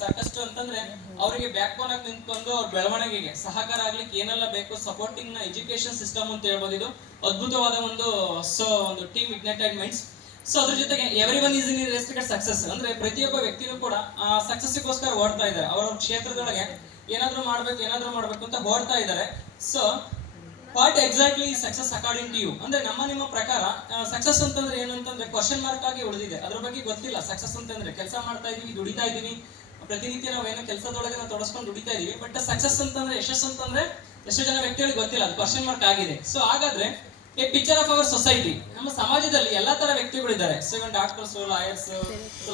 ಸಾಕಷ್ಟು ಅಂತಂದ್ರೆ ಅವರಿಗೆ ಬ್ಯಾಕ್ ಬೋನ್ ಆಗಿ ನಿಂತ್ಕೊಂಡು ಅವ್ರ ಬೆಳವಣಿಗೆಗೆ ಸಹಕಾರ ಆಗ್ಲಿಕ್ಕೆ ಏನೆಲ್ಲ ಬೇಕು ಸಪೋರ್ಟಿಂಗ್ ನ ಎಜುಕೇಶನ್ ಸಿಸ್ಟಮ್ ಅಂತ ಹೇಳ್ಬೋದು. ಇದು ಅದ್ಭುತವಾದ ಒಂದು ಟೀಮ್ ಇಗ್ನೈಟೆಡ್ ಮೈಂಡ್ಸ್. ಸೊ ಅದ್ರ ಜೊತೆಗೆ every one is in respected success, ಅಂದ್ರೆ ಪ್ರತಿಯೊಬ್ಬ ವ್ಯಕ್ತಿನೂ ಕೂಡ ಸಕ್ಸಸ್ಗೋಸ್ಕರ ಓಡ್ತಾ ಇದ್ದಾರೆ. ಅವರ ಕ್ಷೇತ್ರದೊಳಗೆ ಏನಾದ್ರೂ ಮಾಡ್ಬೇಕು ಅಂತ ಓಡ್ತಾ ಇದ್ದಾರೆ. So what exactly success according to you, ಅಂದ್ರೆ ನಿಮ್ಮ ಪ್ರಕಾರ ಸಕ್ಸಸ್ ಅಂತಂದ್ರೆ ಏನು ಅಂತಂದ್ರೆ ಕ್ವಶನ್ ಮಾರ್ಕ್ ಆಗಿ ಉಳಿದಿದೆ. ಅದ್ರ ಬಗ್ಗೆ ಗೊತ್ತಿಲ್ಲ. ಸಕ್ಸಸ್ ಅಂತಂದ್ರೆ ಕೆಲಸ ಮಾಡ್ತಾ ಇದೀವಿ, ದುಡಿತಾ ಇದೀವಿ, ಪ್ರತಿನಿತ್ಯ ನಾವು ಏನೋ ಕೆಲಸದೊಳಗೆ ನಾವು ತೊಡಸ್ಕೊಂಡು ದುಡಿತಾ ಇದೀವಿ. ಬಟ್ ಸಕ್ಸಸ್ ಅಂತಂದ್ರೆ ಯಶಸ್ಸು ಅಂತಂದ್ರೆ ಎಷ್ಟೋ ಜನ ವ್ಯಕ್ತಿಗಳಿಗೆ ಗೊತ್ತಿಲ್ಲ, ಅದು ಕ್ವಶನ್ ಮಾರ್ಕ್ ಆಗಿದೆ. ಸೊ ಹಾಗಾದ್ರೆ a picture of our society, ನಮ್ಮ ಸಮಾಜದಲ್ಲಿ ಎಲ್ಲಾ ತರ ವ್ಯಕ್ತಿಗಳಿದ್ದಾರೆ. So even doctors, lawyers,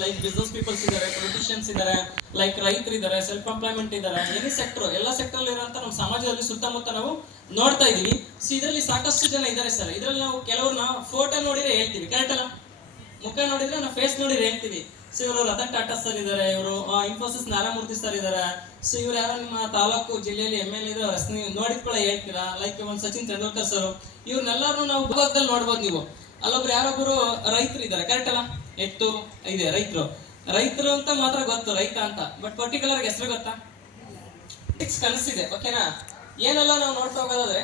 like business peoples ಇದ್ದಾರೆ, ಪೊಲಿಟಿಷಿಯನ್ಸ್ ಇದ್ದಾರೆ, ಲೈಕ್ ರೈತರು ಇದ್ದಾರೆ, ಸೆಲ್ಫ್ ಎಂಪ್ಲಾಯ್ಮೆಂಟ್ ಇದ್ದಾರೆ, ಎನಿ ಸೆಕ್ಟರ್, ಎಲ್ಲ ಸೆಕ್ಟರ್ ಅಲ್ಲಿ ಇರುವಂತ ನಮ್ಮ ಸಮಾಜದಲ್ಲಿ ಸುತ್ತಮುತ್ತ ನಾವು ನೋಡ್ತಾ ಇದೀವಿ. ಸೊ ಇದರಲ್ಲಿ ಸಾಕಷ್ಟು ಜನ ಇದ್ದಾರೆ ಸರ್. ಇದರಲ್ಲಿ ನಾವು ಕೆಲವ್ರನ್ನ ಫೋಟೋ ನೋಡಿದ್ರೆ ಹೇಳ್ತೀವಿ, ಕರೆಕ್ಟ್ ಅಲ್ಲ? ಮುಖ ನೋಡಿದ್ರೆ ನಾವು ಫೇಸ್ ನೋಡಿದ್ರೆ ಹೇಳ್ತೀವಿ. ಸೊ ಇವರು ರತನ್ ಟಾಟಾ ಸರ್ ಇದ್ದಾರೆ, ಇವರು ಇನ್ಫೋಸಿಸ್ ನಾರಾಮೂರ್ತಿ ಸರ್ ಇದ್ದಾರೆ. ಸೊ ಇವ್ರು ಯಾರೋ ನಿಮ್ಮ ತಾಲೂಕು ಜಿಲ್ಲೆಯಲ್ಲಿ MLA ಇರೋ ನೀವು ನೋಡಿದ್ಕೊಳ್ಳ ಹೇಳ್ತೀರಾ. ಲೈಕ್ ಒಂದು ಸಚಿನ್ ತೆಂಡೂಲ್ಕರ್ ಸರ್, ಇವ್ರನ್ನೆಲ್ಲರೂ ನಾವು ಭಾಗದಲ್ಲಿ ನೋಡ್ಬೋದು. ನೀವು ಅಲ್ಲೊಬ್ರು ಯಾರೊಬ್ರು ರೈತರು ಇದ್ದಾರೆ, ಕರೆಕ್ಟ್ ಅಲ್ಲ? ಎತ್ತು ಇದೆ ರೈತರು ಅಂತ ಮಾತ್ರ ಗೊತ್ತು, ರೈತ ಅಂತ. ಬಟ್ ಪರ್ಟಿಕ್ಯುಲರ್ ಹೆಸರು ಗೊತ್ತಾ? ಕನಸಿದೆ, ಓಕೆನಾ? ಏನೆಲ್ಲ ನಾವು ನೋಡ್ತಾ ಹೋಗೋದಾದ್ರೆ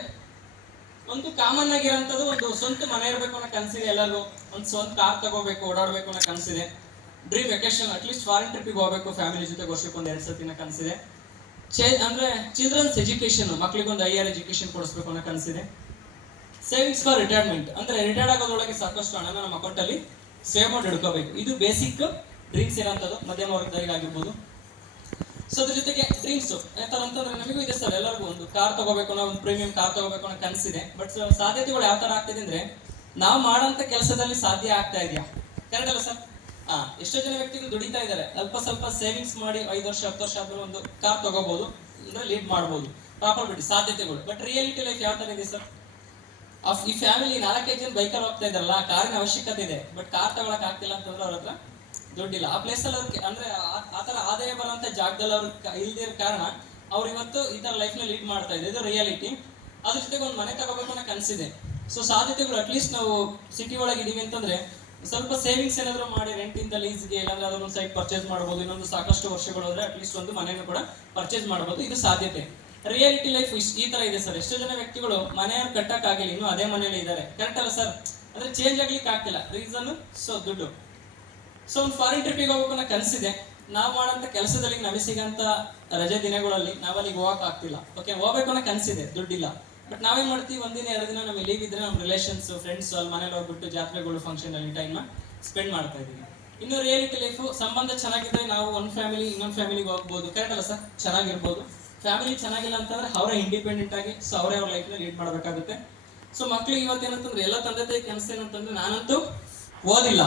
ಒಂದು ಕಾಮನ್ ಆಗಿರೋಂಥದ್ದು ಒಂದು ಸ್ವಂತ ಮನೆ ಇರಬೇಕು ಅನ್ನೋ ಕನಸಿದೆ ಎಲ್ಲರಿಗೂ. ಒಂದು ಸ್ವಂತ ಕಾರ್ ತಗೋಬೇಕು, ಓಡಾಡಬೇಕು ಅನ್ನೋ ಕನಸಿದೆ. ಡ್ರೀಮ್ ವೆಕೇಶನ್ ಅಟ್ಲೀಸ್ಟ್ ಫಾರಿನ್ ಟ್ರಿಪ್ಗೆ ಹೋಗ್ಬೇಕು ಫ್ಯಾಮಿಲಿ ಜೊತೆ, ವರ್ಷಕ್ಕೆ ಒಂದು 2 ಸತಿನ ಕನಸಿದೆ. ಅಂದ್ರೆ ಚಿಲ್ಡ್ರನ್ಸ್ ಎಜುಕೇಶನ್, ಮಕ್ಕಳಿಗೊಂದು ಹೈಯರ್ ಎಜುಕೇಶನ್ ಕೊಡಿಸ್ಬೇಕು ಅನ್ನೋ ಕನಸಿದೆ. ಸೇವಿಂಗ್ಸ್ ಫಾರ್ ರಿಟೈರ್ಮೆಂಟ್, ಅಂದ್ರೆ ರಿಟೈರ್ಡ್ ಆಗೋದ್ರೊಳಗೆ ಸಾಕಷ್ಟು ಹಣನ ನಮ್ಮ ಅಕೌಂಟ್ ಅಲ್ಲಿ ಸೇವ್ ಮಾಡಿ ಇಡ್ಕೋಬೇಕು. ಇದು ಬೇಸಿಕ್ ಡ್ರೀಮ್ಸ್ ಇರೋಂಥದ್ದು ಮಧ್ಯಮ ವರ್ಗದವರಿಗೆ ಆಗಿರ್ಬೋದು. ಸೊ ಅದ್ರ ಜೊತೆಗೆ ಡ್ರೀಮ್ಸ್ ಯಾವ ಅಂತಂದ್ರೆ ನಮಗೂ ಇದೆ ಸರ್, ಎಲ್ಲರಿಗೂ ಒಂದು ಕಾರ್ ತಗೋಬೇಕು ಅನ್ನೋ, ಒಂದು ಪ್ರೀಮಿಯಂ ಕಾರ್ ತಗೋಬೇಕು ಅನ್ನೋ ಕನಸಿದೆ. ಬಟ್ ಸಾಧ್ಯತೆಗಳು ಯಾವ ತರ ಆಗ್ತಿದೆ ಅಂದ್ರೆ ನಾವು ಮಾಡೋಂಥ ಕೆಲಸದಲ್ಲಿ ಸಾಧ್ಯ ಆಗ್ತಾ ಇದೆಯಾ? ಕರೆಕ್ಟ್ ಅಲ್ಲ ಸರ್? ಎಷ್ಟೋ ಜನ ವ್ಯಕ್ತಿಗಳು ದುಡಿತಾ ಇದ್ದಾರೆ, ಸ್ವಲ್ಪ ಸೇವಿಂಗ್ಸ್ ಮಾಡಿ 5 ವರ್ಷ 10 ವರ್ಷ ಆದ್ಮೇಲೆ ಒಂದು ಕಾರ್ ತಗೋಬಹುದು, ಅಂದ್ರೆ ಲೀಡ್ ಮಾಡಬಹುದು, ಪ್ರಾಪರ್ಟಿ ಸಾಧ್ಯತೆಗಳು. ಬಟ್ ರಿಯಾಲಿಟಿ ಲೈಫ್ ಯಾವ ತರ ಇದೆ ಸರ್? ಈ ಫ್ಯಾಮಿಲಿ 4-5 ಜನ ಬೈಕಲ್ಲಿ ಹೋಗ್ತಾ ಇದಾರಲ್ಲ, ಕಾರಿನ ಅವಶ್ಯಕತೆ ಇದೆ. ಬಟ್ ಕಾರ್ ತಗೊಳಕ್ ಆಗ್ತಿಲ್ಲ ಅಂತಂದ್ರೆ ಅವ್ರ ಹತ್ರ ದುಡ್ಡಿಲ್ಲ. ಆ ಪ್ಲೇಸ್ ಅಲ್ಲಿ ಅವ್ರಿಗೆ ಅಂದ್ರೆ ಆತರ ಆದಾಯ ಬರುವಂತ ಜಾಗದಲ್ಲಿ ಅವ್ರ ಇಲ್ದಿರೋ ಕಾರಣ ಅವ್ರು ಇವತ್ತು ಈ ತರ ಲೈಫ್ ನ ಲೀಡ್ ಮಾಡ್ತಾ ಇದೆ. ಇದು ರಿಯಾಲಿಟಿ. ಅದ್ರ ಜೊತೆಗೆ ಒಂದು ಮನೆ ತಗೋಬೇಕು ಅನ್ನೋ ಕನಸಿದೆ. ಸೊ ಸಾಧ್ಯತೆಗಳು ಅಟ್ಲೀಸ್ಟ್ ನಾವು ಸಿಟಿ ಒಳಗೆ ಇದೀವಿ ಅಂತಂದ್ರೆ ಸ್ವಲ್ಪ ಸೇವಿಂಗ್ಸ್ ಏನಾದ್ರು ಮಾಡಿ ರೆಂಟ್ ಇಂದ ಲೀಸ್ಗೆ ಇಲ್ಲಾಂದ್ರೆ ಅದೊಂದು ಸೈಟ್ ಪರ್ಚೇಸ್ ಮಾಡಬಹುದು. ಇನ್ನೊಂದು ಸಾಕಷ್ಟು ವರ್ಷಗಳು ಹೋದ್ರೆ ಅಟ್ಲೀಸ್ಟ್ ಒಂದು ಮನೆಯನ್ನು ಕೂಡ ಪರ್ಚೇಸ್ ಮಾಡಬಹುದು. ಇದು ಸಾಧ್ಯತೆ. ರಿಯಾಲಿಟಿ ಲೈಫ್ ಈ ತರ ಇದೆ ಸರ್. ಎಷ್ಟೋ ಜನ ವ್ಯಕ್ತಿಗಳು ಮನೆಯನ್ನು ಕಟ್ಟಕ್ ಆಗಿಲ್ಲ, ಇನ್ನು ಅದೇ ಮನೇಲಿ ಇದ್ದಾರೆ, ಕರೆಕ್ಟ್ ಅಲ್ಲ ಸರ್? ಅಂದ್ರೆ ಚೇಂಜ್ ಆಗ್ಲಿಕ್ಕೆ ಆಗ್ತಿಲ್ಲ. ರೀಸನ್ ಸೊ ದುಡ್ಡು. ಸೊ ಒಂದು ಫಾರಿನ್ ಟ್ರಿಪ್ಗೆ ಹೋಗ್ಬೇಕು ಅನ್ನೋ ಕನಸಿದೆ. ನಾವು ಮಾಡೋಂಥ ಕೆಲಸದಲ್ಲಿ ನಮಗೆ ಸಿಗಂತ ರಜೆ ದಿನಗಳಲ್ಲಿ ನಾವಲ್ಲಿಗೆ ಹೋಗಕ್ ಆಗ್ತಿಲ್ಲ. ಓಕೆ, ಹೋಗ್ಬೇಕು ಅನ್ನೋ ಕನಸಿದೆ, ದುಡ್ಡಿಲ್ಲ. ಬಟ್ ನಾವೇನ್ ಮಾಡ್ತೀವಿ, 1 ದಿನ 2 ದಿನ ನಮಗೆ ಲೀವ್ ಇದ್ರೆ ನಮ್ಮ ರಿಲೇಷನ್ಸ್, ಫ್ರೆಂಡ್ಸ್ ಅಲ್ಲಿ ಮನೇಲಿ ಹೋಗ್ಬಿಟ್ಟು ಜಾತ್ರೆಗಳು, ಫಂಕ್ಷನ್ ಅಲ್ಲಿ ಟೈಮ್ ಸ್ಪೆಂಡ್ ಮಾಡ್ತಾ ಇದೀವಿ. ಇನ್ನು ರಿಯಾಲಿಟಿ ಲೈಫ್, ಸಂಬಂಧ ಚೆನ್ನಾಗಿದ್ರೆ ನಾವು ಒಂದು ಫ್ಯಾಮಿಲಿ ಇನ್ನೊಂದು ಫ್ಯಾಮಿಲಿಗೆ ಹೋಗ್ಬೋದು, ಕರೆಕ್ಟ್ ಅಲ್ಲ ಸರ್? ಚೆನ್ನಾಗಿರ್ಬೋದು. ಫ್ಯಾಮಿಲಿ ಚೆನ್ನಾಗಿಲ್ಲ ಅಂತಂದ್ರೆ ಅವರೇ ಇಂಡಿಪೆಂಡೆಂಟ್ ಆಗಿ ಸೊ ಅವರೇ ಅವ್ರ ಲೈಫ್ ನ ಲೀಡ್ ಮಾಡಬೇಕಾಗುತ್ತೆ. ಸೊ ಮಕ್ಳಿಗೆ ಇವತ್ತೇನಂತಂದ್ರೆ ಎಲ್ಲ ತಂದೆ ತಾಯಿ ಕನಸು ಏನಂತಂದ್ರೆ ನಾನಂತೂ ಓದಿಲ್ಲ,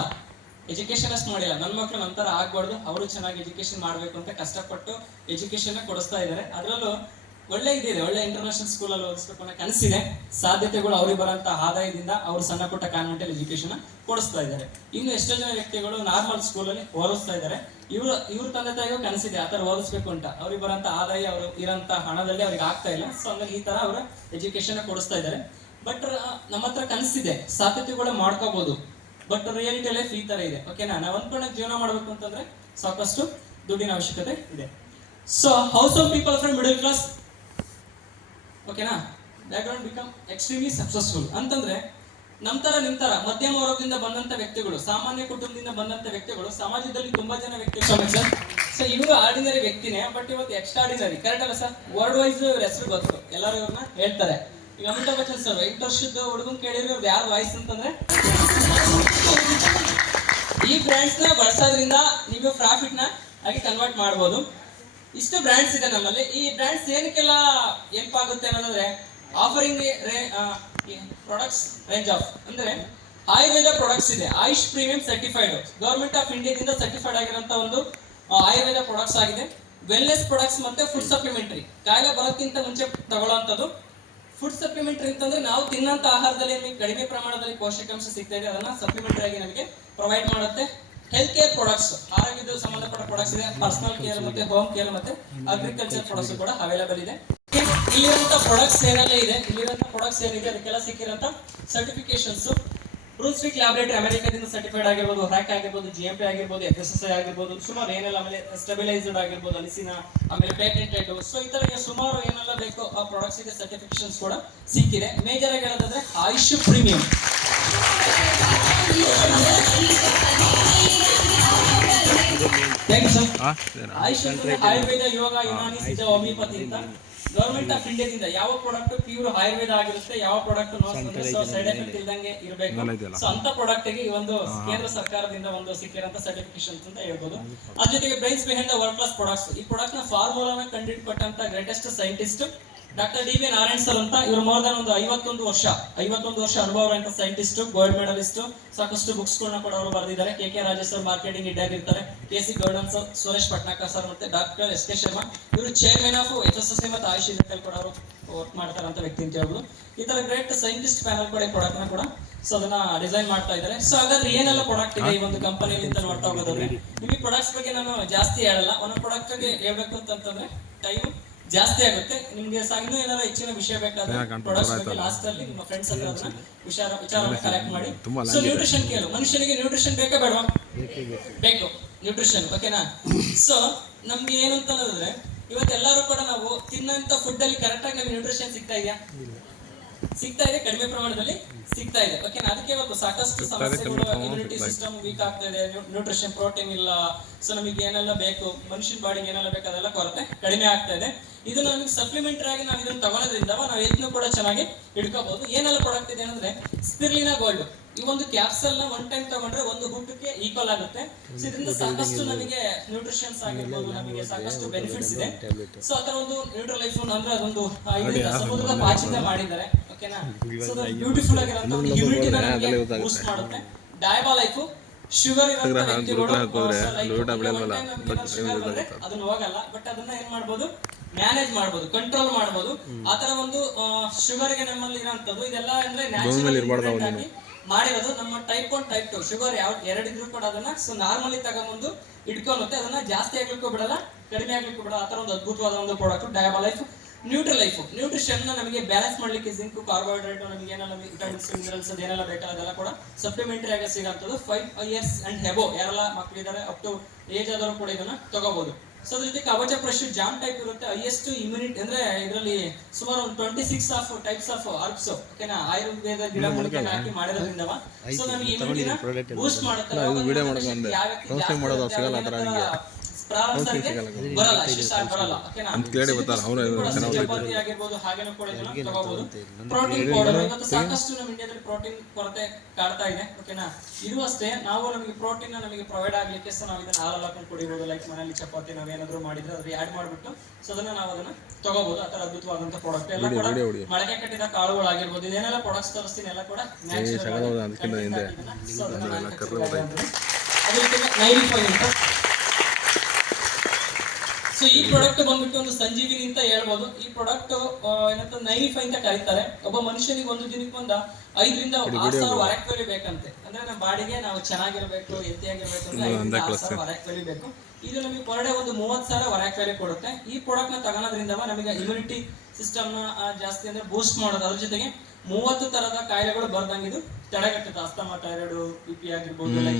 ಎಜುಕೇಶನ್ ಅಷ್ಟು ಮಾಡಿಲ್ಲ, ನನ್ನ ಮಕ್ಳು ನಂತರ ಆಗ್ಬಾರ್ದು, ಅವರು ಚೆನ್ನಾಗಿ ಎಜುಕೇಶನ್ ಮಾಡ್ಬೇಕು ಅಂತ ಕಷ್ಟಪಟ್ಟು ಎಜುಕೇಶನ್ ಕೊಡಿಸ್ತಾ ಇದ್ದಾರೆ. ಅದರಲ್ಲೂ ಒಳ್ಳೆ ಇದಿದೆ, ಒಳ್ಳೆ ಇಂಟರ್ನ್ಯಾಷನಲ್ ಸ್ಕೂಲ್ ಅಲ್ಲಿ ಓದಿಸ್ಬೇಕು ಅನ್ನೋ ಕನಸಿದೆ. ಸಾಧ್ಯತೆಗಳು ಅವ್ರಿಗೆ ಬರೋಂತ ಆದಾಯದಿಂದ ಅವರು ಸಣ್ಣ ಪುಟ್ಟ ಕಾನ್ವೆಂಟ್ ಅಲ್ಲಿ ಎಜುಕೇಶನ್ ಕೊಡಿಸ್ತಾ ಇದ್ದಾರೆ. ಇನ್ನು ಎಷ್ಟೋ ಜನ ವ್ಯಕ್ತಿಗಳು ನಾರ್ಮಲ್ ಸ್ಕೂಲ್ ಅಲ್ಲಿ ಓದಿಸ್ತಾ ಇದ್ದಾರೆ. ಇವ್ರ ತಂದೆ ತಾಯಿಗೂ ಕನಸಿದೆ ಆ ತರ ಓದಿಸ್ಬೇಕು ಅಂತ. ಅವ್ರಿಗೆ ಬರೋಂತ ಆದಾಯ, ಅವರು ಇರೋಂತ ಹಣದಲ್ಲಿ ಅವ್ರಿಗೆ ಆಗ್ತಾ ಇಲ್ಲ. ಸೊ ಹಂಗಾಗಿ ಈ ತರ ಅವರ ಎಜುಕೇಶನ್ ಕೊಡಿಸ್ತಾ ಇದ್ದಾರೆ. ಬಟ್ ನಮ್ಮ ಹತ್ರ ಕನಸಿದೆ, ಸಾಧ್ಯತೆಗಳು ಮಾಡ್ಕೋಬಹುದು. ಬಟ್ ರಿಯಾಲಿಟಿ ಲೈಫ್ ಈ ತರ ಇದೆ. ಓಕೆನಾ? ನಾವು ಅನ್ಕೊಂಡ ಜೀವನ ಮಾಡ್ಬೇಕು ಅಂತಂದ್ರೆ ಸಾಕಷ್ಟು ದುಡ್ಡಿನ ಅವಶ್ಯಕತೆ ಇದೆ. So house of people from middle class, ಓಕೆನಾ, ಬ್ಯಾಕ್ಗ್ರೌಂಡ್ ಬಿಕಮ್ ಎಕ್ಸ್ಟ್ರೀಮ್ಲಿ ಸಕ್ಸಸ್ಫುಲ್ ಅಂತಂದ್ರೆ ನಿಮ್ ತರ ಮಧ್ಯಮ ವರ್ಗದಿಂದ ಬಂದಂತ ವ್ಯಕ್ತಿಗಳು, ಸಾಮಾನ್ಯ ಕುಟುಂಬದಿಂದ ಬಂದಂತ ವ್ಯಕ್ತಿಗಳು ಸಮಾಜದಲ್ಲಿ ತುಂಬಾ ಜನ ವ್ಯಕ್ತಿಗಳು ಸರ್. ಸೊ ಇವರು ಆರ್ಡಿನರಿ ವ್ಯಕ್ತಿನೇ, ಬಟ್ ಇವತ್ತು ಎಕ್ಸ್ಟ್ರಾರ್ಡಿನರಿ, ಕರೆಕ್ಟ್ ಅಲ್ಲ ಸರ್? ವರ್ಲ್ಡ್ ವೈಸ್ ಇವ್ರ ಹೆಸರು ಗೊತ್ತು, ಎಲ್ಲರೂ ಇವ್ರನ್ನ ಹೇಳ್ತಾರೆ. ಈಗ ಅಮಿತಾಬ್ ಬಚ್ಚನ್ ಸರ್ 8 ವರ್ಷದ ಹುಡುಗನ್ ಕೇಳಿದ್ರೆ ಇವ್ರದ್ದು ಯಾರು ವಾಯ್ಸ್ ಅಂತಂದ್ರೆ ಈ ಬ್ರ್ಯಾಂಡ್ಸ್ ನ ಬಳಸೋದ್ರಿಂದ ನೀವು ಪ್ರಾಫಿಟ್ ನ ಆಗಿ ಕನ್ವರ್ಟ್ ಮಾಡಬಹುದು. ಇಷ್ಟು ಬ್ರ್ಯಾಂಡ್ಸ್ ಇದೆ ನಮ್ಮಲ್ಲಿ. ಈ ಬ್ರ್ಯಾಂಡ್ಸ್ ಏನಕ್ಕೆಲ್ಲ ಹೆಲ್ಪ್ ಆಗುತ್ತೆ ಅನ್ನೋದ್ರೆ ಆಫರಿಂಗ್ ಪ್ರಾಡಕ್ಟ್ಸ್ ರೇಂಜ್ ಆಫ್, ಅಂದ್ರೆ ಆಯುರ್ವೇದ ಪ್ರಾಡಕ್ಟ್ಸ್ ಇದೆ. AYUSH premium certified, government of ಇಂಡಿಯಾದಿಂದ ಸರ್ಟಿಫೈಡ್ ಆಗಿರೋಂತ ಒಂದು ಆಯುರ್ವೇದ ಪ್ರಾಡಕ್ಟ್ಸ್ ಆಗಿದೆ. ವೆಲ್ನೆಸ್ ಪ್ರಾಡಕ್ಟ್ಸ್ ಮತ್ತೆ ಫುಡ್ ಸಪ್ಲಿಮೆಂಟರಿ, ಕಾಯಿಲೆ ಬರೋಕ್ಕಿಂತ ಮುಂಚೆ ತಗೊಳ್ಳೋಂಥದ್ದು. ಫುಡ್ ಸಪ್ಲಿಮೆಂಟರಿ ಅಂತಂದ್ರೆ ನಾವು ತಿನ್ನಂತ ಆಹಾರದಲ್ಲಿ ಕಡಿಮೆ ಪ್ರಮಾಣದಲ್ಲಿ ಪೋಷಕಾಂಶ ಸಿಗ್ತಾ ಇದೆ, ಅದನ್ನ ಸಪ್ಲಿಮೆಂಟರಿ ಆಗಿ ನಮಗೆ ಪ್ರೊವೈಡ್ ಮಾಡುತ್ತೆ. ಹೆಲ್ತ್ ಕೇರ್ ಪ್ರಾಡಕ್ಟ್ಸ್, ಆರೋಗ್ಯದ ಸಂಬಂಧಪಟ್ಟ ಪ್ರಾಡಕ್ಟ್ಸ್ ಇದೆ. ಪರ್ಸನಲ್ ಕೇರ್ ಮತ್ತೆ ಹೋಮ್ ಕೇರ್ ಮತ್ತೆ ಅಗ್ರಿಕಲ್ಚರ್ ಪ್ರಾಡಕ್ಟ್ಸ್ ಕೂಡ ಅವೈಲೇಬಲ್ ಇದೆ. ಇಲ್ಲಿರುವಂತ ಪ್ರಾಡಕ್ಟ್ಸ್ ಏನೆಲ್ಲ ಇದೆ, ಇಲ್ಲಿರುವಂತ ಪ್ರಾಡಕ್ಟ್ಸ್ ಏನಿದೆ ಅದಕ್ಕೆಲ್ಲ ಸಿಕ್ಕಿರಂತ ಸರ್ಟಿಫಿಕೇಶನ್ಸ್, ಬ್ರೂಸ್ ವಿಕ್ ಲ್ಯಾಬೊರೇಟರಿ ಅಮೆರಿಕದಿಂದ ಸರ್ಟಿಫೈಡ್ ಆಗಿರ್ಬೋದು, ಹ್ಯಾಕ್ ಆಗಿರ್ಬೋದು, GMP ಆಗಿರ್ಬೋದು, FSSAI ಆಗಿರ್ಬೋದು, ಸುಮಾರು ಏನೆಲ್ಲ, ಆಮೇಲೆ ಸ್ಟೆಬಿಲೈಸ್ಡ್ ಆಗಿರ್ಬೋದು, ಅಲಿಸಿನ, ಆಮೇಲೆ ಪೇಟೆಂಟೆಡ್. ಸೊ ಈ ತರ ಸುಮಾರು ಏನೆಲ್ಲ ಬೇಕೋ ಆ ಪ್ರಾಡಕ್ಟ್ಸ್ ಗೆ ಸರ್ಟಿಫಿಕೇಶನ್ಸ್ ಕೂಡ ಸಿಕ್ಕಿದೆ. ಮೇಜರ್ ಆಗಿ ಹೇಳೋದಾದ್ರೆ ಆಯುಷ್ ಪ್ರೀಮಿಯಂ, ಆಯುಷ್ ಅಂದ್ರೆ ಆಯುರ್ವೇದ, ಯೋಗ, ಯುನಾನಿ, ಸಿದ್ಧ, ಹೋಮಿಯೋಪತಿ ಅಂತ ಗವರ್ಮೆಂಟ್ ಆಫ್ ಇಂಡಿಯಾದಿಂದ ಯಾವ ಪ್ರಾಡಕ್ಟ್ ಪ್ಯೂರ್ ಆಯುರ್ವೇದ ಆಗಿರುತ್ತೆ, ಯಾವ ಪ್ರಾಡಕ್ಟ್ ಸೈಡ್ ಎಫೆಕ್ಟ್ ಇಲ್ದಂಗೆ ಇರಬೇಕು, ಸೊ ಅಂತ ಪ್ರಾಡಕ್ಟ್ ಗೆ ಈ ಒಂದು ಕೇಂದ್ರ ಸರ್ಕಾರದಿಂದ ಒಂದು ಸಿಕ್ಕಿರಂತ ಸರ್ಟಿಫಿಕೇಶನ್ಸ್ ಅಂತ ಹೇಳ್ಬೋದು. ಅದ್ರ ಜೊತೆಗೆ brains behind the world class products, ಈ ಪ್ರಾಡಕ್ಟ್ ನ ಫಾರ್ಮುಲಾನ ಕಂಡುಹಿಡಿಪಟ್ಟಂತ greatest scientist doctor DB Narayan sir ಅಂತ. ಇವರು ಮೋರ್ ದನ್ ಒಂದು 51 ವರ್ಷ ಅನುಭವ ಇರುವಂತ ಸೈಂಟಿಸ್ಟ್, ಗೋಲ್ಡ್ ಮೆಡಲಿಸ್ಟ್, ಸಾಕಷ್ಟು ಬುಕ್ಸ್ ಗಳನ್ನ ಕೂಡ ಅವರು ಬರೆದಿದ್ದಾರೆ. KK Rajesh sir marketing head ಆಗಿರ್ತಾರೆ, KC Gowdan sir, Suresh Patnakar sir, ಮತ್ತೆ ಡಾಕ್ಟರ್ SK ಶರ್ಮಾ, ಇವರು ಚೇರ್ಮನ್ ಆಫ್ FSSAI ಮತ್ತು ಆಯುಷ್ ಇಲಾಖೆಯಲ್ಲಿ ಕೂಡ ಅವರು ವರ್ಕ್ ಮಾಡ್ತಾರಂತ ವ್ಯಕ್ತಿ ಅಂತ ಹೇಳ್ಬೋದು. ಈ ತರ ಗ್ರೇಟ್ ಸೈಂಟಿಸ್ಟ್ ಪ್ಯಾನಲ್ ಕೂಡ ಈ ಪ್ರಾಡಕ್ಟ್ ನ ಕೂಡ ಸೊ ಅದನ್ನ ಡಿಸೈನ್ ಮಾಡ್ತಾ ಇದ್ದಾರೆ. ಸೊ ಹಾಗಾದ್ರೆ ಏನೆಲ್ಲ ಪ್ರಾಡಕ್ಟ್ ಇದೆ ಈ ಒಂದು ಕಂಪನಿಯಲ್ಲಿ ಅಂತ ನೋಡ್ತಾ ಹೋಗೋದಾದ್ರೆ, ನಿಮಗೆ ಪ್ರಾಡಕ್ಟ್ಸ್ ಬಗ್ಗೆ ನಾನು ಜಾಸ್ತಿ ಹೇಳಲ್ಲ. ಒಂದು ಪ್ರಾಡಕ್ಟ್ ಬಗ್ಗೆ ಹೇಳ್ಬೇಕು ಅಂತಂದ್ರೆ ಟೈಮ್ ಜಾಸ್ತಿ ಆಗುತ್ತೆ. ನಿಮ್ಗೆ ಇನ್ನೂ ಏನಾರ ಹೆಚ್ಚಿನ ವಿಷಯ ಬೇಕಾದ್ರೆ ಪ್ರಾಡಕ್ಟ್ಸ್ ಬಗ್ಗೆ ಲಾಸ್ಟ್ ಅಲ್ಲಿ ನಿಮ್ಮ ಫ್ರೆಂಡ್ಸ್ ಹತ್ರ ವಿಚಾರವನ್ನು ಕಲೆಕ್ಟ್ ಮಾಡಿ. ಸೊ ನ್ಯೂಟ್ರಿಷನ್ ಕೇಳು, ಮನುಷ್ಯನಿಗೆ ನ್ಯೂಟ್ರಿಷನ್ ಬೇಕಾ ಬೇಡವಾ? ಬೇಕು ನ್ಯೂಟ್ರಿಷನ್, ಓಕೆನಾ? ಸೊ ನಮ್ಗೆ ಏನು ಅಂತ ಹೇಳಿದ್ರೆ ಇವತ್ತೆಲ್ಲರೂ ಕೂಡ ನಾವು ತಿನ್ನಂತ ಫುಡ್ ಅಲ್ಲಿ ಕರೆಕ್ಟ್ ಆಗಿ ನಮ್ಗೆ ನ್ಯೂಟ್ರಿಷನ್ ಸಿಗ್ತಾ ಇದೆಯಾ? ಸಿಗ್ತಾ ಇದೆ, ಕಡಿಮೆ ಪ್ರಮಾಣದಲ್ಲಿ ಸಿಗ್ತಾ ಇದೆ, ಓಕೆನಾ? ಅದಕ್ಕೆ ಇವತ್ತು ಸಾಕಷ್ಟು ಸಮಸ್ಯೆಗಳು, ಇಮ್ಯುನಿಟಿ ಸಿಸ್ಟಮ್ ವೀಕ್ ಆಗ್ತಾ ಇದೆ, ನ್ಯೂಟ್ರಿಷನ್, ಪ್ರೋಟೀನ್ ಇಲ್ಲ. ಸೊ ನಮಗೆ ಏನೆಲ್ಲ ಬೇಕು, ಮನುಷ್ಯನ ಬಾಡಿಗೆ ಏನೆಲ್ಲ ಬೇಕು ಅದೆಲ್ಲ ಕೊರತೆ ಕಡಿಮೆ ಆಗ್ತಾ ಇದೆ. ಇದು ನಮಗೆ ಸಪ್ಲಿಮೆಂಟರಿ ಆಗಿ ನಾವು ಇದನ್ನ ತಗೊಳ್ಳೋದ್ರಿಂದ ನಾವು ಇದನ್ನು ಕೂಡ ಚೆನ್ನಾಗಿ ಹಿಡ್ಕೋಬಹುದು. ಏನೆಲ್ಲ ಪ್ರಾಡಕ್ಟ್ ಇದೆ ಅಂದ್ರೆ ಸ್ಪಿರ್ಲಿನಾ ಗೋಲ್ಡ್, ಈ ಒಂದು ಕ್ಯಾಪ್ಸಲ್ ನ ಒನ್ ಟೈಮ್ ತಗೊಂಡ್ರೆ ಒಂದು ಊಟಕ್ಕೆ ಈಕ್ವಲ್ ಆಗುತ್ತೆ. ಸೊ ಇದರಿಂದ ಸಾಕಷ್ಟು ನಮಗೆ ನ್ಯೂಟ್ರಿಷನ್ಸ್ ಆಗಿರ್ಬೋದು, ನಮಗೆ ಸಾಕಷ್ಟು ಬೆನಿಫಿಟ್ಸ್ ಇದೆ. ಸೊ ಅದರ ಒಂದು ನ್ಯೂಟ್ರಲ್ ಲೈಫ್ ಅಂದ್ರೆ ಅದೊಂದು ಸಮುದ್ರದ ಪಾಚಿಂದ ಮಾಡಿದ್ದಾರೆ, ಓಕೆನಾ? ಸೊ ಬ್ಯೂಟಿಫುಲ್ ಆಗಿರುವಂತ ಒಂದು ಇಮ್ಯುನಿಟಿನ ನಮಗೆ ಬೂಸ್ಟ್ ಮಾಡುತ್ತೆ. ಡಯಾಬಾ ಲೈಫ್, ಶುಗರ್ ಇರೋ ವ್ಯಕ್ತಿಗಳು ಅದನ್ನ ಹೋಗಲ್ಲ, ಬಟ್ ಅದನ್ನ ಏನ್ ಮಾಡ್ಬೋದು, ಮ್ಯಾನೇಜ್ ಮಾಡ್ಬೋದು, ಕಂಟ್ರೋಲ್ ಮಾಡ್ಬೋದು. ಆತರ ಒಂದು ಶುಗರ್ ಗೆ ನಮ್ಮಲ್ಲಿ ಇರೋಂಥದ್ದು ಇದೆಲ್ಲ ಅಂದ್ರೆ ನ್ಯಾಚುರಲ್ ಮಾಡಿರೋದು. ನಮ್ಮ ಟೈಪ್ 1 ಟೈಪ್ 2 ಶುಗರ್ ಯಾವ ಎರಡಿದ್ರು ಕೂಡ ಅದನ್ನ ಸೊ ನಾರ್ಮಲಿ ತಗೊಂಡ್ಬಂದು ಇಟ್ಕೊಳ್ಳುತ್ತೆ. ಅದನ್ನ ಜಾಸ್ತಿ ಆಗ್ಲಿಕ್ಕೂ ಬಿಡಲ್ಲ, ಕಡಿಮೆ ಆಗ್ಲಿಕ್ಕೂ ಬಿಡಲ್ಲ. ಆತರ ಒಂದು ಅದ್ಭುತವಾದ ಒಂದು ಪ್ರಾಡಕ್ಟ್ ಡಯಾಬಾ ಲೈಫ್. ನ್ಯೂಟ್ರಿಷನ್ ನಮಗೆ ಬ್ಯಾಲೆನ್ಸ್ ಮಾಡ್ಲಿಕ್ಕೆ ಜಿಂಕ್, ಕಾರ್ಬೋಹೈಡ್ರೇಟ್, ನಮಗೆ ಏನೆಲ್ಲ ವಿಟಮಿನ್ಸ್, ಮಿನರಲ್ಸ್ ಏನೆಲ್ಲ ಬೇಕಲ್ಲ ಅದೆಲ್ಲ ಕೂಡ ಸಪ್ಲಿಮೆಂಟರಿ ಆಗಿ ಸಿಗಂತದ್ದು. 5 years ಅಂಡ್ ಹೆಬೋ ಯಾರೆಲ್ಲ ಮಕ್ಕಳಿದ್ದಾರೆ ಅಪ್ ಟು ಏಜ್ ಆದವರು ಕೂಡ ಇದನ್ನ ತಗೋಬಹುದು. ಸೊ ಅದ್ರ ಜೊತೆ ಕವಚ ಬ್ರಷ್ ಜಾಮ್ ಟೈಪ್ ಇರುತ್ತೆ. ಹೈಯೆಸ್ಟ್ ಇಮ್ಯುನಿಟಿ ಅಂದ್ರೆ ಇದರಲ್ಲಿ ಸುಮಾರು ಒಂದು 26 ಟೈಪ್ಸ್ ಆಫ್ ಹರ್ಬ್ಸ್, ಓಕೆನಾ? ಆಯುರ್ವೇದ ಗಿಡಮೂಲಿಕೆಗಳನ್ನ ಹಾಕಿ ಮಾಡಿರೋದ್ರಿಂದ ಸೊ ನಮಗೆ ಇಮ್ಯುನಿಟಿನ ಬೂಸ್ಟ್ ಮಾಡುತ್ತೆ. ಬರಲ್ಲ, ಆಗಿರ್ಬೋದು, ಹಾಗೇನೂ ಕೂಡ ತಗೋಬಹುದು. ಪ್ರೋಟೀನ್ ಪೌಡರ್, ಇವತ್ತು ಸಾಕಷ್ಟು ನಮ್ಮ ಇಂಡಿಯಾದಲ್ಲಿ ಪ್ರೋಟೀನ್ ಕೊರತೆ ಕಾಡ್ತಾ ಇದೆ, ಓಕೆನಾ? ಇದು ಅಷ್ಟೇ, ನಾವು ನಮಗೆ ಪ್ರೋಟೀನ್ ನಮಗೆ ಪ್ರೊವೈಡ್ ಆಗ್ಲಿಕ್ಕೆ ಸೊ ನಾವು ಇದನ್ನ ಹಾಲಲ್ಲಿ ಹಾಕೊಂಡು ಕುಡಿಬಹುದು. ಲೈಕ್ ಮನೆಯಲ್ಲಿ ಚಪಾತಿ ನಾವೇನಾದ್ರೂ ಮಾಡಿದ್ರೆ ಅದ್ರ ಆಡ್ ಮಾಡ್ಬಿಟ್ಟು ಸೊ ಅದನ್ನ ನಾವು ಅದನ್ನ ತಗೋಬಹುದು. ಆತರ ಅದ್ಭುತವಾದಂತ ಪ್ರಾಡಕ್ಟ್ ಎಲ್ಲ ಕೂಡ ಮೊಳಕೆ ಕಟ್ಟಿದ ಕಾಳುಗಳಾಗಿರ್ಬೋದು, ಇದೇನೆಲ್ಲ ಪ್ರಾಡಕ್ಟ್ಸ್ ತರಿಸ್ತೀನಿ ಎಲ್ಲ ಕೂಡ ಸೊ ಈ ಪ್ರಾಡಕ್ಟ್ ಬಂದ್ಬಿಟ್ಟು ಒಂದು ಸಂಜೀವಿನಿ ಅಂತ ಹೇಳ್ಬೋದು. ಈ ಪ್ರಾಡಕ್ಟ್ ಏನಂತ 95 ಅಂತ ಕರೀತಾರೆ. ಒಬ್ಬ ಮನುಷ್ಯನಿಗೆ ಒಂದು ದಿನಕ್ಕೆ ಒಂದು 5 ರಿಂದ 6,000 ವರಾಕ್ ವ್ಯಾಲ್ಯೂ ಬೇಕಂತೆ. ಅಂದ್ರೆ ನಮ್ಮ ಬಾಡಿಗೆ ನಾವು ಚೆನ್ನಾಗಿರ್ಬೇಕು, ಹೆಲ್ತಿಯಾಗಿರ್ಬೇಕು ಅಂದ್ರೆ 5 ರಿಂದ 6,000 ವರಾಕ್ ವ್ಯಾಲ್ಯೂ ಬೇಕು. ಇದು ನಮಗೆ ಪರ್ ಡೇ ಒಂದು 30,000 ವರಾಕ್ ವ್ಯಾಲ್ಯೂ ಕೊಡುತ್ತೆ. ಈ ಪ್ರಾಡಕ್ಟ್ ನ ತಗೊಳೋದ್ರಿಂದ ನಮಗೆ ಇಮ್ಯುನಿಟಿ ಸಿಸ್ಟಮ್ ನ ಜಾಸ್ತಿ ಅಂದ್ರೆ ಬೂಸ್ಟ್ ಮಾಡೋದು. ಅದ್ರ ಜೊತೆಗೆ 30 ತರದ ಕಾಯಿಲೆಗಳು ಬರ್ದಂಗೆ ಇದು ತಡೆಗಟ್ಟುತ್ತೆ. ಅಸ್ತಮಾ, ಥೈರಾಯ್ಡ್, BP ಆಗಿರ್ಬೋದು, ಲೈಕ್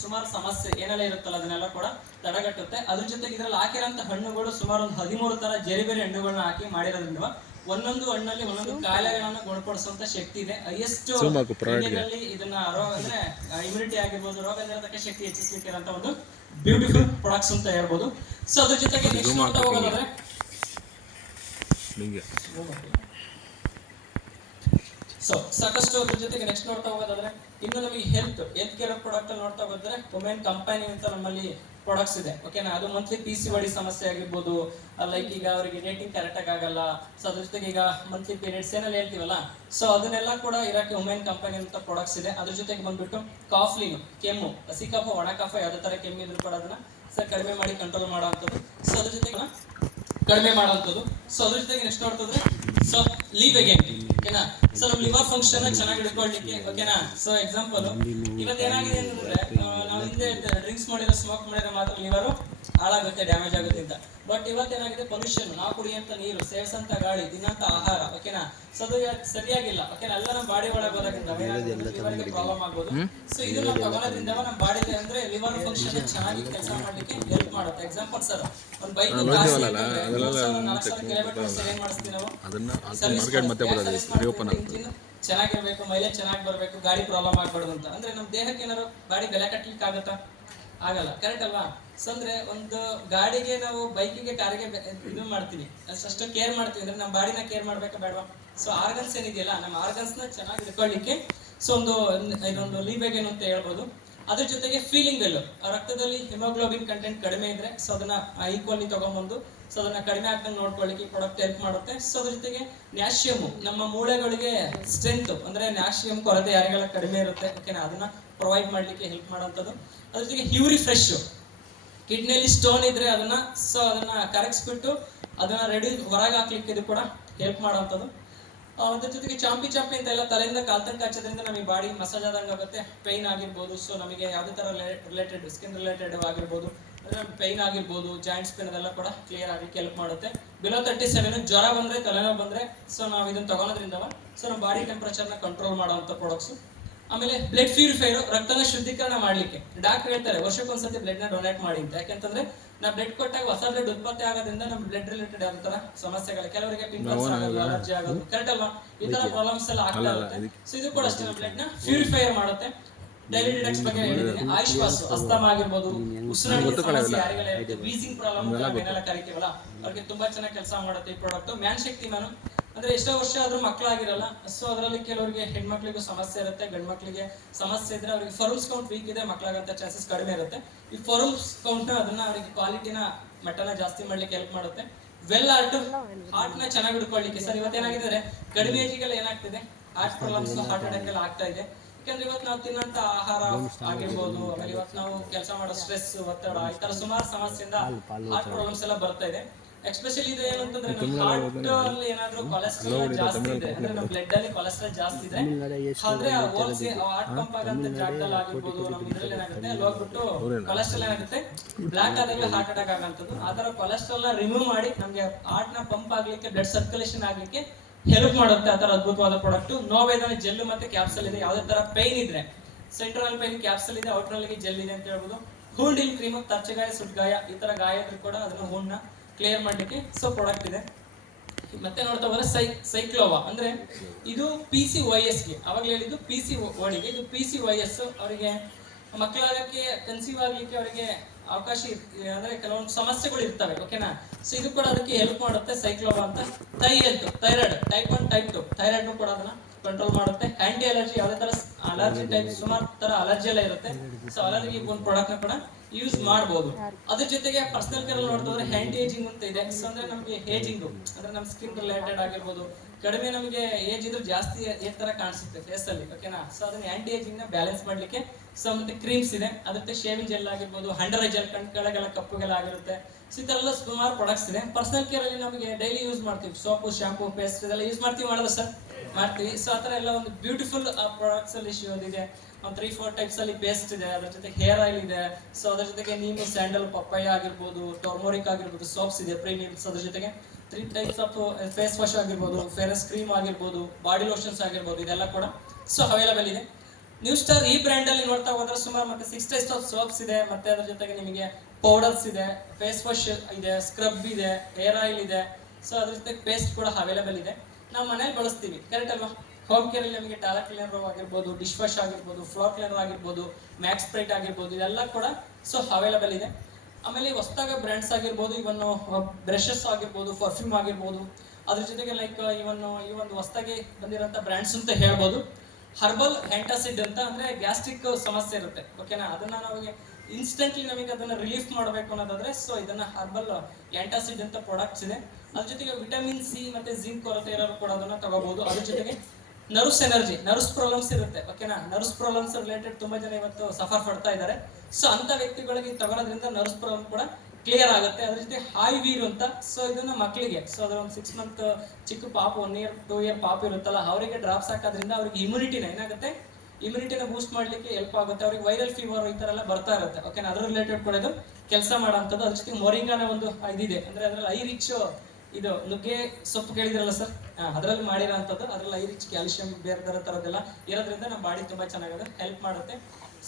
ಸುಮಾರು ಸಮಸ್ಯೆ ಏನೆಲ್ಲ ಇರುತ್ತಲ್ಲ ಅದನ್ನೆಲ್ಲ ಕೂಡ ತಡೆಗಟ್ಟುತ್ತೆ. ಅದ್ರ ಜೊತೆಗೆ ಇದ್ರಲ್ಲಿ ಹಾಕಿರೋಂತ ಹಣ್ಣುಗಳು ಸುಮಾರು ಒಂದು 13 ತರ ಬೇರೆ ಹಣ್ಣುಗಳನ್ನ ಹಾಕಿ ಮಾಡಿರೋದ್ರಿಂದ ಒಂದೊಂದು ಹಣ್ಣಲ್ಲಿ ಒಂದೊಂದು ಕಾಯಿಲೆಗಳನ್ನ ಗುಣಪಡಿಸುವಂತ ಶಕ್ತಿ ಇದೆ. ಹೈಯೆಸ್ಟ್ ಇದನ್ನ ಅಂದ್ರೆ ಇಮ್ಯುನಿಟಿ ಆಗಿರ್ಬೋದು, ರೋಗ ನಿರೋಧಕ ಶಕ್ತಿ ಹೆಚ್ಚಿಸಲಿಕ್ಕೆ ಇರೋಂತ ಒಂದು ಬ್ಯೂಟಿಫುಲ್ ಪ್ರಾಡಕ್ಟ್ಸ್ ಅಂತ ಹೇಳ್ಬೋದು. ಸೊ ಅದ್ರ ಜೊತೆಗೆ ನೆಕ್ಸ್ಟ್ ನೋಡ್ತಾ ಹೋಗೋದಾದ್ರೆ ಸೊ ಸಾಕಷ್ಟು ಅದ್ರ ಜೊತೆಗೆ ನೆಕ್ಸ್ಟ್ ನೋಡ್ತಾ ಹೋಗೋದಾದ್ರೆ ಇನ್ನು ನಮಗೆ ಹೆಲ್ತ್ ಕೇರ್ ಪ್ರಾಡಕ್ಟ್ ಅಲ್ಲಿ ನೋಡ್ತಾ ಹೋದ್ರೆ ವುಮೆನ್ ಕಂಪನಿ ಅಂತ ನಮ್ಮಲ್ಲಿ ಪ್ರಾಡಕ್ಟ್ಸ್ ಇದೆ, ಓಕೆನಾ? ಅದು ಮಂತ್ಲಿ PCOD ಸಮಸ್ಯೆ ಆಗಿರ್ಬೋದು, ಲೈಕ್ ಈಗ ಅವರಿಗೆ ಡೇಟಿಂಗ್ ಕರೆಕ್ಟ್ ಆಗಲ್ಲ, ಸೊ ಅದ್ರ ಜೊತೆಗೆ ಈಗ ಮಂತ್ಲಿ ಪೀರಿಯಡ್ಸ್ ಏನೆಲ್ಲ ಹೇಳ್ತೀವಲ್ಲ, ಸೊ ಅದನ್ನೆಲ್ಲ ಕೂಡ ಇರಕ್ಕೆ ವುಮೆನ್ ಕಂಪನಿ ಅಂತ ಪ್ರಾಡಕ್ಟ್ಸ್ ಇದೆ. ಅದ್ರ ಜೊತೆಗೆ ಬಂದ್ಬಿಟ್ಟು ಕಾಫ್ಲಿನ್, ಕೆಮ್ಮು, ಹಸಿ ಕಫ, ಒಣ ಕಫ ಯಾವ್ದೇ ತರ ಕೆಮ್ಮು ಇದ್ರು ಕೂಡ ಅದನ್ನ ಕಡಿಮೆ ಮಾಡಿ ಕಂಟ್ರೋಲ್ ಮಾಡೋವಂಥದ್ದು. ಸೊ ಅದ್ರ ಜೊತೆಗೆ ಕಡಿಮೆ ಮಾಡೋವಂಥದ್ದು. ಸೊ ಅದ್ರ ಜೊತೆಗೆ ನೆಕ್ಸ್ಟ್ ನೋಡ್ತಿದ್ರೆ ಸೊ ಲೀವ್ ಅಗೇನ್, ಓಕೆನಾ? ಸೊ ನಮ್ಮ ಲಿವರ್ ಫಂಕ್ಷನ್ ಚೆನ್ನಾಗಿ ಹಿಡ್ಕೊಳ್ಳಿಕ್ಕೆ, ಓಕೆನಾ? ಸೊ ಎಕ್ಸಾಂಪಲ್ ಇವತ್ತು ಏನಾಗಿದೆ ಅಂತಂದ್ರೆ ನಾವು ಹಿಂದೆ ಡ್ರಿಂಕ್ಸ್ ಮಾಡಿರೋ, ಸ್ಮೋಕ್ ಮಾಡಿರೋ ಮಾತ್ರ ಲಿವರ್ ಹಾಳಾಗುತ್ತೆ, ಡ್ಯಾಮೇಜ್ ಆಗುತ್ತೆ ಅಂತ. ಬಟ್ ಇವತ್ತೇನಾಗಿದೆ, ಪೊಲ್ಯೂಷನ್, ನಾವು ಕುಡಿಯಂತ ನೀರು, ಸೇವಿಸಂತ ಗಾಳಿ, ತಿನ್ನಂತ ಆಹಾರ, ಓಕೆನಾ, ಸೊ ಅದು ಸರಿಯಾಗಿಲ್ಲ, ಓಕೆನಾ, ಎಲ್ಲ ನಮ್ಮ ಬಾಡಿ ಒಳಗೆ ಹೋದಾಗಿಂದ ಲಿವರ್ಗೆ ಪ್ರಾಬ್ಲಮ್ ಆಗ್ಬೋದು. ಸೊ ಇದು ನಾವು ತಗೊಳ್ಳೋದ್ರಿಂದ ನಮ್ಮ ಬಾಡಿಗೆ ಅಂದ್ರೆ ಲಿವರ್ ಫಂಕ್ಷನ್ ಚೆನ್ನಾಗಿ ಕೆಲಸ ಮಾಡ್ಲಿಕ್ಕೆ ಹೆಲ್ಪ್ ಮಾಡುತ್ತೆ. ಎಕ್ಸಾಂಪಲ್ ಸರ್, ಒಂದು ಬೈಕ್ 4,000 ಕಿಲೋಮೀಟರ್ ಸೇಲ್ ಮಾಡಿಸ್ತೀವಿ ನಾವು, ಚೆನ್ನಾಗಿರ್ಬೇಕು, ಮೈಲೇಜ್ ಚೆನ್ನಾಗಿ ಬರಬೇಕು, ಗಾಡಿ ಪ್ರಾಬ್ಲಮ್ ಆಗ್ಬಾರ್ದು ಅಂತ. ಅಂದ್ರೆ ನಮ್ಮ ದೇಹಕ್ಕೆ ಏನಾದ್ರು ಗಾಡಿ ಬೆಲೆ ಕಟ್ಟಲಿಕ್ಕೆ ಆಗುತ್ತಾ? ಆಗಲ್ಲ, ಕರೆಕ್ಟ್ ಅಲ್ವಾ? ಸೊ ಅಂದ್ರೆ ಒಂದು ಗಾಡಿಗೆ ನಾವು ಬೈಕಿಗೆ ಕಾರಿಗೆ ಇದು ಮಾಡ್ತೀವಿ, ಅಷ್ಟು ಕೇರ್ ಮಾಡ್ತೀವಿ ಅಂದ್ರೆ ನಮ್ಮ ಬಾಡಿನ ಕೇರ್ ಮಾಡ್ಬೇಕಾ ಬೇಡವಾ? ಸೊ ಆರ್ಗನ್ಸ್ ಏನಿದೆಯಲ್ಲ, ನಮ್ಮ ಆರ್ಗನ್ಸ್ ನ ಚೆನ್ನಾಗಿ ಇಟ್ಕೊಳ್ಳಿಕ್ಕೆ ಸೊ ಇದೊಂದು ಲೀಬೇಗ್ ಏನು ಅಂತ ಹೇಳ್ಬೋದು. ಅದ್ರ ಜೊತೆಗೆ ಫೀಲಿಂಗ್ ಬೆಲ್, ರಕ್ತದಲ್ಲಿ ಹಿಮೋಗ್ಲೋಬಿನ್ ಕಂಟೆಂಟ್ ಕಡಿಮೆ ಇದ್ರೆ ಸೊ ಅದನ್ನ ಈಕ್ವಲಿ ತಗೊಂಡ್ಬಂದು ಸೊ ಅದನ್ನ ಕಡಿಮೆ ಆಗ್ದಂಗೆ ನೋಡ್ಕೊಳ್ಳಿಕ್ಕೆ ಪ್ರಾಡಕ್ಟ್ ಹೆಲ್ಪ್ ಮಾಡುತ್ತೆ. ಸೊ ಅದ್ರ ಜೊತೆಗೆ ನ್ಯಾಷಿಯಮ್, ನಮ್ಮ ಮೂಳೆಗಳಿಗೆ ಸ್ಟ್ರೆಂತ್ ಅಂದ್ರೆ ನ್ಯಾಷಿಯಮ್ ಕೊರತೆ ಯಾರಿಗೆಲ್ಲ ಕಡಿಮೆ ಇರುತ್ತೆ, ಓಕೆನಾ, ಅದನ್ನ ಪ್ರೊವೈಡ್ ಮಾಡ್ಲಿಕ್ಕೆ ಹೆಲ್ಪ್ ಮಾಡೋಂಥದ್ದು. ಅದ್ರ ಜೊತೆಗೆ ಹ್ಯೂರಿ ಫ್ರೆಶ್, ಕಿಡ್ನಿಯಲ್ಲಿ ಸ್ಟೋನ್ ಇದ್ರೆ ಅದನ್ನ ಕರಗಿಸ್ಬಿಟ್ಟು ಅದನ್ನ ಹೊರಗೆ ಹಾಕ್ಲಿಕ್ಕೆ ಇದು ಕೂಡ ಹೆಲ್ಪ್ ಮಾಡೋಂಥದ್ದು. ಅದ್ರ ಜೊತೆಗೆ ಚಾಂಪಿ ಅಂತ ಎಲ್ಲ ತಲೆಯಿಂದ ಕಾಲ್ತಂಕ ಹಚ್ಚೋದ್ರಿಂದ ನಮಗೆ ಬಾಡಿ ಮಸಾಜ್ ಆದಂಗೆ ಆಗುತ್ತೆ. ಪೈನ್ ಆಗಿರ್ಬೋದು, ಸೊ ನಮಗೆ ಯಾವುದೇ ತರ ರಿಲೇಟೆಡ್ ಸ್ಕಿನ್ ರಿಲೇಟೆಡ್ ಆಗಿರ್ಬೋದು, ಪೈನ್ ಆಗಿರ್ಬೋದು, ಜಾಯಿಂಟ್ಸ್ ಪೇನ್ ಅದೆಲ್ಲ ಕೂಡ ಕ್ಲಿಯರ್ ಆಗಲಿಕ್ಕೆ ಹೆಲ್ಪ್ ಮಾಡುತ್ತೆ. ಬಿಲೋ 37 ಜ್ವರ ಬಂದ್ರೆ, ತಲೆನೋವು ಬಂದ್ರೆ ಸೊ ನಾವು ಇದನ್ನ ತಗೊಳೋದ್ರಿಂದ ಸೊ ನಮ್ಮ ಬಾಡಿ ಟೆಂಪರೇಚರ್ನ ಕಂಟ್ರೋಲ್ ಮಾಡುವಂಥ ಪ್ರಾಡಕ್ಟ್ಸ್. ಆಮೇಲೆ ಬ್ಲಡ್ ಪ್ಯೂರಿಫೈರ್, ರಕ್ತನ ಶುದ್ಧೀಕರಣ ಮಾಡ್ಲಿಕ್ಕೆ ಡಾಕ್ಟರ್ ಹೇಳ್ತಾರೆ ವರ್ಷಕ್ಕೊಂದ್ಸತಿ ಬ್ಲಡ್ ನ ಡೊನೇಟ್ ಮಾಡಿ ಅಂತ. ಯಾಕೆಂತಂದ್ರೆ ನಾವು ಬ್ಲಡ್ ಕೊಟ್ಟಾಗ ಹೊಸ ಬ್ಲಡ್ ಉತ್ಪತ್ತಿ ಆಗೋದ್ರಿಂದ ನಮ್ಮ ಬ್ಲಡ್ ರಿಲೇಟೆಡ್ ಯಾವ ತರ ಸಮಸ್ಯೆಗಳು, ಕೆಲವರಿಗೆ ಪಿಂಪಲ್ಸ್ ಆಗೋದು, ಅಲರ್ಜಿ ಆಗೋದು, ಕರೆಕ್ಟ್ ಅಲ್ವಾ, ಈ ತರ ಪ್ರಾಬ್ಲಮ್ಸ್ ಎಲ್ಲ ಆಗ್ತಾ ಇರುತ್ತೆ. ಸೊ ಇದು ಕೂಡ ಅಷ್ಟೇ, ನಮ್ಮ ಬ್ಲಡ್ ನ ಪ್ಯೂರಿಫೈರ್ ಮಾಡುತ್ತೆ. ಡೈಲಿ ಡಿಟಾಕ್ಸ್ ಬಗ್ಗೆ ಹೇಳಿದ್ದೀನಿ. ಆಯುಷ್ವಾಸ್, ಅಸ್ತಮ ಆಗಿರ್ಬೋದು, ಉಸಿರಾಟದ ಸಮಸ್ಯೆ ಯಾರಿಗೆಲ್ಲ ಇರುತ್ತೆ, ವೀಸಿಂಗ್ ಪ್ರಾಬ್ಲಮ್ ಏನೆಲ್ಲ ಕರಿತೀವಲ್ಲ ಅವ್ರಿಗೆ ತುಂಬಾ ಚೆನ್ನಾಗಿ ಕೆಲಸ ಮಾಡುತ್ತೆ ಈ ಪ್ರಾಡಕ್ಟ್. ಮ್ಯಾನ್ ಶಕ್ತಿ ಮ್ಯಾನು ಅಂದ್ರೆ ಎಷ್ಟೋ ವರ್ಷ ಆದ್ರೂ ಮಕ್ಕಳಾಗಿರಲ್ಲ, ಸೊ ಅದರಲ್ಲಿ ಕೆಲವರಿಗೆ ಹೆಣ್ಮಕ್ಳಿಗೂ ಸಮಸ್ಯೆ ಇರುತ್ತೆ, ಗಂಡ್ ಮಕ್ಳಿಗೆ ಸಮಸ್ಯೆ ಇದ್ರೆ ಅವ್ರಿಗೆ ಫರ್ಮ್ಸ್ ಕೌಂಟ್ ವೀಕ್ ಇದೆ, ಮಕ್ಕಳಾಗಂತ ಚಾನ್ಸಸ್ ಕಡಿಮೆ ಇರುತ್ತೆ. ಈ ಫರ್ಮ್ಸ್ ಕೌಂಟ್ ಅದನ್ನ ಅವರಿಗೆ ಕ್ವಾಲಿಟಿನ ಮಟ್ಟನ ಜಾಸ್ತಿ ಮಾಡ್ಲಿಕ್ಕೆ ಹೆಲ್ಪ್ ಮಾಡುತ್ತೆ. ವೆಲ್ ಹಾರ್ಟ್ ನ ಚೆನ್ನಾಗಿ ಹಿಡ್ಕೊಳ್ಳಿಕ್ಕೆ. ಸರ್ ಇವತ್ತೇನಾಗಿದ್ದಾರೆ, ಕಡಿಮೆ ಏಜಿಗೆಲ್ಲ ಏನಾಗ್ತಿದೆ, ಹಾರ್ಟ್ ಪ್ರಾಬ್ಲಮ್ಸ್, ಹಾರ್ಟ್ ಅಟ್ಯಾಕ್ ಎಲ್ಲ ಆಗ್ತಾ ಇದೆ. ಯಾಕಂದ್ರೆ ಇವತ್ತು ನಾವು ತಿನ್ನಂತ ಆಹಾರ ಆಗಿರ್ಬೋದು, ಆಮೇಲೆ ಇವತ್ತು ನಾವು ಕೆಲಸ ಮಾಡೋ ಸ್ಟ್ರೆಸ್, ಒತ್ತಡ, ಈ ತರ ಸುಮಾರು ಸಮಸ್ಯೆಯಿಂದ ಹಾರ್ಟ್ ಪ್ರಾಬ್ಲಮ್ಸ್ ಎಲ್ಲ ಬರ್ತಾ ಇದೆ. ಎಸ್ಪೆಷಲಿ ಇದು ಏನಂತಂದ್ರೆ ನಮ್ಮ ಹಾರ್ಟ್ ಅಲ್ಲಿ ಏನಾದ್ರೂ ಕೊಲೆಸ್ಟ್ರಾಲ್ ಜಾಸ್ತಿ ಇದೆ ಅಂದ್ರೆ ನಮ್ಮ ಬ್ಲಡ್ ಅಲ್ಲಿ ಕೊಲೆಸ್ಟ್ರಾಲ್ ಜಾಸ್ತಿ ಇದೆ ಅಂದ್ರೆ ಹೋಲ್ಸಿ ಹಾರ್ಟ್ ಪಂಪ್ ಆಗಂತ ಜಾಗದಲ್ಲಿ ಆಗಿರ್ಬೋದು, ನಮ್ಮ ಇದ್ರಲ್ಲಿ ಏನಾಗುತ್ತೆ ಅಲ್ಲಿ ಹೋಗ್ಬಿಟ್ಟು ಕೊಲೆಸ್ಟ್ರಾಲ್ ಏನಾಗುತ್ತೆ ಬ್ಲಾಕ್ ಆದಾಗ ಹಾರ್ಟ್ ಅಟ್ಯಾಕ್ ಆಗಂತದ್ದು. ಆ ತರ ಕೊಲೆಸ್ಟ್ರಾಲ್ ನ ರಿಮೂವ್ ಮಾಡಿ ನಮ್ಗೆ ಹಾರ್ಟ್ ನ ಪಂಪ್ ಆಗ್ಲಿಕ್ಕೆ, ಬ್ಲಡ್ ಸರ್ಕ್ಯುಲೇಷನ್ ಆಗ್ಲಿಕ್ಕೆ ಹೆಲ್ಪ್ ಮಾಡುತ್ತೆ. ಆ ತರ ಅದ್ಭುತವಾದ ಪ್ರಾಡಕ್ಟ್. ನೋವೇದನೆ ಜೆಲ್ ಮತ್ತೆ ಕ್ಯಾಪ್ಸಲ್ ಇದೆ. ಯಾವುದೇ ತರ ಪೈನ್ ಇದ್ರೆ ಸೆಂಟ್ರಲ್ ಪೈನ್ ಕ್ಯಾಪ್ಸಲ್ ಇದೆ, ಔಟರ್ ಜೆಲ್ ಇದೆ ಅಂತ ಹೇಳ್ಬೋದು. ಹೂಂಡ್ ಇನ್ ಕ್ರೀಮ್, ತರ್ಚಗಾಯ, ಸುಟ್ಗಾಯ, ಈ ತರ ಗಾಯ ಇದ್ರೂ ಕೂಡ ಅದನ್ನ ಹೂಣ್ಣ ಕ್ಲಿಯರ್ ಮಾಡ್ಲಿಕ್ಕೆ ಸೊ ಪ್ರಾಡಕ್ಟ್ ಇದೆ. ಮತ್ತೆ ನೋಡ್ತಾ ಹೋದ್ರೆ ಸೈಕ್ಲೋವಾ ಅಂದ್ರೆ ಇದು PCOS ಗೆ, ಅವಾಗಲೇ ಹೇಳಿದ್ದು PCOD ಗೆ, ಇದು PCOS ಅವರಿಗೆ ಮಕ್ಕಳಾಗಕ್ಕೆ, ಕನ್ಸೀವ್ ಆಗ್ಲಿಕ್ಕೆ ಅವರಿಗೆ ಅವಕಾಶ ಅಂದ್ರೆ ಕೆಲವೊಂದು ಸಮಸ್ಯೆಗಳು ಇರ್ತವೆ, ಓಕೆನಾ. ಸೊ ಇದು ಕೂಡ ಅದಕ್ಕೆ ಹೆಲ್ಪ್ ಮಾಡುತ್ತೆ ಸೈಕ್ಲೋವಾ ಅಂತ. Health, thyroid type 1 type 2 thyroid ಕೂಡ ಅದನ್ನ ಕಂಟ್ರೋಲ್ ಮಾಡುತ್ತೆ. ಆಂಟಿ ಅಲರ್ಜಿ, ಯಾವುದೇ ತರ ಅಲರ್ಜಿ ಟೈಪ್ ಸುಮಾರು ತರ ಅಲರ್ಜಿ ಎಲ್ಲ ಇರುತ್ತೆ, ಸೊ ಅಲರ್ಜಿ ಒಂದು ಪ್ರಾಡಕ್ಟ್ ನ ಕೂಡ ಯೂಸ್ ಮಾಡಬಹುದು. ಅದ್ರ ಜೊತೆಗೆ ಪರ್ಸನಲ್ ಕೇರ್ ನೋಡ್ತಂದ್ರೆ ಹ್ಯಾಂಡಿ ಏಜಿಂಗ್ ಅಂತ ಇದೆ. ಸೊ ಅಂದ್ರೆ ನಮಗೆ ಏಜಿಂಗ್ ಅಂದ್ರೆ ನಮ್ಮ ಸ್ಕಿನ್ ರಿಲೇಟೆಡ್ ಆಗಿರ್ಬೋದು, ಕಡಿಮೆ ನಮಗೆ ಏಜ್ ಇದ್ರೆ ಜಾಸ್ತಿ ಏನ್ ತರ ಕಾಣಿಸುತ್ತೆ ಫೇಸ್ ಅಲ್ಲಿ, ಓಕೆನಾ. ಸೊ ಅದನ್ನ ಆಂಟಿ ಏಜಿಂಗ್ ನ ಬ್ಯಾಲೆನ್ಸ್ ಮಾಡ್ಲಿಕ್ಕೆ ಸೊ ಮತ್ತೆ ಕ್ರೀಮ್ಸ್ ಇದೆ. ಅದಕ್ಕೆ ಶೇವಿಂಗ್ ಜೆಲ್ ಆಗಿರ್ಬೋದು, ಅಂಡರ್ ಐ ಜೆಲ್, ಕಣ್ಕೆಳಗೆಲ್ಲ ಕಪ್ಪುಗೆಲ್ಲ ಆಗಿರುತ್ತೆ. ಸೊ ಈ ತರ ಎಲ್ಲ ಸುಮಾರು ಪ್ರಾಡಕ್ಟ್ಸ್ ಇದೆ. ಪರ್ಸನಲ್ ಕೇರ್ ಅಲ್ಲಿ ನಮಗೆ ಡೈಲಿ ಯೂಸ್ ಮಾಡ್ತೀವಿ, ಸೋಪು, ಶಾಂಪೂ, ಪೇಸ್ಟ್ ಇದೆಲ್ಲ ಯೂಸ್ ಮಾಡ್ತೀವಿ, ಮಾಡೋದು ಸರ್ ಮಾಡ್ತೀವಿ. ಸೊ ಆತರ ಎಲ್ಲ ಒಂದು ಬ್ಯೂಟಿಫುಲ್ ಪ್ರಾಡಕ್ಟ್ಸ್ ಅಲ್ಲಿ ಇದೆ. ಒಂದು 3-4 ಟೈಪ್ಸ್ ಅಲ್ಲಿ ಪೇಸ್ಟ್ ಇದೆ. ಅದ್ರ ಜೊತೆ ಹೇರ್ ಆಯಿಲ್ ಇದೆ. ಸೊ ಅದ್ರ ಜೊತೆಗೆ ನೀಮು, ಸ್ಯಾಂಡಲ್, ಪಪ್ಪಾಯ ಆಗಿರ್ಬೋದು, ಟರ್ಮರಿಕ್ ಆಗಿರ್ಬೋದು, ಸೋಪ್ಸ್ ಇದೆ ಪ್ರೀಮಿಯಮ್ಸ್. ಅದ್ರ ಜೊತೆಗೆ 3 ಟೈಪ್ಸ್ ಆಫ್ ಫೇಸ್ ವಾಶ್ ಆಗಿರ್ಬೋದು, ಫೇರಸ್ ಕ್ರೀಮ್ ಆಗಿರ್ಬೋದು, ಬಾಡಿ ಲೋಷನ್ಸ್ ಆಗಿರ್ಬೋದು, ಇದೆಲ್ಲ ಕೂಡ ಸೊ ಅವೈಲೇಬಲ್ ಇದೆ. ನ್ಯೂ ಸ್ಟಾರ್ ಈ ಬ್ರ್ಯಾಂಡ್ ಅಲ್ಲಿ ನೋಡ್ತಾ ಹೋದ್ರೆ ಸುಮಾರು ಮತ್ತೆ 6 ಟೈಪ್ಸ್ ಆಫ್ ಸೋಪ್ಸ್ ಇದೆ. ಮತ್ತೆ ಅದ್ರ ಜೊತೆಗೆ ನಿಮಗೆ ಪೌಡರ್ಸ್ ಇದೆ, ಫೇಸ್ ವಾಶ್ ಇದೆ, ಸ್ಕ್ರಬ್ ಇದೆ, ಹೇರ್ ಆಯಿಲ್ ಇದೆ. ಸೊ ಅದ್ರ ಜೊತೆಗೆ ಪೇಸ್ಟ್ ಕೂಡ ಅವೈಲೇಬಲ್ ಇದೆ. ನಾವು ಮನೇಲಿ ಬಳಸ್ತೀವಿ, ಕರೆಕ್ಟ್ ಅಲ್ವಾ. ಹೋಮ್ ಕೇರ್ ಅಲ್ಲಿ ನಮಗೆ ಟಾಯ್ಲೆಟ್ ಕ್ಲೀನರ್ ಆಗಿರ್ಬೋದು, ಡಿಶ್ ವಾಶ್ ಆಗಿರ್ಬೋದು, ಫ್ಲೋರ್ ಕ್ಲೀನರ್ ಆಗಿರ್ಬೋದು, ಮ್ಯಾಕ್ಸ್ ಸ್ಪ್ರೈಟ್ ಆಗಿರ್ಬೋದು, ಇದೆಲ್ಲ ಕೂಡ ಸೊ ಅವೈಲೇಬಲ್ ಇದೆ. ಆಮೇಲೆ ಹೊಸದಾಗಿ ಬ್ರ್ಯಾಂಡ್ಸ್ ಆಗಿರ್ಬೋದು, ಇವನ್ ಬ್ರಷಸ್ ಆಗಿರ್ಬೋದು, ಪರ್ಫ್ಯೂಮ್ ಆಗಿರ್ಬೋದು, ಅದ್ರ ಜೊತೆಗೆ ಲೈಕ್ ಈ ಒಂದು ಹೊಸದಾಗಿ ಬಂದಿರೋಂಥ ಬ್ರ್ಯಾಂಡ್ಸ್ ಅಂತ ಹೇಳ್ಬೋದು. ಹರ್ಬಲ್ ಆಂಟಾಸಿಡ್ ಅಂತ ಅಂದ್ರೆ ಗ್ಯಾಸ್ಟ್ರಿಕ್ ಸಮಸ್ಯೆ ಇರುತ್ತೆ, ಓಕೆನಾ. ಅದನ್ನ ನಾವು ಇನ್ಸ್ಟೆಂಟ್ಲಿ ನಮಗೆ ಅದನ್ನ ರಿಲೀಫ್ ಮಾಡಬೇಕು ಅನ್ನೋದಾದ್ರೆ ಸೊ ಇದನ್ನ ಹರ್ಬಲ್ ಆಂಟಾಸಿಡ್ ಅಂತ ಪ್ರಾಡಕ್ಟ್ಸ್ ಇದೆ. ಅದ್ರ ಜೊತೆಗೆ ವಿಟಮಿನ್ ಸಿ ಮತ್ತೆ ಜಿಂಕ್ ಕೊರತೆ ಇರೋರು ಕೂಡ ಅದನ್ನ ತಗೋಬಹುದು. ಅದ್ರ ಜೊತೆಗೆ ನರ್ವ್ಸ್ ಎನರ್ಜಿ, ನರ್ವ್ಸ್ ಪ್ರಾಬ್ಲಮ್ಸ್ ಇರುತ್ತೆ, ಓಕೆನಾ. ನರ್ವ್ಸ್ ಪ್ರಾಬ್ಲಮ್ಸ್ ರಿಲೇಟೆಡ್ ತುಂಬಾ ಜನ ಇವತ್ತು ಸಫರ್ ಪಡ್ತಾ ಇದ್ದಾರೆ. ಸೊ ಅಂತ ವ್ಯಕ್ತಿಗಳಿಗೆ ತಗೊಳ್ಳೋದ್ರಿಂದ ನರ್ವ್ಸ್ ಪ್ರಾಬ್ಲಮ್ ಕೂಡ ಕ್ಲಿಯರ್ ಆಗುತ್ತೆ. ಅದ್ರ ಜೊತೆ ಹಾಯ್ ವೀರ್ ಅಂತ, ಸೊ ಇದನ್ನ ಮಕ್ಕಳಿಗೆ, ಸೊ ಅದ್ರ ಒಂದು 6 ಮಂತ್ ಚಿಕ್ಕ ಪಾಪ, 1 ಇಯರ್ 2 ಇಯರ್ ಪಾಪ ಇರುತ್ತಲ್ಲ, ಅವರಿಗೆ ಡ್ರಾಪ್ಸ್ ಹಾಕೋದ್ರಿಂದ ಅವ್ರಿಗೆ ಇಮ್ಯುನಿಟಿನ ಏನಾಗುತ್ತೆ, ಇಮ್ಯುನಿಟಿನ ಬೂಸ್ಟ್ ಮಾಡ್ಲಿಕ್ಕೆ ಹೆಲ್ಪ್ ಆಗುತ್ತೆ. ಅವ್ರಿಗೆ ವೈರಲ್ ಫೀವರ್ ಈ ತರ ಎಲ್ಲ ಬರ್ತಾ ಇರುತ್ತೆ, ಓಕೆನಾ. ಅದ್ರ ರಿಲೇಟೆಡ್ ಕೂಡ ಇದು ಕೆಲಸ ಮಾಡೋಂಥದ್ದು. ಅದ್ರ ಜೊತೆಗೆ ಮೊರಿಂಗಾನ ಒಂದು ಇದಿದೆ, ಅಂದ್ರೆ ಅದ್ರಲ್ಲಿ ಐ ರಿಚ್ ಇದು ನುಗ್ಗೆ ಸೊಪ್ಪು ಕೇಳಿದ್ರಲ್ಲ ಸರ್, ಅದರಲ್ಲಿ ಮಾಡಿರೋಂಥದ್ದು. ಅದ್ರಲ್ಲಿ ಐ ರಿಚ್ ಕ್ಯಾಲ್ಸಿಯಂ ಬೇರೆ ತರದೆಲ್ಲ ಇರೋದ್ರಿಂದ ನಮ್ಮ ಬಾಡಿ ತುಂಬಾ ಚೆನ್ನಾಗಿದೆ, ಹೆಲ್ಪ್ ಮಾಡುತ್ತೆ.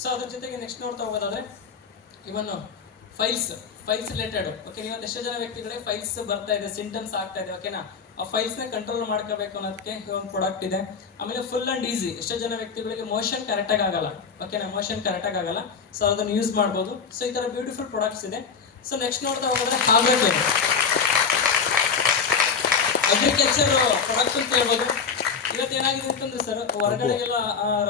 ಸೊ ಅದ್ರ ಜೊತೆಗೆ ನೆಕ್ಸ್ಟ್ ನೋಡ್ತಾ ಹೋಗೋದಾದ್ರೆ ಇವನ್ ಫೈಲ್ಸ್ ರಿಲೇಟೆಡ್. ಓಕೆ, ನೀವೊಂದು ಎಷ್ಟೋ ಜನ ವ್ಯಕ್ತಿಗಳಿಗೆ ಫೈಲ್ಸ್ ಬರ್ತಾ ಇದೆ, ಸಿಂಟಮ್ಸ್ ಆಗ್ತಾ ಇದೆ, ಓಕೆನಾ, ಆ ಫೈಲ್ಸ್ ನ ಕಂಟ್ರೋಲ್ ಮಾಡ್ಕೋಬೇಕು ಅನ್ನೋದಕ್ಕೆ ಒಂದು ಪ್ರಾಡಕ್ಟ್ ಇದೆ. ಆಮೇಲೆ ಫುಲ್ ಅಂಡ್ ಈಸಿ, ಎಷ್ಟೋ ಜನ ವ್ಯಕ್ತಿಗಳಿಗೆ ಮೋಷನ್ ಕರೆಕ್ಟ್ ಆಗಿ ಆಗಲ್ಲ, ಓಕೆನಾ, ಮೋಷನ್ ಕರೆಕ್ಟ್ ಆಗಿ ಆಗಲ್ಲ, ಸೊ ಅದನ್ನ ಯೂಸ್ ಮಾಡ್ಬೋದು. ಸೊ ಈ ತರ ಬ್ಯೂಟಿಫುಲ್ ಪ್ರಾಡಕ್ಟ್ಸ್ ಇದೆ. ಸೊ ನೆಕ್ಸ್ಟ್ ನೋಡ್ತಾ ಹೋಗೋದ್ರೆ ಹಾರ್ಡ್ವೇರ್ ಅಗ್ರಿಕಲ್ಚರ್ ಪ್ರಾಡಕ್ಟ್ ಅಂತ ಹೇಳ್ಬೋದು. ಇವತ್ತೇನಾಗಿದೆ ಅಂತಂದ್ರೆ ಸರ್, ಹೊರಗಡೆಗೆಲ್ಲ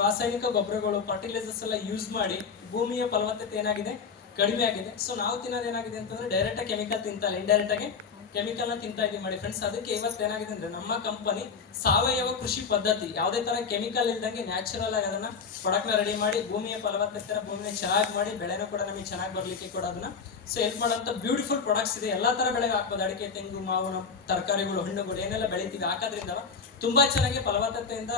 ರಾಸಾಯನಿಕ ಗೊಬ್ಬರಗಳು, ಫರ್ಟಿಲೈಸರ್ಸ್ ಎಲ್ಲ ಯೂಸ್ ಮಾಡಿ ಭೂಮಿಯ ಫಲವತ್ತತೆ ಏನಾಗಿದೆ, ಕಡಿಮೆ ಆಗಿದೆ. ಸೊ ನಾವು ತಿನ್ನೋದು ಏನಾಗಿದೆ ಅಂತಂದ್ರೆ ಡೈರೆಕ್ಟ್ ಆಗಿ ಕೆಮಿಕಲ್ ತಿಂತಲ್ಲ, ಇಂಡೈರೆಕ್ಟ್ ಆಗಿ ಕೆಮಿಕಲ್ ನ ತಿಂತಾ ಇದೀವಿ ಮಾಡಿ ಫ್ರೆಂಡ್ಸ್. ಅದಕ್ಕೆ ಇವತ್ತೇನಾಗಿದೆ ಅಂದ್ರೆ ನಮ್ಮ ಕಂಪನಿ ಸಾವಯವ ಕೃಷಿ ಪದ್ಧತಿ, ಯಾವುದೇ ತರ ಕೆಮಿಕಲ್ ಇಲ್ದಂಗೆ ನ್ಯಾಚುರಲ್ ಆಗಿ ಅದನ್ನ ಪ್ರಾಡಕ್ಟ್ ನ ರೆಡಿ ಮಾಡಿ ಭೂಮಿಯ ಫಲವತ್ತತೆ ಭೂಮಿನ ಚೆನ್ನಾಗಿ ಮಾಡಿ ಬೆಳೆನೂ ಕೂಡ ನಮಗೆ ಚೆನ್ನಾಗಿ ಬರ್ಲಿಕ್ಕೆ ಕೂಡ ಅದನ್ನ ಸೊ ಹೆಲ್ಪ್ ಮಾಡೋಂಥ ಬ್ಯೂಟಿಫುಲ್ ಪ್ರಾಡಕ್ಟ್ಸ್ ಇದೆ. ಎಲ್ಲಾ ತರ ಬೆಳೆಗೆ ಹಾಕ್ಬೋದು, ಅಡಿಕೆ, ತೆಂಗು, ಮಾವು, ತರಕಾರಿಗಳು, ಹಣ್ಣುಗಳು ಏನೆಲ್ಲ ಬೆಳಿತೀವಿ ಹಾಕೋದ್ರಿಂದ ತುಂಬಾ ಚೆನ್ನಾಗಿ ಫಲವತ್ತತೆಯಿಂದ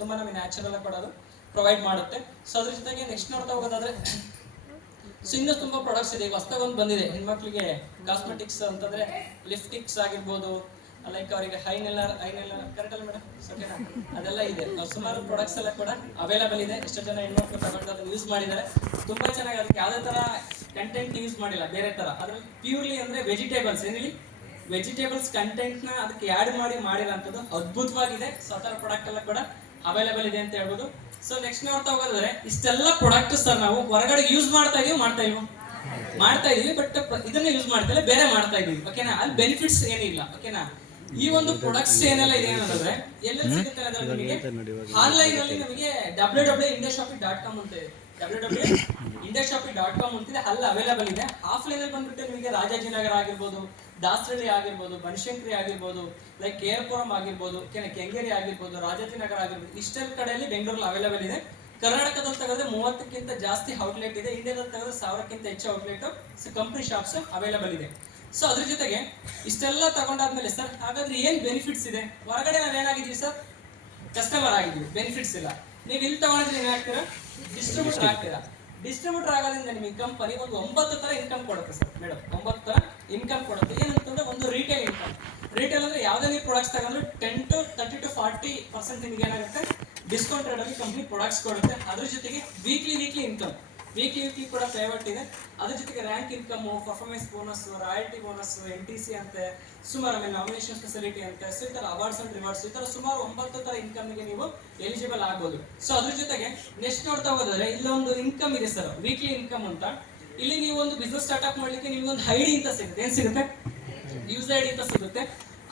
ತುಂಬಾ ನಮಗೆ ನ್ಯಾಚುರಲ್ ಕೂಡ ಅದು ಪ್ರೊವೈಡ್ ಮಾಡುತ್ತೆ. ಸೊ ಅದ್ರ ಜೊತೆಗೆ ನೆಕ್ಸ್ಟ್ ನೋಡ್ತಾ ಹೋಗೋದಾದ್ರೆ ಸೊ ಇನ್ನೂ ತುಂಬಾ ಪ್ರಾಡಕ್ಟ್ಸ್ ಇದೆ. ಈಗ ಹೊಸದಾಗಿ ಒಂದು ಬಂದಿದೆ ಹೆಣ್ಮಕ್ಳಿಗೆ ಕಾಸ್ಮೆಟಿಕ್ಸ್ ಅಂತಂದ್ರೆ ಲಿಪ್ಸ್ಟಿಕ್ಸ್ ಆಗಿರ್ಬೋದು, ಲೈಕ್ ಅವರಿಗೆ ಐನೆಲ್ಲರ್ ಕರೆಕ್ಟ್ ಅಲ್ಲ ಮೇಡಮ್, ಓಕೆನಾ, ಅದೆಲ್ಲ ಇದೆ. ಸುಮಾರು ಪ್ರಾಡಕ್ಟ್ಸ್ ಎಲ್ಲ ಕೂಡ ಅವೈಲೇಬಲ್ ಇದೆ. ಎಷ್ಟೋ ಜನ ಹೆಣ್ಮಕ್ಳು ತಗೊಂಡು ಅದನ್ನ ಯೂಸ್ ಮಾಡಿದ್ದಾರೆ, ತುಂಬಾ ಚೆನ್ನಾಗಿ. ಅದಕ್ಕೆ ಯಾವುದೇ ತರ ಕಂಟೆಂಟ್ ಯೂಸ್ ಮಾಡಿಲ್ಲ ಬೇರೆ ತರ, ಅದ್ರಲ್ಲಿ ಪ್ಯೂರ್ಲಿ ಅಂದ್ರೆ ವೆಜಿಟೇಬಲ್ಸ್, ಏನಿಲ್ಲ ವೆಜಿಟೇಬಲ್ಸ್ ಕಂಟೆಂಟ್ ನ ಅದಕ್ಕೆ ಆಡ್ ಮಾಡಿ ಮಾಡಿರೋಂಥದ್ದು ಅದ್ಭುತವಾಗಿದೆ. ಸೊ ಆ ತರ ಪ್ರಾಡಕ್ಟ್ ಎಲ್ಲ ಕೂಡ ಅವೈಲೇಬಲ್ ಇದೆ ಅಂತ ಹೇಳ್ಬೋದು. ಸೊ ನೆಕ್ಸ್ಟ್ ನೋಡ್ತಾ ಹೋಗೋದಾದ್ರೆ ಇಷ್ಟೆಲ್ಲ ಪ್ರಾಡಕ್ಟ್ ಸರ್ ನಾವು ಹೊರಗಡೆ ಯೂಸ್ ಮಾಡ್ತಾ ಇದೀವಿ, ಬಟ್ ಇದನ್ನ ಯೂಸ್ ಮಾಡ್ತಿಲ್ಲ, ಬೇರೆ ಮಾಡ್ತಾ ಇದೀವಿ, ಓಕೆನಾ. ಅಲ್ಲಿ ಬೆನಿಫಿಟ್ಸ್ ಏನಿಲ್ಲ, ಓಕೆನಾ. ಈ ಒಂದು ಪ್ರಾಡಕ್ಟ್ಸ್ ಏನೆಲ್ಲ ಇದೆ ಅನ್ನೋದಾದ್ರೆ ಎಲ್ಲೆಲ್ಲಿ ಸಿಗುತ್ತೆ ಅಂದ್ರೆ ನಿಮಗೆ ಆನ್ಲೈನ್ ಅಲ್ಲಿ ನಮಗೆ www.indiashopping.com ಅಂತ ಇದೆ, www.indiashopping.com ಅಂತಿದೆ, ಅಲ್ಲಿ ಅವೈಲೇಬಲ್ ಇದೆ. ಆಫ್ಲೈನ್ ಅಲ್ಲಿ ಬಂದ್ಬಿಟ್ಟು ನಿಮಗೆ ರಾಜಾಜಿನಗರ ಆಗಿರ್ಬೋದು, ದಾಸರಳ್ಳಿ ಆಗಿರ್ಬೋದು, ಬನಶಂಕರಿ ಆಗಿರ್ಬೋದು, ಲೈಕ್ ಕೇರ್ಪುರಂ ಆಗಿರ್ಬೋದು, ಕೆಂಗೇರಿ ಆಗಿರ್ಬೋದು, ರಾಜಾಜಿನಗರ ಆಗಿರ್ಬೋದು, ಇಷ್ಟೆಲ್ಲ ಕಡೆಯಲ್ಲಿ ಬೆಂಗಳೂರಲ್ಲಿ ಅವೈಲೇಬಲ್ ಇದೆ. ಕರ್ನಾಟಕದಲ್ಲಿ ತೆಗೆದ್ರೆ 30ಕ್ಕಿಂತ ಜಾಸ್ತಿ ಔಟ್ಲೆಟ್ ಇದೆ, ಇಂಡಿಯಾದಲ್ಲಿ ತೆಗೆದ್ರೆ 1000ಕ್ಕಿಂತ ಹೆಚ್ಚು ಔಟ್ಲೆಟ್ ಕಂಪನಿ ಶಾಪ್ಸ್ ಅವೈಲೇಬಲ್ ಇದೆ. ಸೊ ಅದ್ರ ಜೊತೆಗೆ ಇಷ್ಟೆಲ್ಲ ತಗೊಂಡಾದ್ಮೇಲೆ ಸರ್ ಹಾಗಾದ್ರೆ ಏನ್ ಬೆನಿಫಿಟ್ಸ್ ಇದೆ? ಹೊರಗಡೆ ನಾವೇನಾಗಿದ್ದೀವಿ ಸರ್, ಕಸ್ಟಮರ್ ಆಗಿದ್ದೀವಿ, ಬೆನಿಫಿಟ್ಸ್ ಇಲ್ಲ. ನೀವು ಇಲ್ಲಿ ತಗೊಂಡ್ರೆ ಏನಾಗ್ತೀರಾ, ಡಿಸ್ಟ್ರಿಬ್ಯೂಟರ್ ಆಗ್ತೀರಾ. ಡಿಸ್ಟ್ರಿಬ್ಯೂಟರ್ ಆಗೋದ್ರಿಂದ ನಿಮಗೆ ಕಂಪನಿ ಒಂದು 9 ತರ ಇನ್ಕಮ್ ಕೊಡುತ್ತೆ ಸರ್ ಮೇಡಮ್, 9 ತರ ಇನ್ಕಮ್ ಕೊಡುತ್ತೆ. ಏನಂತಂದ್ರೆ ಒಂದು ರಿಟೇಲ್ ಇನ್ಕಮ್. ರಿಟೇಲ್ ಅಂದ್ರೆ ಯಾವುದೇ ನೀವು ಪ್ರಾಡಕ್ಟ್ಸ್ ತಗೊಂಡ್ರೆ 10 to 30 to 40% ನಿಮಗೆ ಏನಾಗುತ್ತೆ ಡಿಸ್ಕೌಂಟ್ ರೇಟ್ ಅಲ್ಲಿ ಕಂಪನಿ ಪ್ರಾಡಕ್ಟ್ಸ್ ಕೊಡುತ್ತೆ. ಅದ್ರ ಜೊತೆಗೆ ವೀಕ್ಲಿ ಇನ್ಕಮ್, ವೀಕ್ಲಿ ಕೂಡ ಪೇಮೆಂಟ್ ಇದೆ. ಅದ್ರ ಜೊತೆಗೆ rank income, performance bonus, royalty bonus, NTC ಅಂತೆ, ಸುಮಾರು ಆಮೇಲೆ ನಾಮಿನೇಷನ್ ಫೆಸಿಲಿಟಿ ಅಂತೆ, ಸೊ ಈ ತರ ಅವಾರ್ಡ್ಸ್ ಅಂಡ್ ರಿವಾರ್ಡ್ಸ್, ಈ ತರ ಸುಮಾರು 9 ತರ ಇನ್ಕಮ್ ಗೆ ನೀವು ಎಲಿಜಿಬಲ್ ಆಗ್ಬೋದು. ಸೊ ಅದ್ರ ಜೊತೆಗೆ ನೆಕ್ಸ್ಟ್ ನೋಡ್ತಾ ಹೋದ್ರೆ ಇಲ್ಲೊಂದು ಇನ್ಕಮ್ ಇದೆ ಸರ್, ವೀಕ್ಲಿ ಇನ್ಕಮ್ ಅಂತ. ಇಲ್ಲಿ ನೀವು ಒಂದು ಬಿಸ್ನೆಸ್ ಸ್ಟಾರ್ಟ್ಅಪ್ ಮಾಡ್ಲಿಕ್ಕೆ ನಿಮ್ಗೆ ಒಂದು ಐಡಿ ಅಂತ ಸಿಗುತ್ತೆ. ಏನ್ ಸಿಗುತ್ತೆ? ಯೂಸ್ ಐಡಿ ಅಂತ ಸಿಗುತ್ತೆ.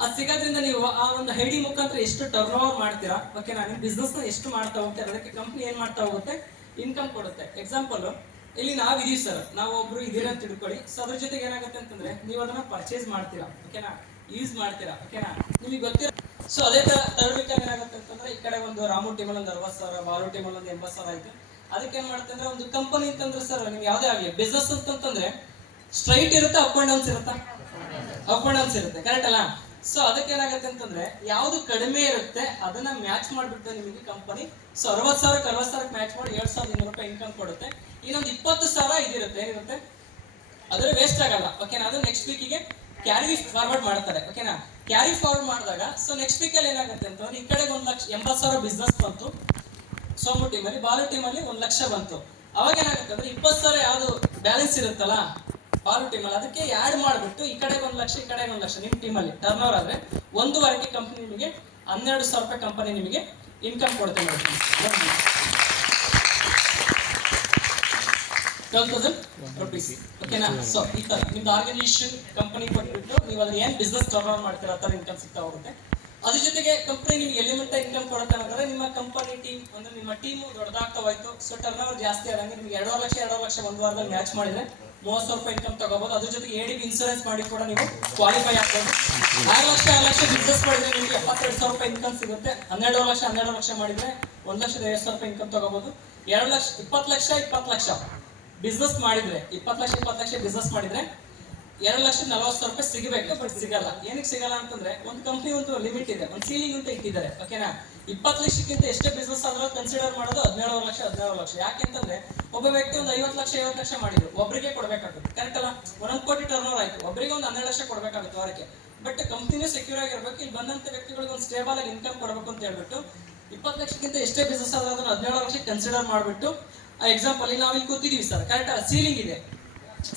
ಅದು ಸಿಗೋದ್ರಿಂದ ನೀವು ಆ ಒಂದು ಐಡಿ ಮುಖಾಂತರ ಎಷ್ಟು ಟರ್ನ್ ಓವರ್ ಮಾಡ್ತೀರಾ, ಓಕೆನಾ, ನಿಮ್ಮ ಬಿಸ್ನೆಸ್ ನ ಎಷ್ಟು ಮಾಡ್ತಾ ಹೋಗ್ತೀರಾ, ಅದಕ್ಕೆ ಕಂಪ್ನಿ ಏನ್ ಮಾಡ್ತಾ ಹೋಗುತ್ತೆ, ಇನ್ಕಮ್ ಕೊಡುತ್ತೆ. ಎಕ್ಸಾಂಪಲ್ ಇಲ್ಲಿ ನಾವಿದೀವಿ ಸರ್, ನಾವು ಒಬ್ರು ಇದೀರ ಅಂತ ತಿಳ್ಕೊಳ್ಳಿ. ಸೊ ಅದ್ರ ಜೊತೆಗೆ ಏನಾಗುತ್ತೆ ಅಂತಂದ್ರೆ ನೀವು ಅದನ್ನ ಪರ್ಚೇಸ್ ಮಾಡ್ತೀರಾ, ಓಕೆನಾ, ಯೂಸ್ ಮಾಡ್ತೀರಾ, ಓಕೆನಾ, ನಿಮಗೆ ಗೊತ್ತಿರ. ಸೊ ಅದೇ ತರ ಥರ್ಡ್ ವೀಕ್ ಏನಾಗುತ್ತೆ ಅಂತಂದ್ರೆ ಈ ಕಡೆ ಒಂದು ರಾಮು ಟೀಮಲ್ಲಿ ಒಂದು 60,000, ಬಾಲು ಟೀಮಲ್ಲಿ ಒಂದು 80,000 ಆಯ್ತು. ಅದಕ್ಕೆ ಏನ್ ಮಾಡುತ್ತೆ ಅಂದ್ರೆ ಒಂದು ಕಂಪನಿ ಅಂತಂದ್ರೆ ಸರ್ ನಿಮ್ಗೆ ಯಾವ್ದೇ ಆಗ್ಲಿ ಬಿಸ್ನೆಸ್ ಅಂತಂದ್ರೆ ಸ್ಟ್ರೈಟ್ ಇರುತ್ತೆ, ಅಪ್ ಅಂಡ್ ಡೌನ್ಸ್ ಇರುತ್ತೆ, ಕರೆಕ್ಟ್ ಅಲ್ಲ? ಸೊ ಅದಕ್ಕೆ ಏನಾಗುತ್ತೆ ಅಂತಂದ್ರೆ ಯಾವ್ದು ಕಡಿಮೆ ಇರುತ್ತೆ ಅದನ್ನ ಮ್ಯಾಚ್ ಮಾಡ್ಬಿಟ್ಟು ನಿಮಗೆ ಕಂಪನಿ ಸೊ 60,000 ಮ್ಯಾಚ್ ಮಾಡಿ 7,200 ರೂಪಾಯಿ ಇನ್ಕಮ್ ಕೊಡುತ್ತೆ. ಇನ್ನೊಂದು 20,000 ಇದಿರುತ್ತೆ, ಏನಿರುತ್ತೆ ಅದ್ರ ವೇಸ್ಟ್ ಆಗಲ್ಲ, ಓಕೆನಾ. ಅದು ನೆಕ್ಸ್ಟ್ ವೀಕಿಗೆ ಕ್ಯಾರಿ ಫಾರ್ವರ್ಡ್ ಮಾಡ್ತಾರೆ, ಓಕೆನಾ. ಕ್ಯಾರಿ ಫಾರ್ವರ್ಡ್ ಮಾಡಿದಾಗ ಸೊ ನೆಕ್ಸ್ಟ್ ವೀಕಲ್ಲಿ ಏನಾಗುತ್ತೆ ಅಂತಂದ್ರೆ ಈ ಕಡೆಗೆ 1,80,000 ಬಿಸ್ನೆಸ್ ಬಂತು ಸೋಮು ಟೀಮಲ್ಲಿ, ಬಾಲು ಟೀಮಲ್ಲಿ 1,00,000 ಬಂತು. ಅವಾಗ ಏನಾಗುತ್ತೆ ಅಂದ್ರೆ 20,000 ಯಾವ್ದು ಬ್ಯಾಲೆನ್ಸ್ ಇರುತ್ತಲ್ಲ ಬಾಲು ಟೀಮಲ್ಲಿ, ಅದಕ್ಕೆ ಆಡ್ ಮಾಡ್ಬಿಟ್ಟು ಈ ಕಡೆ 1,00,000 ಈ ಕಡೆ 1,00,000 ನಿಮ್ ಟೀಮಲ್ಲಿ ಟರ್ನ್ ಓವರ್ ಆದ್ರೆ 1 ಕಂಪನಿ ನಿಮಗೆ 12,000 ರೂಪಾಯಿ ಕಂಪನಿ ನಿಮಗೆ ಇನ್ಕಮ್ ಕೊಡುತ್ತೆ ನೋಡಿ, 12,000 rupees, ಓಕೆನಾ. ಸೊ ಈ ತರ ನಿಮ್ದು ಆರ್ಗನೈಸೇಷನ್ ಕಂಪನಿ ಕೊಟ್ಬಿಟ್ಟು ನೀವು ಅದನ್ನ ಏನ್ ಬಿಸ್ನೆಸ್ ಟರ್ನ್ ಓವರ್ ಮಾಡ್ತೀರಾ ಆ ತರ ಇನ್ಕಮ್ ಸಿಗ್ತಾ ಹೋಗುತ್ತೆ. ಅದ್ರ ಜೊತೆಗೆ ಕಂಪನಿ ನಿಮ್ಗೆ ಎಲ್ಲಿ ಮಟ್ಟ ಇನ್ಕಮ್ ಕೊಡುತ್ತೆ ಅನ್ನೋದ್ರೆ ನಿಮ್ಮ ಕಂಪನಿ ಟೀಮ್ ಅಂದ್ರೆ ನಿಮ್ಮ ಟೀಮ್ ದೊಡ್ಡದಾಗ್ತಾ ಹೋಯ್ತು, ಸೊ ಟರ್ನ್ ಓವರ್ ಜಾಸ್ತಿ ಆದಂಗೆ ನಿಮ್ಗೆ 2,00,000 ಒಂದು ವಾರದಲ್ಲಿ ಮ್ಯಾಚ್ ಮಾಡಿದ್ರೆ 30,000 ರೂಪಾಯಿ ಇನ್ಕಮ್ ತಗೋಬಹುದು. ಅದ್ರ ಜೊತೆಗೆ ADP ಇನ್ಸೂರೆನ್ಸ್ ಮಾಡಿ ಕೂಡ ನೀವು ಕ್ವಾಲಿಫೈ ಆಗ್ಬೋದು. 6,00,000 ಬಿಸ್ನೆಸ್ ಮಾಡಿದ್ರೆ ನಿಮಗೆ 72,000 ರೂಪಾಯಿ ಇನ್ಕಮ್ ಸಿಗುತ್ತೆ. 12,00,000 ಮಾಡಿದ್ರೆ 1,50,000 ರೂಪಾಯಿ ಇನ್ಕಮ್ ತಗೋಬಹುದು. 2 ಲಕ್ಷ 20 ಲಕ್ಷ ಬಿಸ್ನೆಸ್ ಮಾಡಿದ್ರೆ 20 ಲಕ್ಷ ಬಿಸ್ನೆಸ್ ಮಾಡಿದ್ರೆ 2,40,000 ರೂಪಾಯಿ ಸಿಗಬೇಕು, ಬಟ್ ಸಿಗಲ್ಲ. ಏನಕ್ಕೆ ಸಿಗಲ್ಲ ಅಂತಂದ್ರೆ ಒಂದು ಕಂಪ್ನಿ ಒಂದು ಲಿಮಿಟ್ ಇದೆ, ಒಂದು ಸೀಲಿಂಗ್ ಅಂತ ಇಟ್ಟಿದ್ದಾರೆ. ಓಕೆನಾ, 20 ಲಕ್ಷಕ್ಕಿಂತ ಎಷ್ಟೇ ಬಿಸ್ನೆಸ್ ಆದ್ರೂ ಕನ್ಸಿಡರ್ ಮಾಡೋದು 17 ಲಕ್ಷ. ಯಾಕೆಂತಂದ್ರೆ ಒಬ್ಬ ವ್ಯಕ್ತಿ ಒಂದು 50 ಲಕ್ಷ 50 ಲಕ್ಷ ಮಾಡಿದ್ರು, ಒಬ್ಬರಿಗೆ ಕೊಡ್ಬೇಕಾಗುತ್ತೆ. ಕರೆಕ್ಟ್ ಅಲ್ಲ? 1 ಕೋಟಿ ಟರ್ನ್ ಓವರ್ ಆಯ್ತು, ಒಬ್ಬರಿಗೆ ಒಂದು 12 ಲಕ್ಷ ಕೊಡ್ಬೇಕಾಗುತ್ತೆ ವಾರಕ್ಕೆ. ಬಟ್ ಕಂಪ್ನಿನೇ ಸೆಕ್ಯೂರ್ ಆಗಿರ್ಬೇಕು, ಇಲ್ಲಿ ಬಂದಂತ ವ್ಯಕ್ತಿಗಳಿಗೆ ಒಂದು ಸ್ಟೇಬಲ್ ಆಗಿ ಇನ್ಕಮ್ ಕೊಡಬೇಕು ಅಂತ ಹೇಳ್ಬಿಟ್ಟು 20 ಲಕ್ಷಕ್ಕಿಂತ ಎಷ್ಟೇ ಬಿಸ್ನೆಸ್ ಆದ್ರೂ ಅದನ್ನ 17 ಲಕ್ಷ ಕನ್ಸಿಡರ್ ಮಾಡ್ಬಿಟ್ಟು, ಎಕ್ಸಾಂಪಲ್ ನಾವು ಇಲ್ಲಿ ಕೂತಿದೀವಿ ಸರ್, ಕರೆಕ್ಟ್ ಸೀಲಿಂಗ್ ಇದೆ.